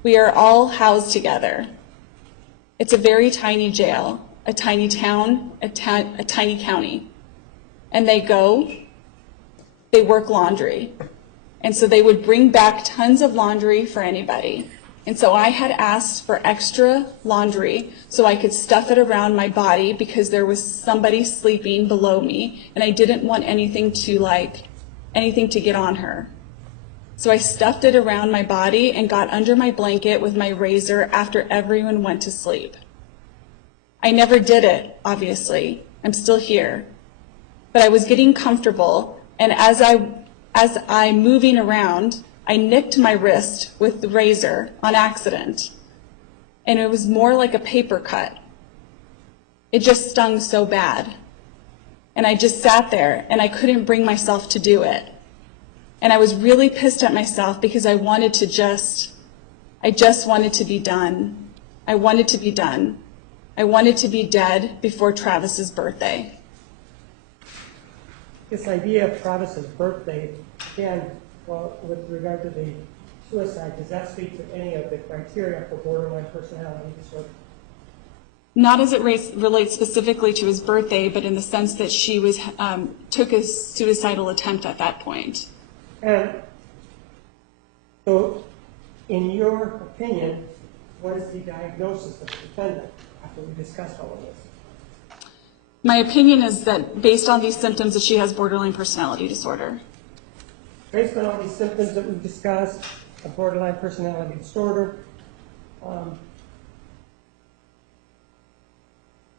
We are all housed together. It's a very tiny jail, a tiny town, a tiny county. And they work laundry. And so they would bring back tons of laundry for anybody. And so I had asked for extra laundry so I could stuff it around my body because there was somebody sleeping below me and I didn't want anything to get on her. So I stuffed it around my body and got under my blanket with my razor after everyone went to sleep. I never did it, obviously. I'm still here. But I was getting comfortable, and as I'm moving around, I nicked my wrist with the razor on accident. And it was more like a paper cut. It just stung so bad. And I just sat there, and I couldn't bring myself to do it. And I was really pissed at myself because I just wanted to be done. I wanted to be done. I wanted to be dead before Travis's birthday. This idea of Travis's birthday, again, well, with regard to the suicide, does that speak to any of the criteria for borderline personality disorder? Not as it relates specifically to his birthday, but in the sense that she took a suicidal attempt at that point. And so, in your opinion, what is the diagnosis of the defendant after we discussed all of this? My opinion is that based on these symptoms that she has borderline personality disorder. Based on all these symptoms that we've discussed of borderline personality disorder,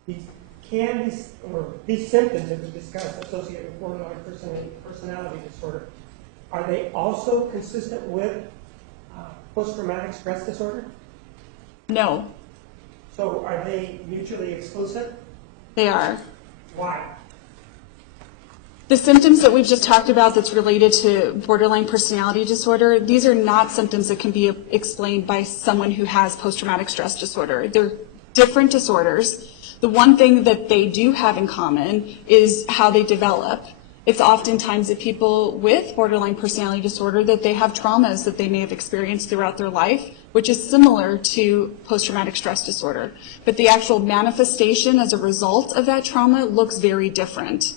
these symptoms that we've discussed associated with borderline personality disorder, are they also consistent with post-traumatic stress disorder? No, So are they mutually exclusive? they are. Why? The symptoms that we've just talked about that's related to borderline personality disorder, these are not symptoms that can be explained by someone who has post-traumatic stress disorder. They're different disorders. The one thing that they do have in common is how they develop. It's oftentimes that people with borderline personality disorder that they have traumas that they may have experienced throughout their life, which is similar to post-traumatic stress disorder. But the actual manifestation as a result of that trauma looks very different.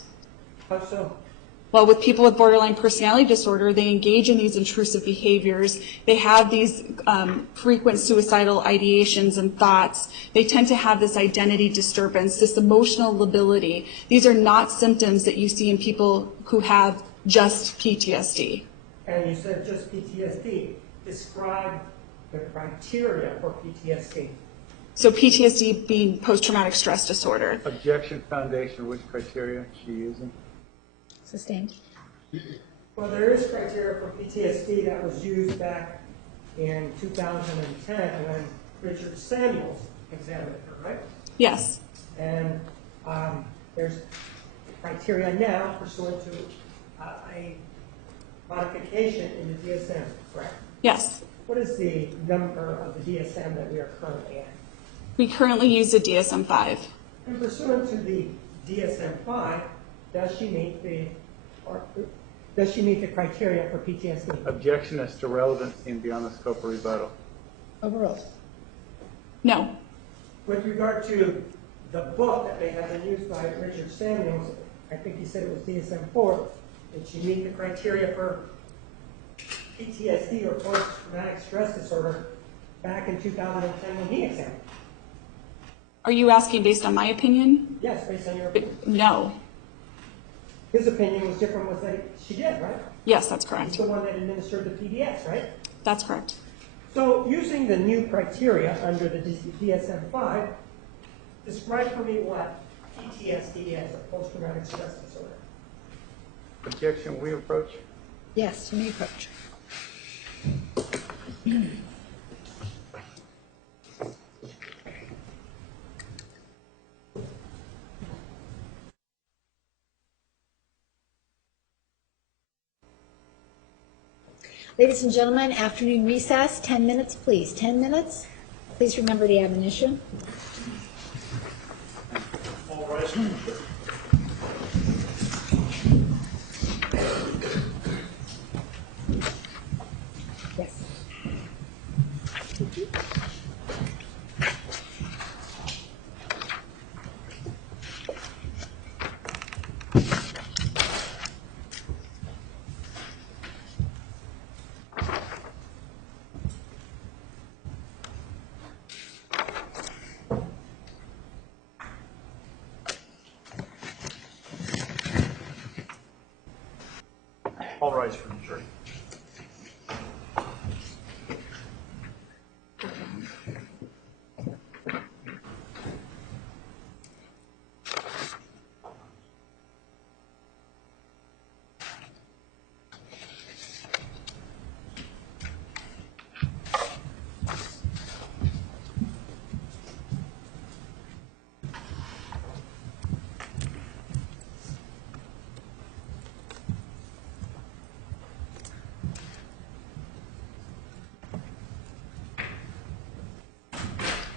How so? Well, with people with borderline personality disorder, they engage in these intrusive behaviors. They have these frequent suicidal ideations and thoughts. They tend to have this identity disturbance, this emotional lability. These are not symptoms that you see in people who have just PTSD. And you said just PTSD. Describe the criteria for PTSD. So PTSD being post-traumatic stress disorder. Objection foundation, which criteria is she using? Sustained. Well, there is criteria for PTSD that was used back in 2010 when Richard Samuels examined her, right? Yes. And there's criteria now pursuant to a modification in the DSM, correct? Yes. What is the number of the DSM that we are currently at? We currently use the DSM-5. And pursuant to the DSM-5, does she meet the criteria for PTSD? Objection as to relevancy and beyond the scope of rebuttal. Overruled. No. With regard to the book that may have been used by Richard Samuels, I think he said it was DSM-4, did she meet the criteria for PTSD or post-traumatic stress disorder back in 2010 when he examined. Are you asking based on my opinion? Yes, based on your opinion. No. His opinion was different, was that she did, right? Yes, that's He's correct. the one that administered the PDS, right? That's correct. So using the new criteria under the DSM-5, describe for me what PTSD is, a post-traumatic stress disorder. Objection, we approach. Yes, you may approach. Ladies and gentlemen, afternoon recess, 10 minutes, please. 10 minutes. Please remember the admonition. All rise. Yes. All rise for the jury.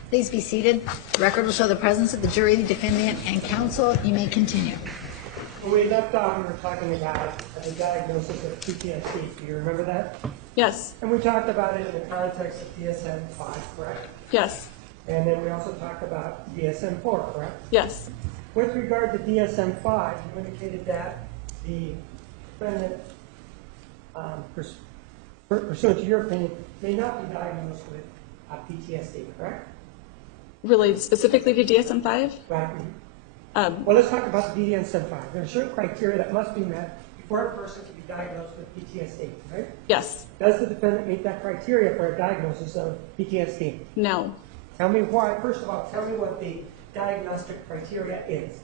Please be seated. The record will show the presence of the jury, the defendant, and counsel. You may continue. When we left off, we were talking about the diagnosis of PTSD. Do you remember that? Yes. And we talked about it in the context of DSM-5, correct? Yes. And then we also talked about DSM-4, correct? Yes. With regard to DSM-5, you indicated that the defendant, pursuant to your opinion, may not be diagnosed with PTSD, correct? Related specifically to DSM-5? Right. Well, let's talk about the DSM-5. There are certain criteria that must be met before a person can be diagnosed with PTSD, right? Yes. Does the defendant meet that criteria for a diagnosis of PTSD? No. Tell me why. First of all, tell me what the diagnostic criteria is.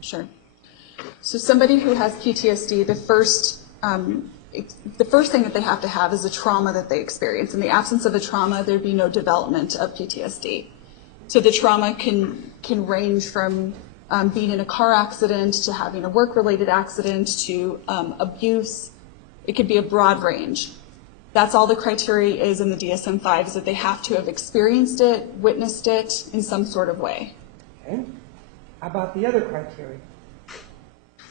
Sure. So somebody who has PTSD, the first thing that they have to have is a trauma that they experience. In the absence of a trauma, there'd be no development of PTSD. So the trauma can range from being in a car accident to having a work-related accident to abuse. It could be a broad range. That's all the criteria is in the DSM-5, is that they have to have experienced it, witnessed it in some sort of way. Okay. How about the other criteria?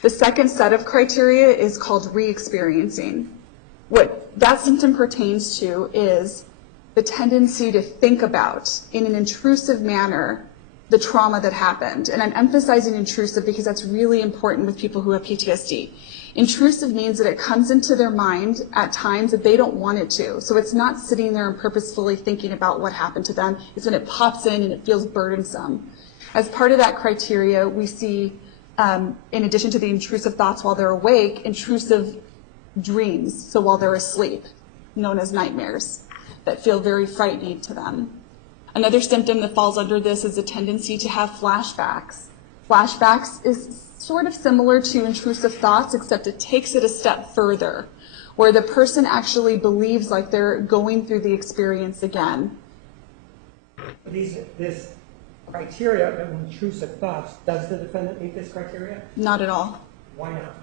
The second set of criteria is called re-experiencing. What that symptom pertains to is the tendency to think about, in an intrusive manner, the trauma that happened. And I'm emphasizing intrusive because that's really important with people who have PTSD. Intrusive means that it comes into their mind at times that they don't want it to. So it's not sitting there and purposefully thinking about what happened to them. It's when it pops in and it feels burdensome. As part of that criteria, we see, in addition to the intrusive thoughts while they're awake, intrusive dreams, so while they're asleep, known as nightmares, that feel very frightening to them. Another symptom that falls under this is a tendency to have flashbacks. Flashbacks is sort of similar to intrusive thoughts, except it takes it a step further, where the person actually believes like they're going through the experience again. This criteria of intrusive thoughts, does the defendant meet this criteria? Not at all. Why not?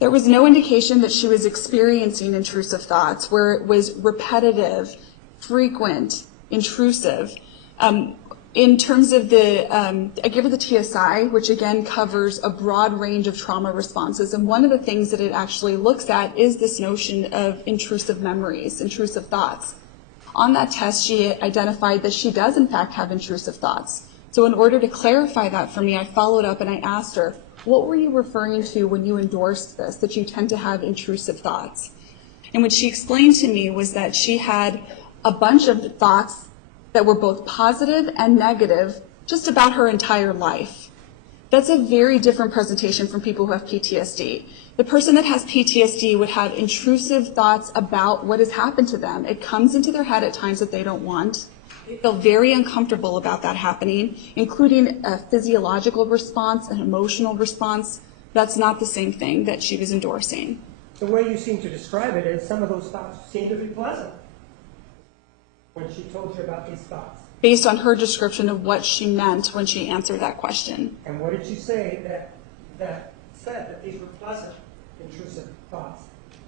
There was no indication that she was experiencing intrusive thoughts, where it was repetitive, frequent, intrusive. In terms of I give her the TSI, which again covers a broad range of trauma responses. And one of the things that it actually looks at is this notion of intrusive memories, intrusive thoughts. On that test, she identified that she does in fact have intrusive thoughts. So in order to clarify that for me, I followed up and I asked her, what were you referring to when you endorsed this, that you tend to have intrusive thoughts? And what she explained to me was that she had a bunch of thoughts that were both positive and negative just about her entire life. That's a very different presentation from people who have PTSD. The person that has PTSD would have intrusive thoughts about what has happened to them. It comes into their head at times that they don't want. They feel very uncomfortable about that happening, including a physiological response, an emotional response. That's not the same thing that she was endorsing. The way you seem to describe it is some of those thoughts seem to be pleasant when she told you about these thoughts. Based on her description of what she meant when she answered that question. And what did she say that said that these were pleasant, intrusive thoughts?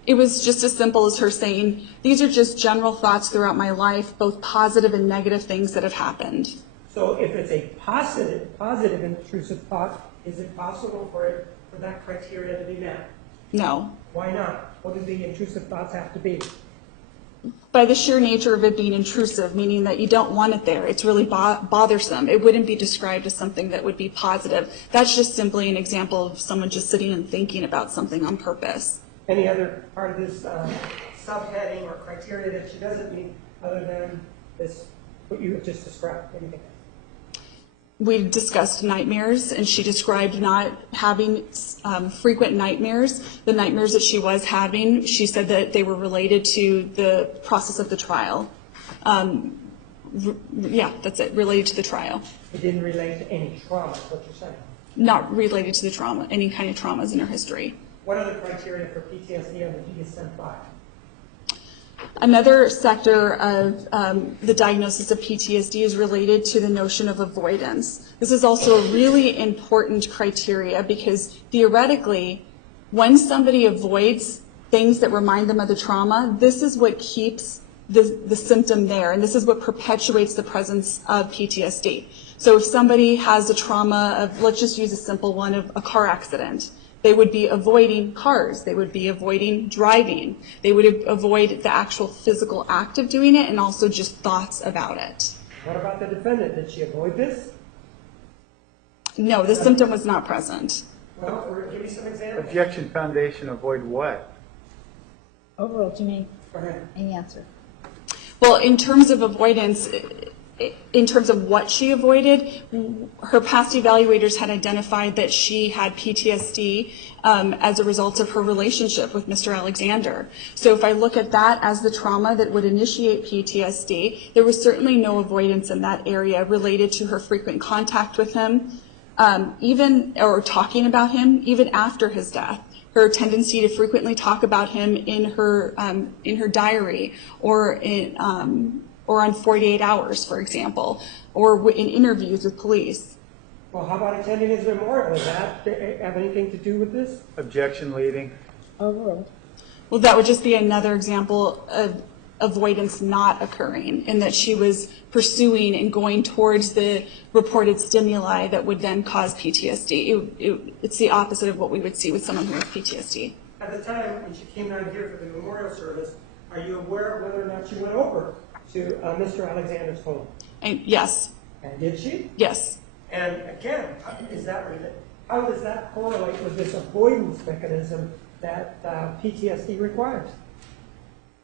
It was just as simple as her saying, these are just general thoughts throughout my life, both positive and negative things that have happened. So if it's a positive intrusive thought, is it possible for that criteria to be met? No. Why not? What do the intrusive thoughts have to be? By the sheer nature of it being intrusive, meaning that you don't want it there. It's really bothersome. It wouldn't be described as something that would be positive. That's just simply an example of someone just sitting and thinking about something on purpose. Any other part of this subheading or criteria that she doesn't meet other than this, what you have just described? Anything else? We discussed nightmares, and she described not having frequent nightmares. The nightmares that she was having, she said that they were related to the process of the trial. Yeah, that's it, related to the trial. It didn't relate to any trauma, is what you're saying? Not related to the trauma, any kind of traumas in her history. What are the criteria for PTSD on the DSM-5? Another sector of the diagnosis of PTSD is related to the notion of avoidance. This is also a really important criteria because theoretically, when somebody avoids things that remind them of the trauma, this is what keeps the symptom there, and this is what perpetuates the presence of PTSD. So if somebody has a trauma of, let's just use a simple one of a car accident, they would be avoiding cars. They would be avoiding driving. They would avoid the actual physical act of doing it and also just thoughts about it. What about the defendant? Did she avoid this? No, the symptom was not present. Well, give me some examples. Objection foundation, avoid what? Overall, Janeen, Go ahead. any answer? Well, in terms of avoidance, in terms of what she avoided, her past evaluators had identified that she had PTSD as a result of her relationship with Mr. Alexander. So if I look at that as the trauma that would initiate PTSD, there was certainly no avoidance in that area related to her frequent contact with him, or talking about him, even after his death. Her tendency to frequently talk about him in her diary or on 48 Hours, for example, or in interviews with police. Well, how about attending his memorial? Does that have anything to do with this? Objection leading. Overruled. Well, that would just be another example of avoidance not occurring, in that she was pursuing and going towards the reported stimuli that would then cause PTSD. It's the opposite of what we would see with someone who has PTSD. At the time when she came down here for the memorial service, are you aware of whether or not she went over to Mr. Alexander's home? And yes, And did she? yes. And again, how does that correlate with this avoidance mechanism that PTSD requires?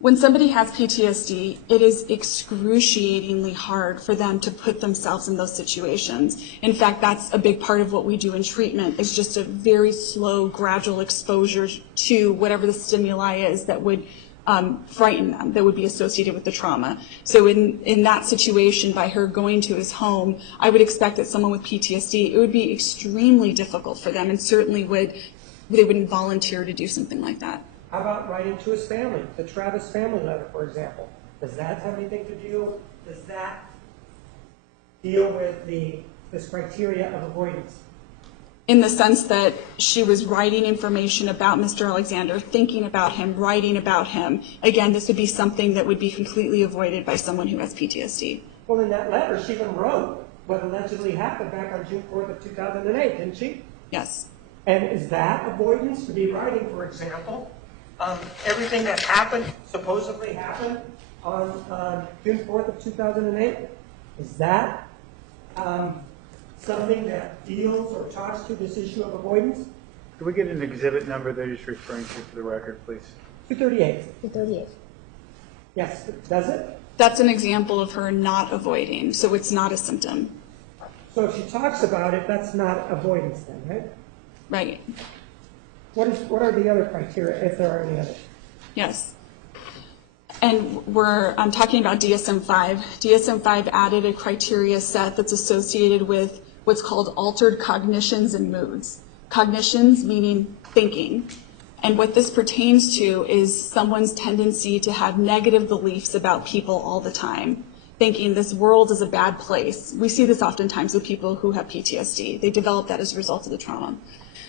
When somebody has PTSD, it is excruciatingly hard for them to put themselves in those situations. In fact, that's a big part of what we do in treatment, is just a very slow, gradual exposure to whatever the stimuli is that would frighten them, that would be associated with the trauma. So in that situation, by her going to his home, I would expect that someone with PTSD, it would be extremely difficult for them, and certainly they wouldn't volunteer to do something like that. How about writing to his family, the Travis family letter, for example? Does that have anything to do? Does that deal with this criteria of avoidance? In the sense that she was writing information about Mr. Alexander, thinking about him, writing about him. Again, this would be something that would be completely avoided by someone who has PTSD. Well, in that letter, she even wrote what allegedly happened back on June 4th of 2008, didn't she? Yes. And is that avoidance to be writing, for example, everything that supposedly happened on June 4th of 2008? Is that something that deals or talks to this issue of avoidance? Could we get an exhibit number that he's referring to for the record, please? 238. 238. Yes, does it? That's an example of her not avoiding, so it's not a symptom. So if she talks about it, that's not avoidance then, right? Right. What are the other criteria, if there are any others? Yes. And I'm talking about DSM-5. DSM-5 added a criteria set that's associated with what's called altered cognitions and moods. Cognitions meaning thinking. And what this pertains to is someone's tendency to have negative beliefs about people all the time, thinking this world is a bad place. We see this oftentimes with people who have PTSD. They develop that as a result of the trauma.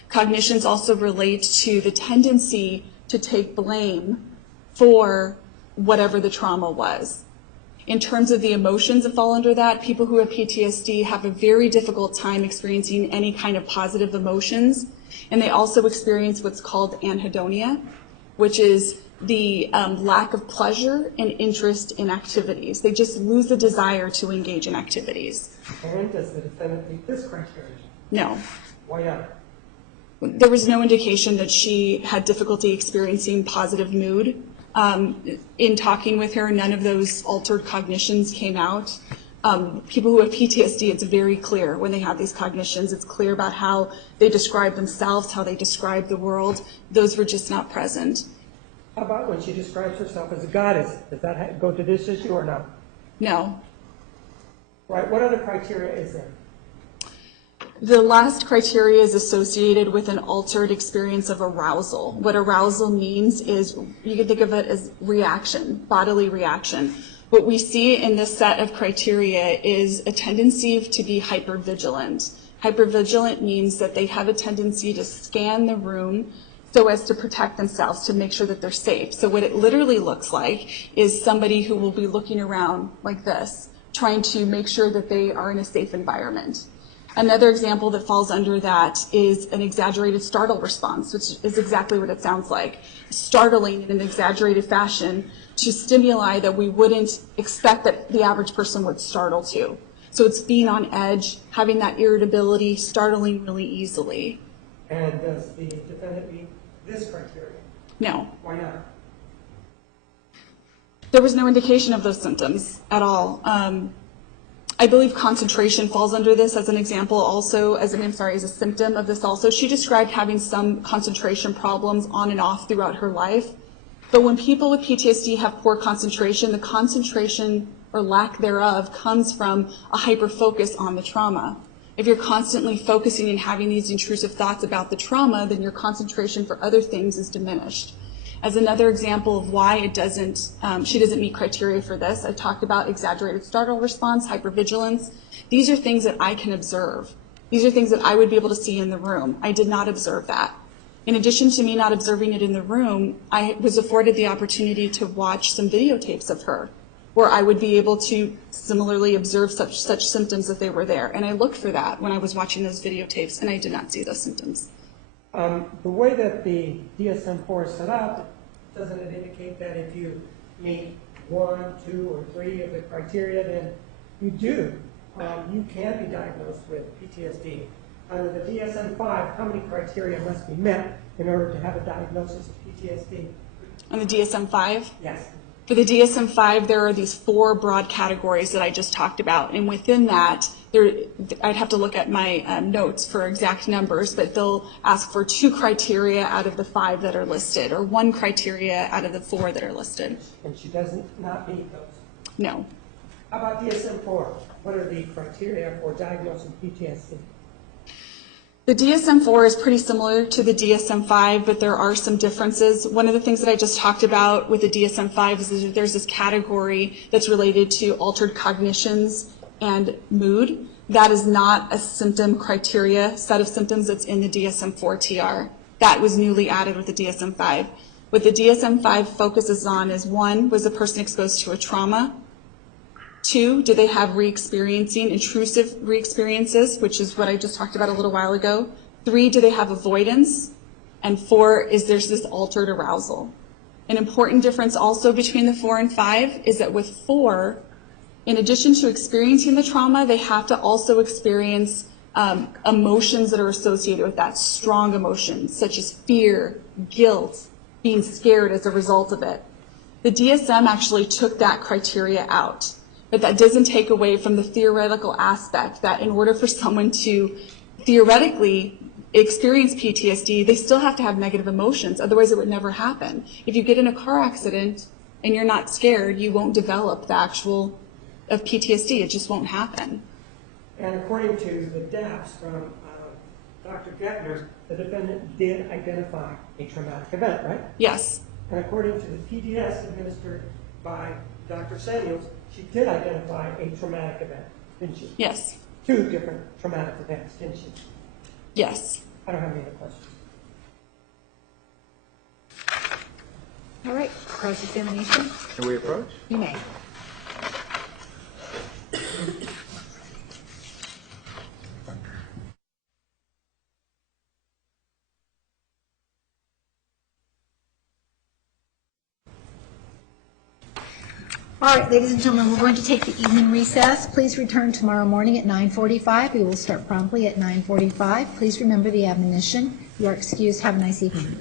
Cognitions also relate to the tendency to take blame for whatever the trauma was. In terms of the emotions that fall under that, people who have PTSD have a very difficult time experiencing any kind of positive emotions, and they also experience what's called anhedonia, which is the lack of pleasure and interest in activities. They just lose the desire to engage in activities. And does the defendant meet this criteria? No. Why not? There was no indication that she had difficulty experiencing positive mood. In talking with her, none of those altered cognitions came out. People who have PTSD, it's very clear when they have these cognitions. It's clear about how they describe themselves, how they describe the world. Those were just not present. How about when she describes herself as a goddess? Does that go to this issue or no? No. Right, what other criteria is there? The last criteria is associated with an altered experience of arousal. What arousal means is, you can think of it as reaction, bodily reaction. What we see in this set of criteria is a tendency to be hypervigilant. Hypervigilant means that they have a tendency to scan the room so as to protect themselves, to make sure that they're safe. So what it literally looks like is somebody who will be looking around like this, trying to make sure that they are in a safe environment. Another example that falls under that is an exaggerated startle response, which is exactly what it sounds like. Startling in an exaggerated fashion to stimuli that we wouldn't expect that the average person would startle to. So it's being on edge, having that irritability, startling really easily. And does the defendant meet this criteria? No. Why not? There was no indication of those symptoms at all. I believe concentration falls under this as an example also, as a symptom of this also. She described having some concentration problems on and off throughout her life. But when people with PTSD have poor concentration, the concentration or lack thereof comes from a hyper-focus on the trauma. If you're constantly focusing and having these intrusive thoughts about the trauma, then your concentration for other things is diminished. As another example of why she doesn't meet criteria for this, I talked about exaggerated startle response, hypervigilance. These are things that I can observe. These are things that I would be able to see in the room. I did not observe that. In addition to me not observing it in the room, I was afforded the opportunity to watch some videotapes of her, where I would be able to similarly observe such symptoms if they were there. And I looked for that when I was watching those videotapes, and I did not see those symptoms. The way that the DSM-4 is set up, doesn't it indicate that if you meet 1, 2, or 3 of the criteria, then you you can be diagnosed with PTSD. Under the DSM-5, how many criteria must be met in order to have a diagnosis of PTSD? On the DSM-5? Yes. For the DSM-5, there are these 4 broad categories that I just talked about, and within that, I'd have to look at my notes for exact numbers, but they'll ask for 2 criteria out of the 5 that are listed, or 1 criteria out of the 4 that are listed. And she doesn't not meet those? No. How about DSM-4? What are the criteria for diagnosing PTSD? The DSM-4 is pretty similar to the DSM-5, but there are some differences. One of the things that I just talked about with the DSM-5 is that there's this category that's related to altered cognitions and mood. That is not a symptom criteria set of symptoms that's in the DSM-4 TR. That was newly added with the DSM-5. What the DSM-5 focuses on is 1, was the person exposed to a trauma? 2, do they have intrusive re-experiences, which is what I just talked about a little while ago? 3, do they have avoidance? And 4, there's this altered arousal. An important difference also between the 4 and 5 is that with 4, in addition to experiencing the trauma, they have to also experience emotions that are associated with that, strong emotions, such as fear, guilt, being scared as a result of it. The DSM actually took that criteria out, but that doesn't take away from the theoretical aspect that in order for someone to theoretically experience PTSD, they still have to have negative emotions, otherwise it would never happen. If you get in a car accident and you're not scared, you won't develop the actual of PTSD, it just won't happen. And according to the DAPS from Dr. Gettner, the defendant did identify a traumatic event, right? Yes. And according to the PDS administered by Dr. Samuels, she did identify a traumatic event, didn't she? Yes. 2 different traumatic events, didn't she? Yes. I don't have any other questions. All right, cross-examination, Can we approach? you may. All right, ladies and gentlemen, we're going to take the evening recess. Please return tomorrow morning at 9:45. We will start promptly at 9:45. Please remember the admonition. You are excused. Have a nice evening.